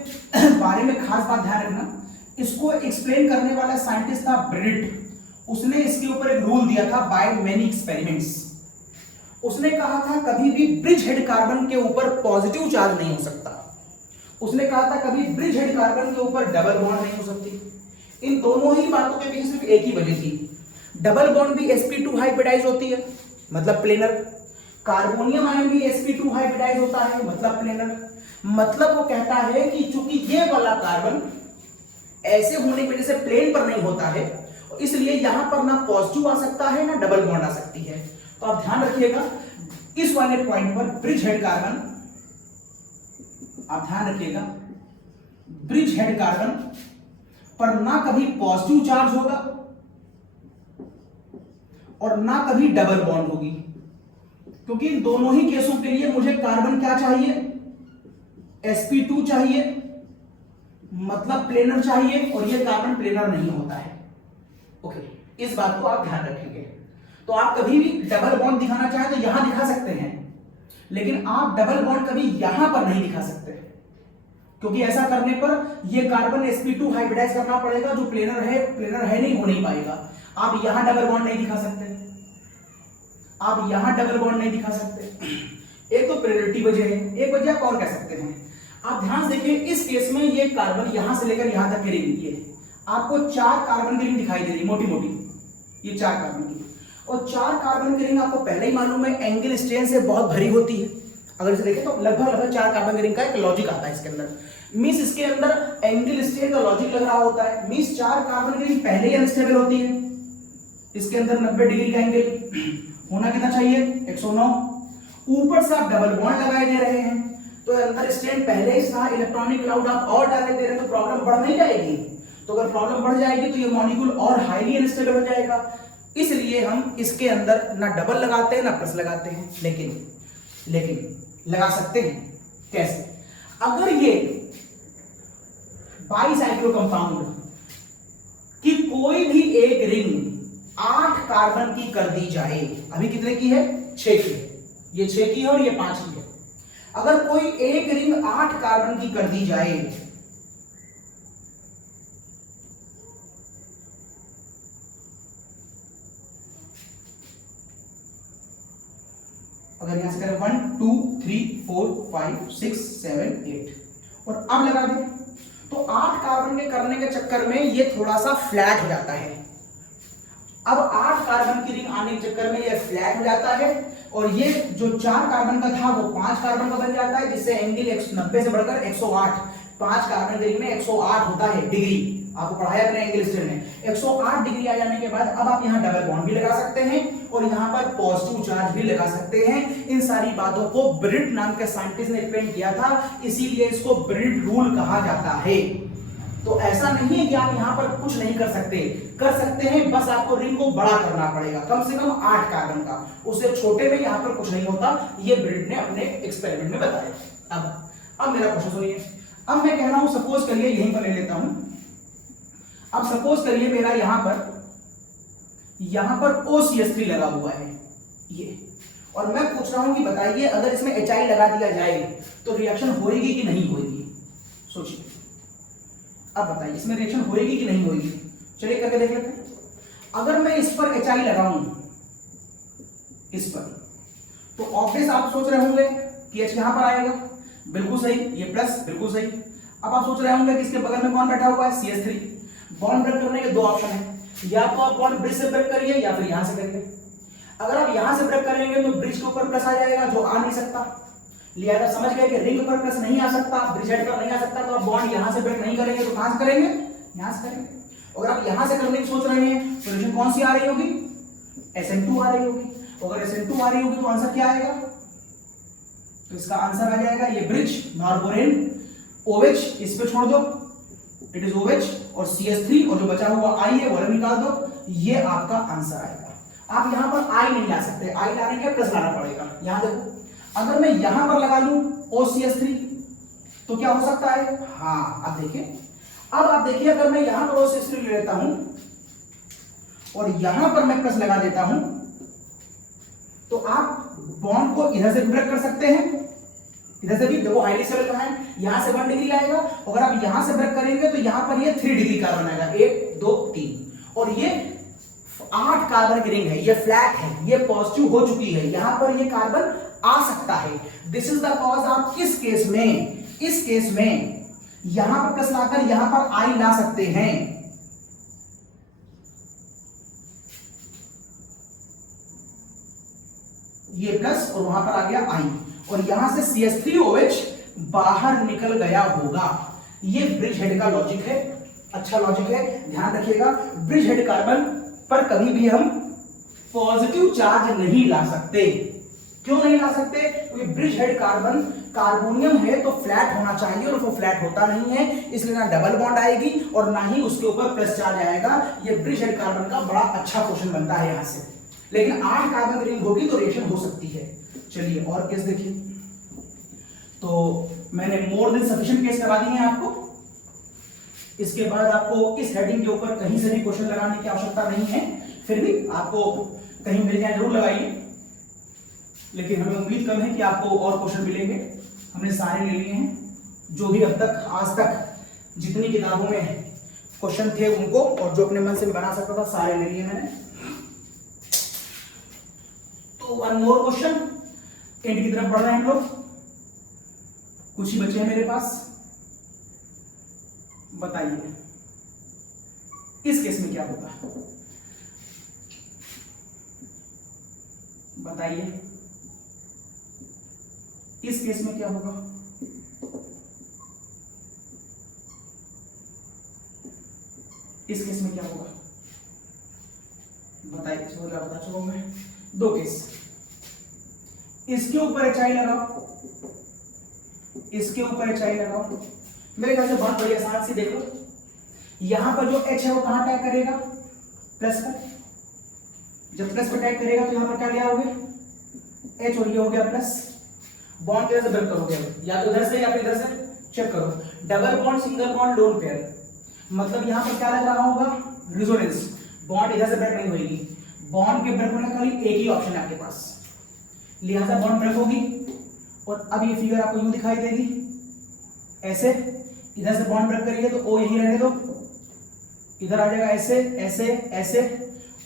बारे में खास बात ध्यान रखना, इसको एक्सप्लेन करने वाला साइंटिस्ट था ब्रेनेट। उसने इसके ऊपर एक रूल दिया था बाय मेनी एक्सपेरिमेंट्स। उसने कहा था कभी भी ब्रिज हेड कार्बन के ऊपर पॉजिटिव चार्ज नहीं हो सकता। उसने कहा था कभी ब्रिज हेड कार्बन के ऊपर डबल बॉन्ड नहीं हो सकती। इन दोनों ही बातों के पीछे सिर्फ एक ही वजह थी, डबल बॉन्ड भी sp2 हाइब्रिडाइज होती है, मतलब प्लेनर। कार्बोनियम आयन भी sp2 हाइब्रिडाइज होता है, मतलब प्लेनर। मतलब वो कहता है कि चूंकि ये वाला कार्बन ऐसे होने की वजह से प्लेन पर नहीं होता है, इसलिए यहां पर ना पॉजिटिव आ सकता है ना डबल बॉन्ड आ सकती है। तो आप ध्यान रखिएगा इस वाले पॉइंट पर ब्रिज हेड कार्बन, आप ध्यान रखिएगा ब्रिज हेड कार्बन पर ना कभी पॉजिटिव चार्ज होगा और ना कभी डबल बॉन्ड होगी, क्योंकि इन दोनों ही केसों के लिए मुझे कार्बन क्या चाहिए? sp2 चाहिए, मतलब प्लेनर चाहिए, और ये कार्बन प्लेनर नहीं होता है। ओके, इस बात को आप ध्यान रखेंगे। तो आप कभी भी डबल बॉन्ड दिखाना चाहें तो यहां दिखा सकते हैं, लेकिन आप डबल बॉन्ड कभी यहां पर नहीं दिखा सकते, क्योंकि ऐसा करने पर ये कार्बन sp2 हाइब्रिडाइज करना पड़ेगा, जो प्लेनर है नहीं, हो नहीं पाएगा। आप यहां डबल बॉन्ड नहीं दिखा सकते, आप यहां डबल बॉन्ड नहीं दिखा सकते। एक तो प्रायोरिटी वजह है, एक वजह आप और कह सकते हैं। आप ध्यान से देखिए इस केस में ये कार्बन यहां से लेकर यहां तक की रिंग, ये आपको 4 कार्बन की रिंग दिखाई दे रही, मोटी मोटी, ये 4 कार्बन की, और 4 कार्बन की रिंग आपको पहले ही मालूम है एंगल स्ट्रेन से बहुत भरी होती है। अगर इसे देखें तो लगभग 4 कार्बन की रिंग का एक लॉजिक आता है इसके अंदर, मींस इसके अंदर एंगल स्ट्रेन का लॉजिक लग रहा होता है, मींस 4 कार्बन की रिंग पहले ही अनस्टेबल होती है। इसके अंदर 90 डिग्री का एंगल होना कितना चाहिए? 109। ऊपर से आप डबल बॉन्ड लगाए दे रहे हैं, तो अंदर स्ट्रेन पहले ही था, इलेक्ट्रॉनिक क्लाउड आप और डाले दे रहे हैं, तो प्रॉब्लम बढ़ नहीं जाएगी। तो अगर प्रॉब्लम बढ़ जाएगी तो ये मॉलिक्यूल और हाईली अनस्टेबल हो जाएगा। इसलिए हम इसके अंदर ना डबल लगाते हैं ना प्लस लगाते हैं, लेकिन लगा सकते हैं। कैसे? अगर ये बाईसाइक्लो कंपाउंड की कोई भी एक रिंग 8 कार्बन की कर दी जाए, अभी कितने की है? 6 की है, ये 6 की है और ये 5 की है। अगर कोई एक रिंग 8 कार्बन की कर दी जाए अगर यहां से करें 1 2 3 4 5 6 7 8 और अब लगा दें तो 8 कार्बन के करने के चक्कर में ये थोड़ा सा फ्लैट हो जाता है। अब 8 कार्बन की रिंग आने के चक्कर में ये फ्लैट हो जाता है और ये जो 4 कार्बन का था वो 5 कार्बन का बन जाता है, जिससे एंगल 190 से बढ़कर 108, 5 कार्बन की रिंग में 108 होता है डिग्री। आपको पढ़ाया मैंने एंगल स्टेट में 108 डिग्री आ जाने के बाद अब आप यहाँ डबल बॉन्ड भी लगा सकते हैं और यहाँ पर पॉजिटिव चार्ज भी लगा सकते हैं। इन सारी बातों को ब्रिट नाम के साइंटिस्ट ने एक्सप्लेन किया था, इसीलिए इसको ब्रिट रूल कहा जाता है। तो ऐसा नहीं है कि आप यहाँ पर कुछ नहीं कर सकते हैं, बस आपको रिंग को बड़ा करना पड़ेगा, कम से कम 8 कार्बन का, उससे छोटे में यहाँ पर कुछ नहीं होता। ये ब्रिट ने अपने एक्सपेरिमेंट में बताया। अब मेरा क्वेश्चन सुनिए। अब मैं कह रहा हूं सपोज करिए यहीं पर ले लेता हूं। अब सपोज करिए मेरा यहां पर OCH3 लगा हुआ है ये, और मैं पूछ रहा हूं कि बताइए अगर इसमें HI लगा दिया जाए तो रिएक्शन होएगी कि नहीं होएगी? सोचिए, अब बताइए इसमें रिएक्शन होएगी कि नहीं होएगी? चलिए करके देख लेते हैं। अगर मैं इस पर HI लगाऊं इस पर, तो ऑब्वियस आप सोच रहे होंगे कि H यहां पर आएगा, बिल्कुल सही, ये प्लस, बिल्कुल सही। अब आप सोच रहे होंगे कि इसके बगल में कौन बैठा हुआ है? CH3। बॉन्ड ब्रेक करने के दो ऑप्शन है, या तो आप बॉन्ड ब्रिज से ब्रेक करिए या फिर यहां से करिए। अगर आप यहां से ब्रेक करेंगे तो ब्रिज के ऊपर प्लस आ जाएगा जो आ नहीं सकता, लिहाजा समझ गए कि रिंग पर प्लस नहीं आ सकता, ब्रिज हेड पर नहीं आ सकता, तो आप बॉन्ड यहां से ब्रेक नहीं करेंगे तो कहां से करेंगे? यहां से करेंगे। अगर आप यहां से करने की सोच रहे हैं तो सोल्यूशन कौन सी आ रही होगी? SN2 आ रही होगी। अगर SN2 आ रही होगी तो आंसर क्या आएगा? तो इसका आंसर आ जाएगा ये ब्रिज नॉर्बोरेन OH, इस पे छोड़ दो, इट इज OH, और CH3 और जो बचा हुआ I है वो निकाल दो, ये आपका आंसर आएगा। आप यहां पर I नहीं ला सकते, I लाने के प्लस लाना पड़ेगा। यहां देखो, अगर मैं यहां पर लगा लूं OCH3 तो क्या हो सकता है? हाँ, अब देखिए, अगर मैं यहां पर OCH3 ले लेता हूं और यहां पर मैं प्लस लगा देता हूं तो आप बॉन्ड को इधर से ब्रेक कर सकते हैं, इधर से भी देखो हाईली स्टेबल का है, यहां से 1 डिग्री आएगा। अगर आप यहां से ब्रेक करेंगे तो यहां पर ये 3 डिग्री कार्बन आएगा, 1 2 3, और ये 8 कार्बन की रिंग है, ये फ्लैट है, ये पॉजिटिव हो चुकी है, यहां पर ये कार्बन आ सकता है। दिस इज द कॉज आप इस केस में यहां पर प्लस लाकर यहां पर I ला सकते हैं। ये प्लस और वहां पर आ गया I, और यहां से CH3OH बाहर निकल गया होगा। ये ब्रिज हेड का लॉजिक है, अच्छा लॉजिक है, ध्यान रखिएगा। ब्रिज हेड कार्बन पर कभी भी हम पॉजिटिव चार्ज नहीं ला सकते। क्यों नहीं ला सकते? क्योंकि ब्रिज हेड कार्बन कार्बोनियम है तो फ्लैट होना चाहिए, और वो फ्लैट होता नहीं है, इसलिए ना डबल बॉन्ड आएगी और ना ही उसके ऊपर प्लस चार्ज आएगा। ये ब्रिज हेड कार्बन का बड़ा अच्छा क्वेश्चन बनता है यहां से। लेकिन 8 कार्बन की रिंग होगी तो रिएक्शन हो सकती है। चलिए और केस देखिए। तो मैंने मोर देन सफिशिएंट केस करा दिए हैं आपको। इसके बाद आपको इस हेडिंग के ऊपर कहीं से भी क्वेश्चन लगाने की आवश्यकता नहीं है, फिर भी आपको कहीं मिल जाए जरूर लगाइए, लेकिन हमें उम्मीद कम है कि आपको और क्वेश्चन मिलेंगे। हमने सारे ले लिए हैं जो भी अब तक आज तक जितनी किताबों में क्वेश्चन थे उनको, और जो अपने मन से भी बना सकता था सारे ले लिए मैंने। तो वन मोर क्वेश्चन, एंड की तरफ बढ़ रहे हैं हम लोग, कुछ ही बचे हैं मेरे पास। बताइए इस केस में क्या होगा? बताइए इस केस में क्या होगा? इस केस में क्या होगा? बताइए, क्या बता चुका हूं मैं। 2 केस, इसके ऊपर HI लगाओ, इसके ऊपर HI लगाओ। मेरे ख्याल से बहुत बड़ी आसान सी देखो, यहां पर जो H है वो कहां टैग करेगा? प्लस पर। जब प्लस पर टैग करेगा तो यहां पर क्या ले आओगे? H, और ये हो गया प्लस। बॉन्ड कैसे ब्रेक करोगे? या तो इधर से या फिर इधर से, चेक करो। Double bond, single bond, lone pair, मतलब यहां पर क्या लग रहा होगा? रेजोनेंस। बॉन्ड इधर से ब्रेक नहीं होगी, बॉन्ड के ब्रेक होने का खाली एक ही ऑप्शन है आपके पास, लिहाजा बॉन्ड ब्रेक होगी। और अब ये फिगर आपको यूं दिखाई देगी ऐसे, इधर से बॉन्ड ब्रेक करिए तो O यही रहने दो, इधर आ जाएगा ऐसे ऐसे ऐसे,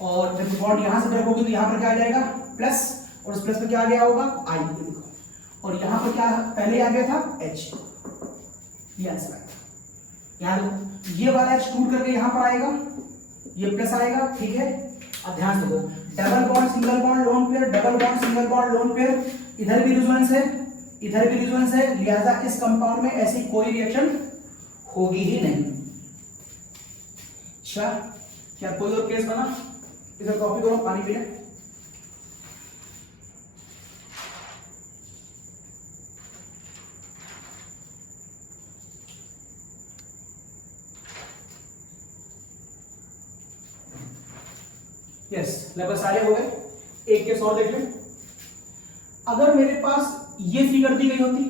और जब बॉन्ड यहां से ब्रेक होगी तो यहां पर क्या आ जाएगा? प्लस, और इस प्लस में क्या आ गया होगा I, और यहां पर क्या पहले आ गया था H, ये आंसर आएगा। याद रखो ये वाला H टूट करके यहां पर आएगा, ये प्लस आएगा, ठीक है। अब ध्यान दो, double bond single bond lone pair, double bond single bond lone pair, इधर भी रेजोनेंस है, इधर भी रेजोनेंस है, लिहाजा इस कंपाउंड में ऐसी कोई रिएक्शन होगी ही नहीं। अच्छा, क्या कोई और केस बना? इधर कॉपी करो, पानी पी ले। यस, लगभग सारे हो गए। एक केस और देख लें। अगर मेरे पास ये फिगर दी गई होती,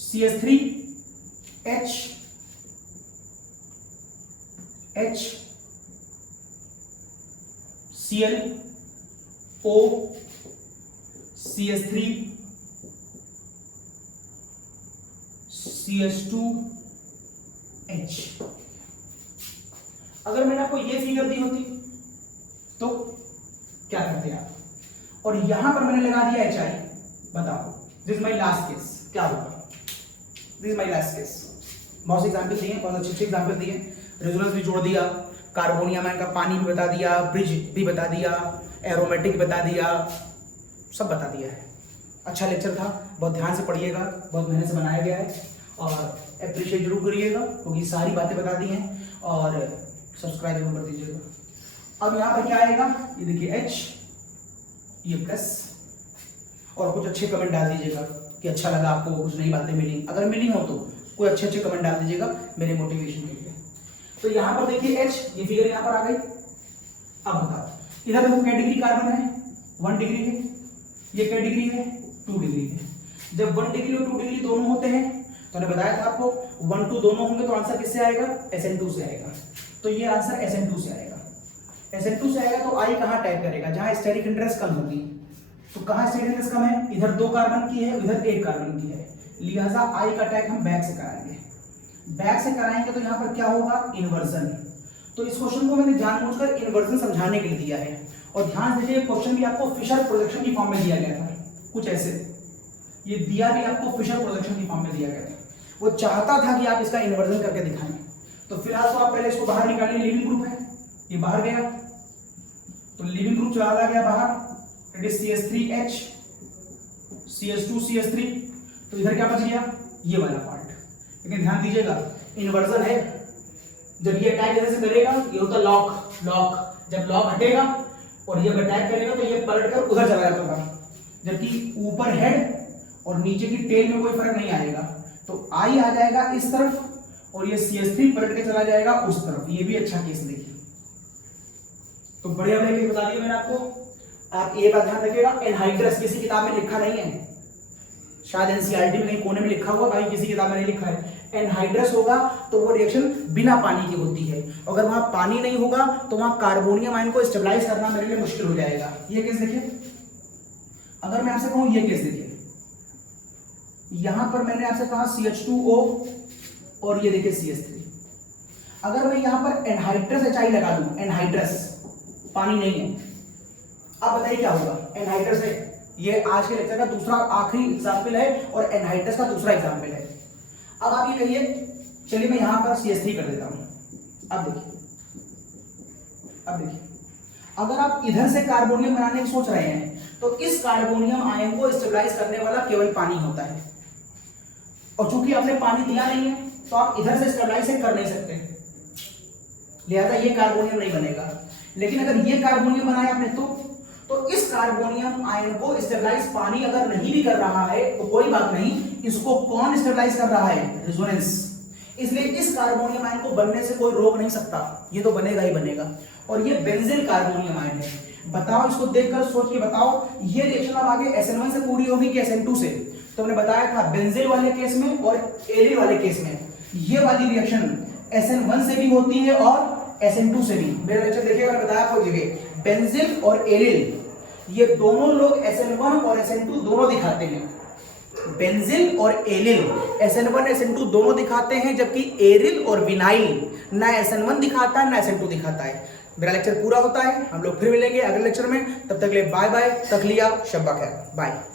CH3H Cl O CH3 CH2H, अगर मैंने आपको ये फिगर दी होती तो क्या करते आप? और यहां पर मैंने लगा दिया HI, बताओ, this is my last case, क्या होगा? This is my last case. बहुत से एग्जाम्पल दिए, बहुत अच्छे एग्जाम्पल दिए, रेजोनेंस भी जोड़ दिया, कार्बोनियम आयन का पानी भी बता दिया, ब्रिज भी बता दिया, एरोमेटिक बता दिया, सब बता दिया है। अच्छा लेक्चर था, बहुत ध्यान से पढ़िएगा, बहुत मेहनत से बनाया गया है और अप्रिशिएट जरूर करिएगा क्योंकि सारी बातें बता दी हैं, और सब्सक्राइब जरूर कर दीजिएगा। अब यहाँ पर क्या आएगा, ये देखिए H, ये प्लस, और कुछ अच्छे कमेंट डाल दीजिएगा कि अच्छा लगा आपको, कुछ नई बातें मिली, अगर मिली हो तो कोई अच्छे अच्छे कमेंट डाल दीजिएगा मेरे मोटिवेशन के लिए। तो यहाँ पर देखिए H, ये फिगर यहाँ पर आ गई। अब बताओ, इधर देखो क्या डिग्री कार्बन है, 1 डिग्री है, ये क्या डिग्री है, 2 डिग्री है। जब 1 डिग्री और 2 डिग्री दोनों होते हैं तो मैंने बताया था आपको 1 2 दोनों होंगे तो आंसर किससे आएगा, SN2 से आएगा। तो ये आंसर SN2 से आएगा। SN2 से आएगा तो I कहाँ टाइप करेगा, जहां स्टेरिक इंटरेस्ट कम होगी। तो कहाँ स्टेरिक इंटरेस्ट कम है, इधर 2 कार्बन की है, इधर 1 कार्बन की है, लिहाजा I का टैग हम बैक से कराएंगे। बैक से कराएंगे तो यहाँ पर क्या होगा, इन्वर्जन। तो इस क्वेश्चन को मैंने जानबूझकर इन्वर्जन समझाने के लिए दिया है। और ध्यान दीजिए, क्वेश्चन भी आपको फिशर प्रोजेक्शन की फॉर्म में दिया गया था, कुछ ऐसे, ये दिया भी आपको फिशर प्रोजेक्शन की फॉर्म में दिया गया था। वो चाहता था कि आप इसका इन्वर्जन करके दिखाएं। तो फिलहाल तो आप पहले इसको बाहर निकालिए, लिविंग ग्रुप है, ये बाहर गया, तो लिविंग ग्रुप चला गया बाहर, इट इज CH3H CH2CH3, तो इधर क्या बच गया, ये वाला पार्ट। लेकिन ध्यान दीजिएगा, इन्वर्जन है, जब ये अटैक जैसे करेगा ये होता लॉक, जब लॉक हटेगा और ये अटैक करेगा तो ये पलट कर उधर चला जाता था, जबकि ऊपर हेड और नीचे की टेल में कोई फर्क नहीं आएगा। तो I आ जाएगा इस तरफ और ये CH3 पलट के चला जाएगा उस तरफ। ये भी अच्छा केस देखिए, तो बढ़िया बढ़िया केस बता दिया मैंने आपको। आप ये बात ध्यान रखिएगा, एनहाइड्रस किसी किताब में लिखा नहीं है, शायद एनसीईआरटी में कहीं कोने में लिखा हुआ, भाई किसी किताब में नहीं लिखा है। एनहाइड्रस होगा तो वो रिएक्शन बिना पानी की होती है, अगर वहां पानी नहीं होगा तो वहां कार्बोनियम आयन को स्टेबलाइज करना मेरे लिए मुश्किल हो जाएगा। ये केस देखिए, अगर मैं आपसे कहूं ये केस देखिए, यहां पर मैंने आपसे कहा CH2O और ये देखिए CH3। अगर मैं यहां पर एनहाइड्रस HI लगा दूं, एनहाइड्रस पानी नहीं है, अब बताइए क्या होगा। एनहाइड्रस है, ये आज के लेक्चर का दूसरा आखिरी एग्जाम्पल है और एनहाइड्रस का दूसरा एग्जाम्पल है। अब आप ये कहिए, चलिए मैं यहां पर CH3 कर देता हूं। अब देखिए, अगर आप इधर से कार्बोनियम बनाने की सोच रहे हैं तो इस कार्बोनियम आयन को स्टेबलाइज करने वाला केवल पानी होता है, और चूंकि आपने पानी दिया नहीं है तो आप इधर से स्टेबलाइज कर नहीं सकते, लिहाजा ये कार्बोनियम नहीं बनेगा। लेकिन अगर ये कार्बोनियम बनाया आपने तो इस कार्बोनियम आयन को स्टेबलाइज पानी अगर नहीं भी कर रहा है तो कोई बात नहीं, इसको कौन स्टेबलाइज कर रहा है, रेजोनेंस। इसलिए इस कार्बोनियम आयन को बनने से कोई रोक नहीं सकता, ये तो बनेगा ही बनेगा। और ये बेंजीन कार्बोनियम आयन है। बताओ, इसको देखकर सोच के बताओ, ये रिएक्शन अब आगे SN1 से पूरी होगी कि SN2 से। तो हमने बताया था बेंजीन वाले केस में और एलिल वाले केस में ये वाली रिएक्शन SN1 से भी होती है और SN2 से भी। मेरा लेक्चर देखिएगा, मैंने बताया आपको जगह बेंजीन और एलिल, ये दोनों लोग SN1 और SN2 दोनों दिखाते हैं। बेंजीन और एलिल SN1 SN2 दोनों दिखाते हैं, जबकि एरिल और विनाइल ना SN1 दिखाता है ना SN2 दिखाता है। मेरा लेक्चर पूरा होता है, हम लोग फिर मिलेंगे अगले लेक्चर में। तब तक के लिए बाय बाय, तकलिया, शब्बा खैर, बाय।